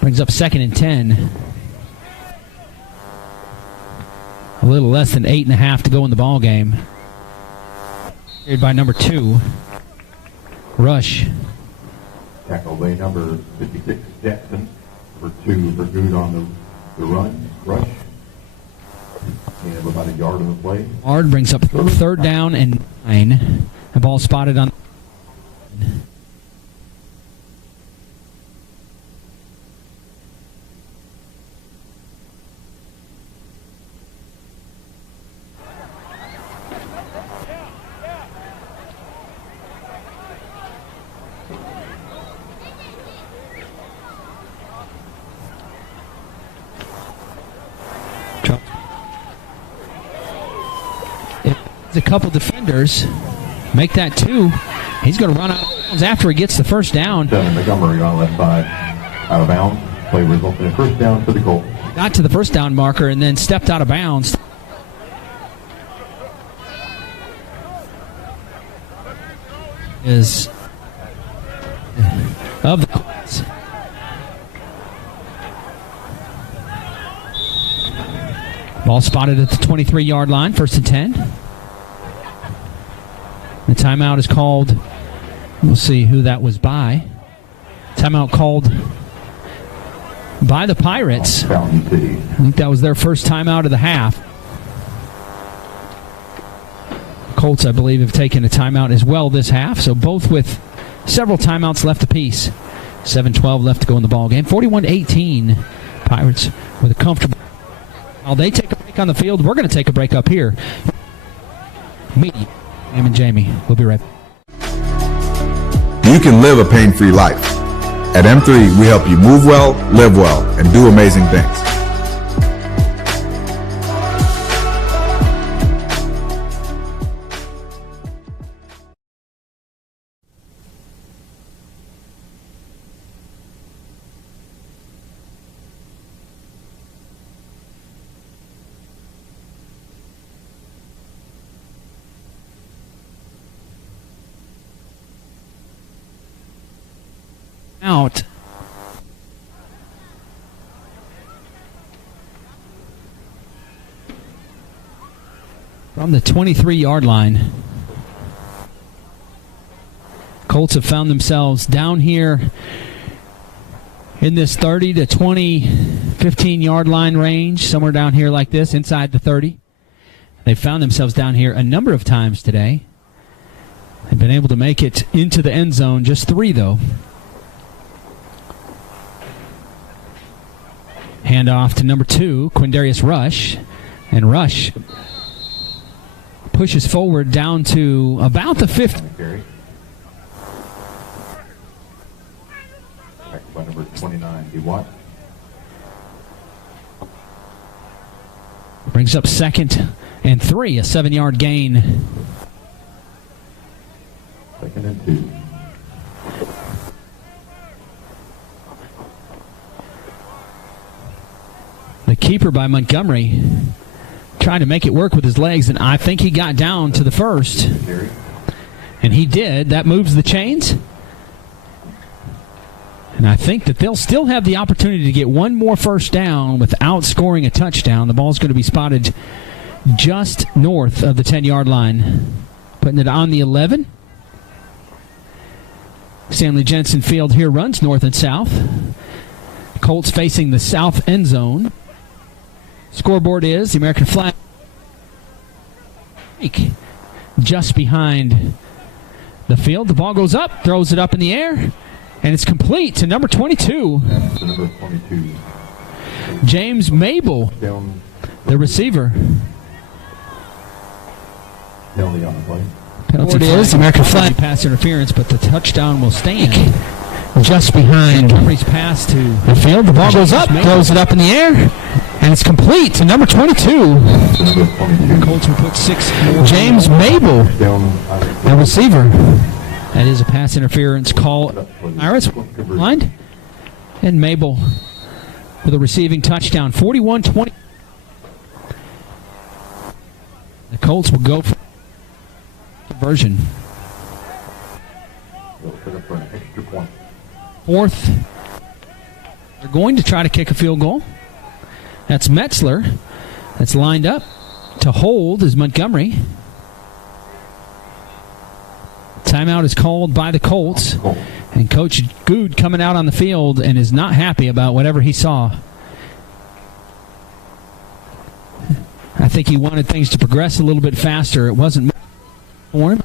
Brings up 2nd and 10. A little less than 8.5 to go in the ball game. Carried by number 2. Rush. Tackle by number 56, Jackson. For 2 for Goode on the run. Rush. And about a yard of the play. Ard brings up 3rd down and 9. The ball spotted on... a couple defenders make that 2. He's going to run out of bounds after he gets the first down. Montgomery on the left side, out of bounds. Play results in a first down for the Colts. Got to the first down marker and then stepped out of bounds. Is of the Colts. Ball spotted at the 23-yard line, 1st and 10. The timeout is called. We'll see who that was by. Timeout called by the Pirates. I think that was their first timeout of the half. Colts, I believe, have taken a timeout as well this half, so both with several timeouts left apiece. 7:12 left to go in the ball game. 41-18. Pirates with a comfortable. While they take a break on the field, we're going to take a break up here. Media. Sam and Jamie. We'll be right back. You can live a pain-free life. At M3, we help you move well, live well, and do amazing things. Out. from the 23-yard line. Colts have found themselves down here in this 30 to 20, 15-yard line range, somewhere down here like this, inside the 30. They found themselves down here a number of times today. They've been able to make it into the end zone, just 3 though. Handoff to number 2, Quindarius Rush. And Rush pushes forward down to about the 50. By number 29, Watt. Brings up 2nd and 3, a 7-yard gain. 2nd and 2. The keeper by Montgomery trying to make it work with his legs, and I think he got down to the first. And he did. That moves the chains. And I think that they'll still have the opportunity to get one more first down without scoring a touchdown. The ball's going to be spotted just north of the 10-yard line. Putting it on the 11. Stanley Jensen Field here runs north and south. Colts facing the south end zone. Scoreboard is the American flag just behind the field. The ball goes up, throws it up in the air, and it's complete to number 22. Number 22. James Mabel, the receiver. Penalty on the play. Penalty is American flag pass interference, but the touchdown will stand just behind Montgomery's pass to the field. The ball goes up, throws it up in the air, and it's complete to number 22. The Colts will put 6. James Mabel, the receiver. That is a pass interference call. Pirates line. And Mabel with a receiving touchdown. 41-20. The Colts will go for conversion. 4th. They're going to try to kick a field goal. That's Metzler. That's lined up to hold is Montgomery. Timeout is called by the Colts. And Coach Goode coming out on the field and is not happy about whatever he saw. I think he wanted things to progress a little bit faster. It wasn't for him.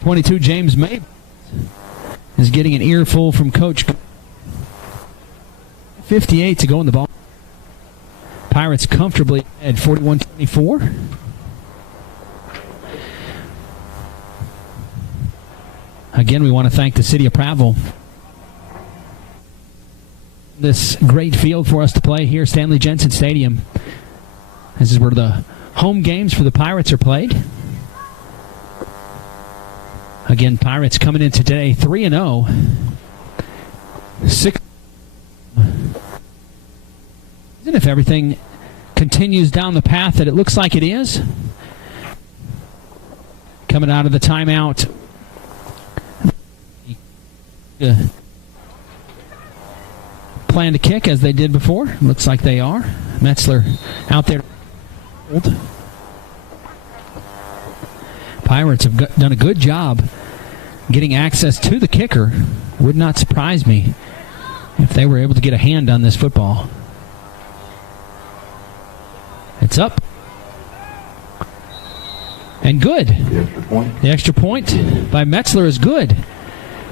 22, James May is getting an earful from Coach. 58 to go in the ball. Pirates comfortably at 41-24. Again, we want to thank the city of Prattville. This great field for us to play here, Stanley Jensen Stadium. This is where the home games for the Pirates are played. Again, Pirates coming in today 3-0. 6. If everything continues down the path that it looks like it is. Coming out of the timeout. Plan to kick as they did before. Looks like they are. Metzler out there. Pirates have done a good job getting access to the kicker. Would not surprise me if they were able to get a hand on this football. It's up. And good. The extra point by Metzler is good.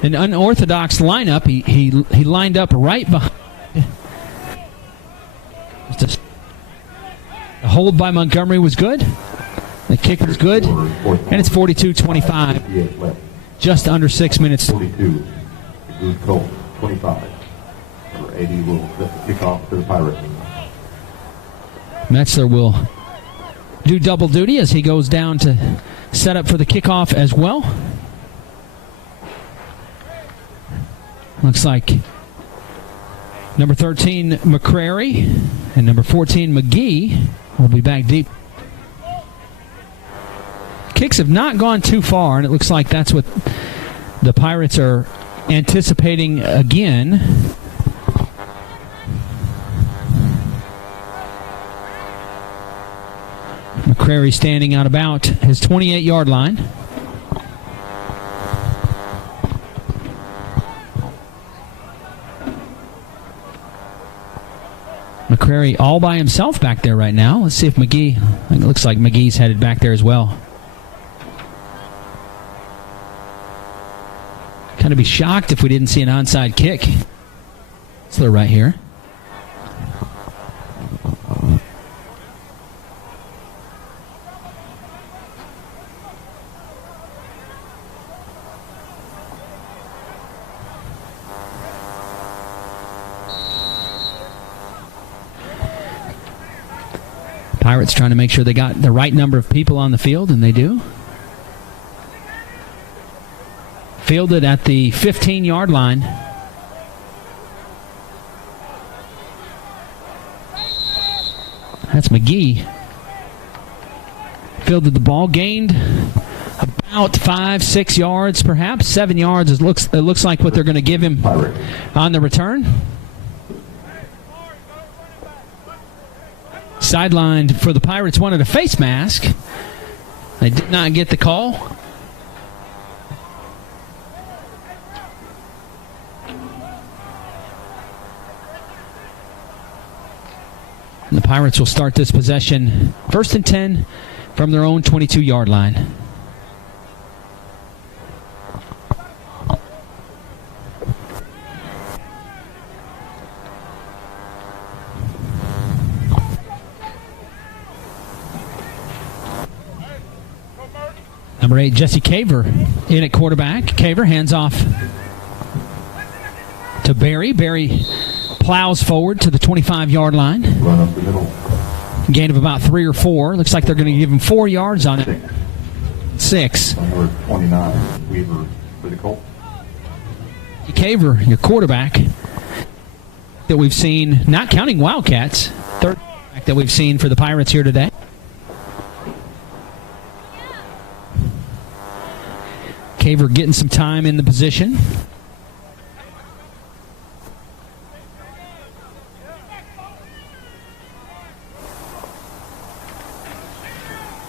An unorthodox lineup. He lined up right behind. The hold by Montgomery was good. The kick was good. And it's 42-25. Just under 6 minutes. 42. Goode Colts, 25. Number 80 will set the kickoff to the Pirates. Metzler will do double duty as he goes down to set up for the kickoff as well. Looks like number 13, McCrary, and number 14, McGee will be back deep. Kicks have not gone too far, and it looks like that's what the Pirates are anticipating again. McCrary standing out about his 28-yard line. McCrary all by himself back there right now. Let's see if McGee, it looks like McGee's headed back there as well. Kind of be shocked if we didn't see an onside kick. So right here. Pirates trying to make sure they got the right number of people on the field, and they do. Fielded at the 15-yard line. That's McGee. Fielded the ball, gained about 5-6 yards, perhaps 7 yards. It looks like what they're going to give him on the return. Sidelined for the Pirates, wanted a face mask. They did not get the call. And the Pirates will start this possession 1st and 10 from their own 22-yard line. Number 8, Jesse Caver in at quarterback. Caver hands off to Barry. Barry plows forward to the 25-yard line. Run up the middle. Gain of about 3 or 4. Looks like they're going to give him 4 yards on it. 6. Number 29, Weaver for the Colts. Caver, your quarterback that we've seen, not counting Wildcats, third quarterback that we've seen for the Pirates here today. Caver getting some time in the position.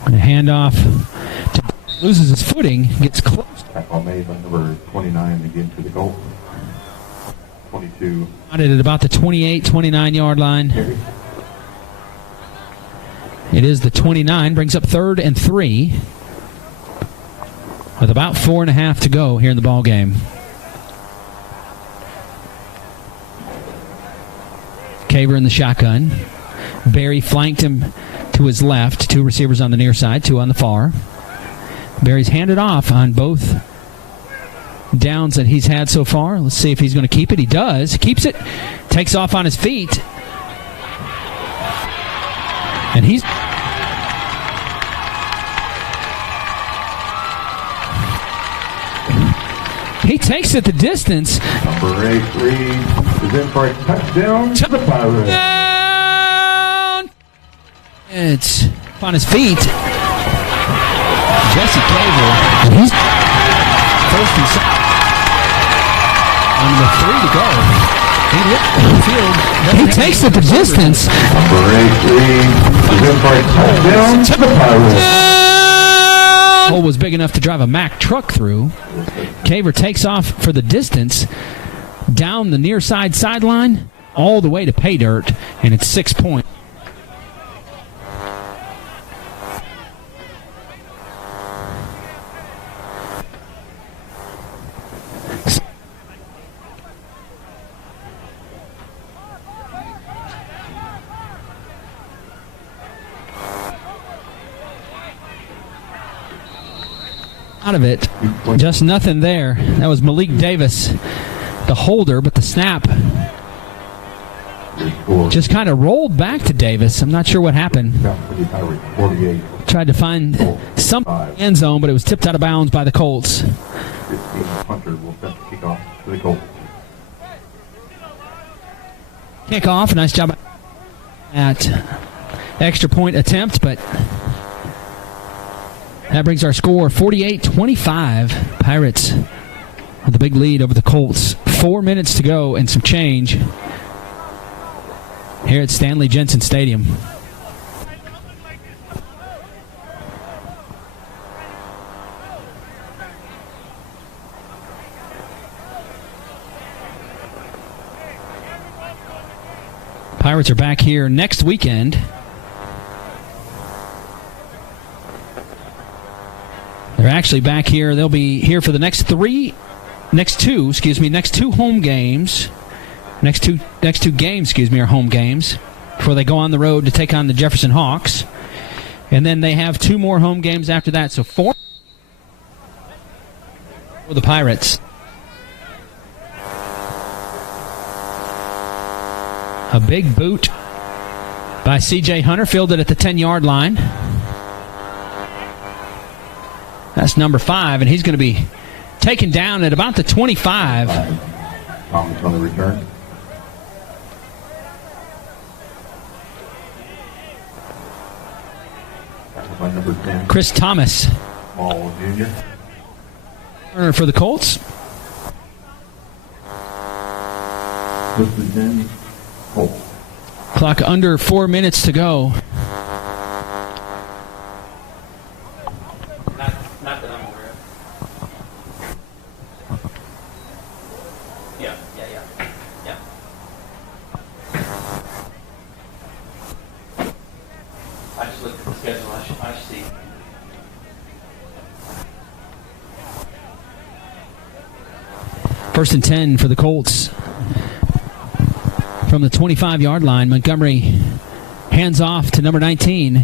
And a handoff to loses his footing, gets close. Tackle made by number 29 again for the Colts. 22. At about the 28, 29-yard line. It is the 29, brings up 3rd and 3. With about 4.5 to go here in the ball game. Caver in the shotgun. Barry flanked him to his left. 2 receivers on the near side, 2 on the far. Barry's handed off on both downs that he's had so far. Let's see if he's going to keep it. He does. He keeps it. Takes off on his feet. And he's... He takes it the distance. Number 8, Reed is in for a touchdown to the Pirates. Down. It's on his feet. Jesse Caver. And he's 1st and 2nd. On the 3 to go. He looked at the field. He takes it the distance. Number 8, Reed is in for a touchdown to the Pirates. Hole was big enough to drive a Mack truck through. Caver takes off for the distance down the near side sideline all the way to pay dirt, and it's 6 points. Out of it, just nothing there. That was Malik Davis, the holder, but the snap just kind of rolled back to Davis. I'm not sure what happened. Tried to find some end zone, but it was tipped out of bounds by the Colts. Punter will set the kickoff for the Colts. Kickoff, nice job at extra point attempt, but that brings our score 48-25. Pirates with the big lead over the Colts. 4 minutes to go and some change here at Stanley Jensen Stadium. Pirates are back here next weekend. They're actually back here. They'll be here for the next two home games. Next two games, are home games before they go on the road to take on the Jefferson Hawks. And then they have 2 more home games after that. So 4 for the Pirates. A big boot by C.J. Hunter, fielded at the 10-yard line. That's number 5, and he's going to be taken down at about the 25. Thomas on the return. By number 10. Chris Thomas. Ball junior. For the Colts. First and 10. Colts. Clock under 4 minutes to go. Not that I'm aware of. Yeah. I just looked at the schedule. I should see. First and 10 for the Colts. From the 25-yard line, Montgomery hands off to number 19.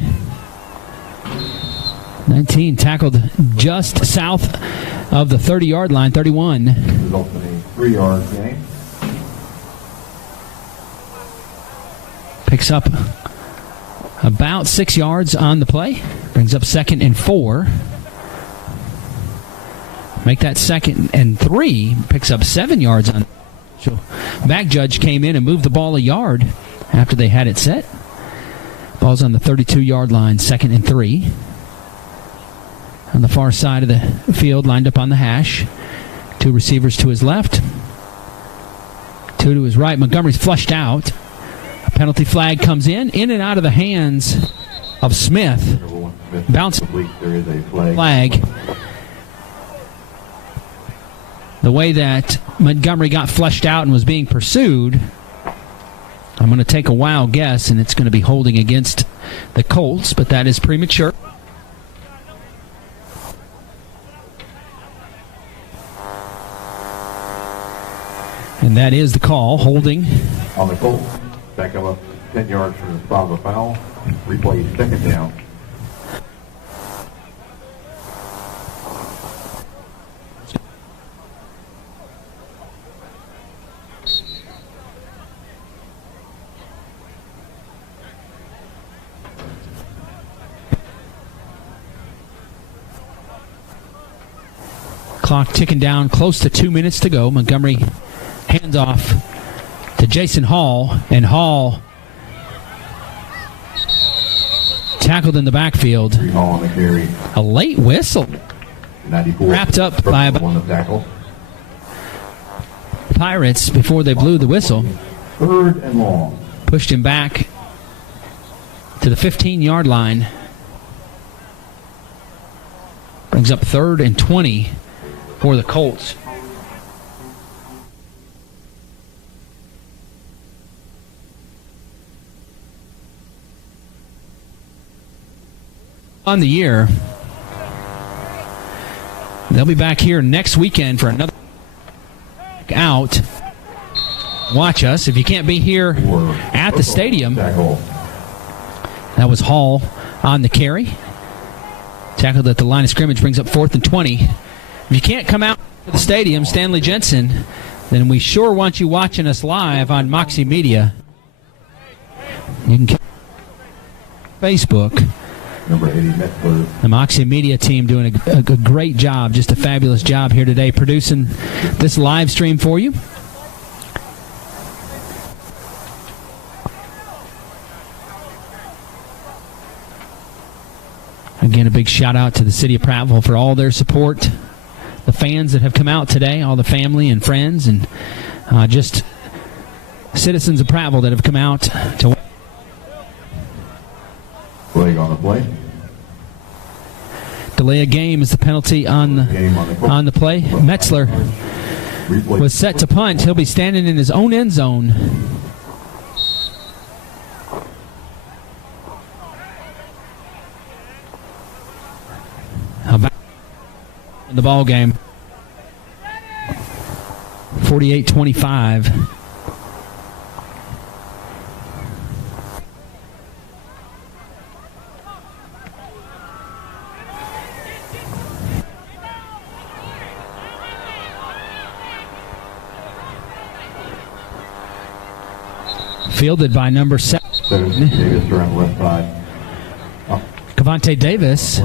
19 tackled just south of the 30-yard line, 31. Result in a 3-yard gain. Picks up about 6 yards on the play. Brings up 2nd and 4. Make that 2nd and 3. Picks up 7 yards on. So back judge came in and moved the ball a yard after they had it set. Ball's on the 32-yard line, 2nd and 3. On the far side of the field, lined up on the hash. 2 receivers to his left. 2 to his right. Montgomery's flushed out. A penalty flag comes in and out of the hands of Smith. Bounce There is a flag. The way that Montgomery got flushed out and was being pursued, I'm going to take a wild guess, and it's going to be holding against the Colts, but that is premature. And that is the call, holding. On the Colts, back up 10 yards from the spot of the foul. Replay 2nd down. Clock ticking down, close to 2 minutes to go. Montgomery hands off to Jason Hall, and Hall tackled in the backfield. Hall on the carry. A late whistle. 94. Wrapped up by about one of tackle. Pirates before they blew the whistle. 3rd and long. Pushed him back to the 15-yard line. Brings up 3rd and 20 for the Colts. On the year, they'll be back here next weekend for another out. Watch us. If you can't be here at the stadium, that was Hall on the carry. Tackled at the line of scrimmage, brings up 4th and 20. If you can't come out to the stadium, Stanley Jensen, then we sure want you watching us live on Moxie Media. You can Facebook. Number 80, Metzler. The Moxie Media team doing a great job, just a fabulous job here today, producing this live stream for you. Again, a big shout out to the city of Prattville for all their support. The fans that have come out today, all the family and friends, and just citizens of Prattville that have come out to. Flag on the play. Delay a game is the penalty on the play. Metzler was set to punt. He'll be standing in his own end zone. in the ball game. 48-25. Fielded by number 7. Davis around the left side. Cavante Davis.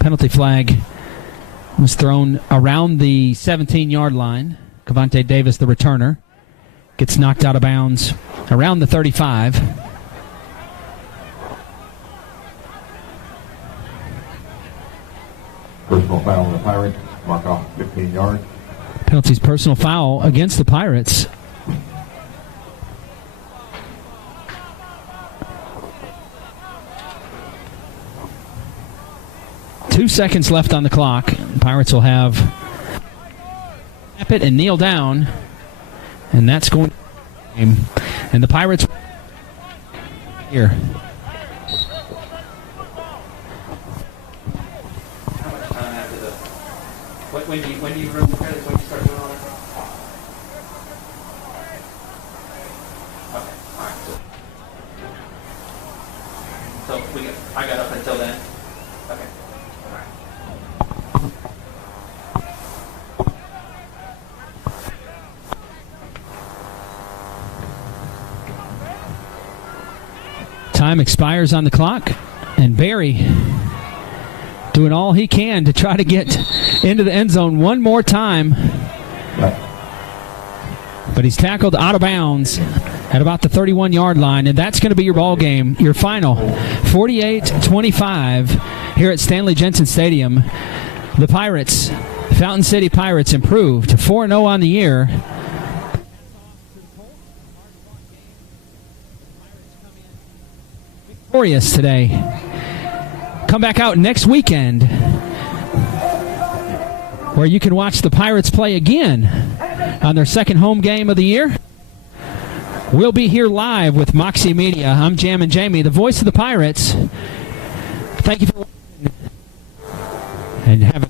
Penalty flag was thrown around the 17-yard line. Cavante Davis, the returner, gets knocked out of bounds around the 35. Personal foul on the Pirates. Mark off 15 yards. Penalties, personal foul against the Pirates. Two seconds left on the clock. Pirates will have snap it and kneel down, and that's going to and the Pirates here. How much time after the when do you run the credits when you start doing all that? Okay, all right. So I got up until then. Okay. Time expires on the clock, and Barry doing all he can to try to get into the end zone one more time. But he's tackled out of bounds at about the 31-yard line, and that's going to be your ball game, your final. 48-25 here at Stanley Jensen Stadium. The Pirates, Fountain City Pirates, improved to 4-0 on the year. Victorious today. Come back out next weekend where you can watch the Pirates play again on their second home game of the year. We'll be here live with Moxie Media. I'm Jammin' Jamie, the voice of the Pirates. Thank you for watching, and have a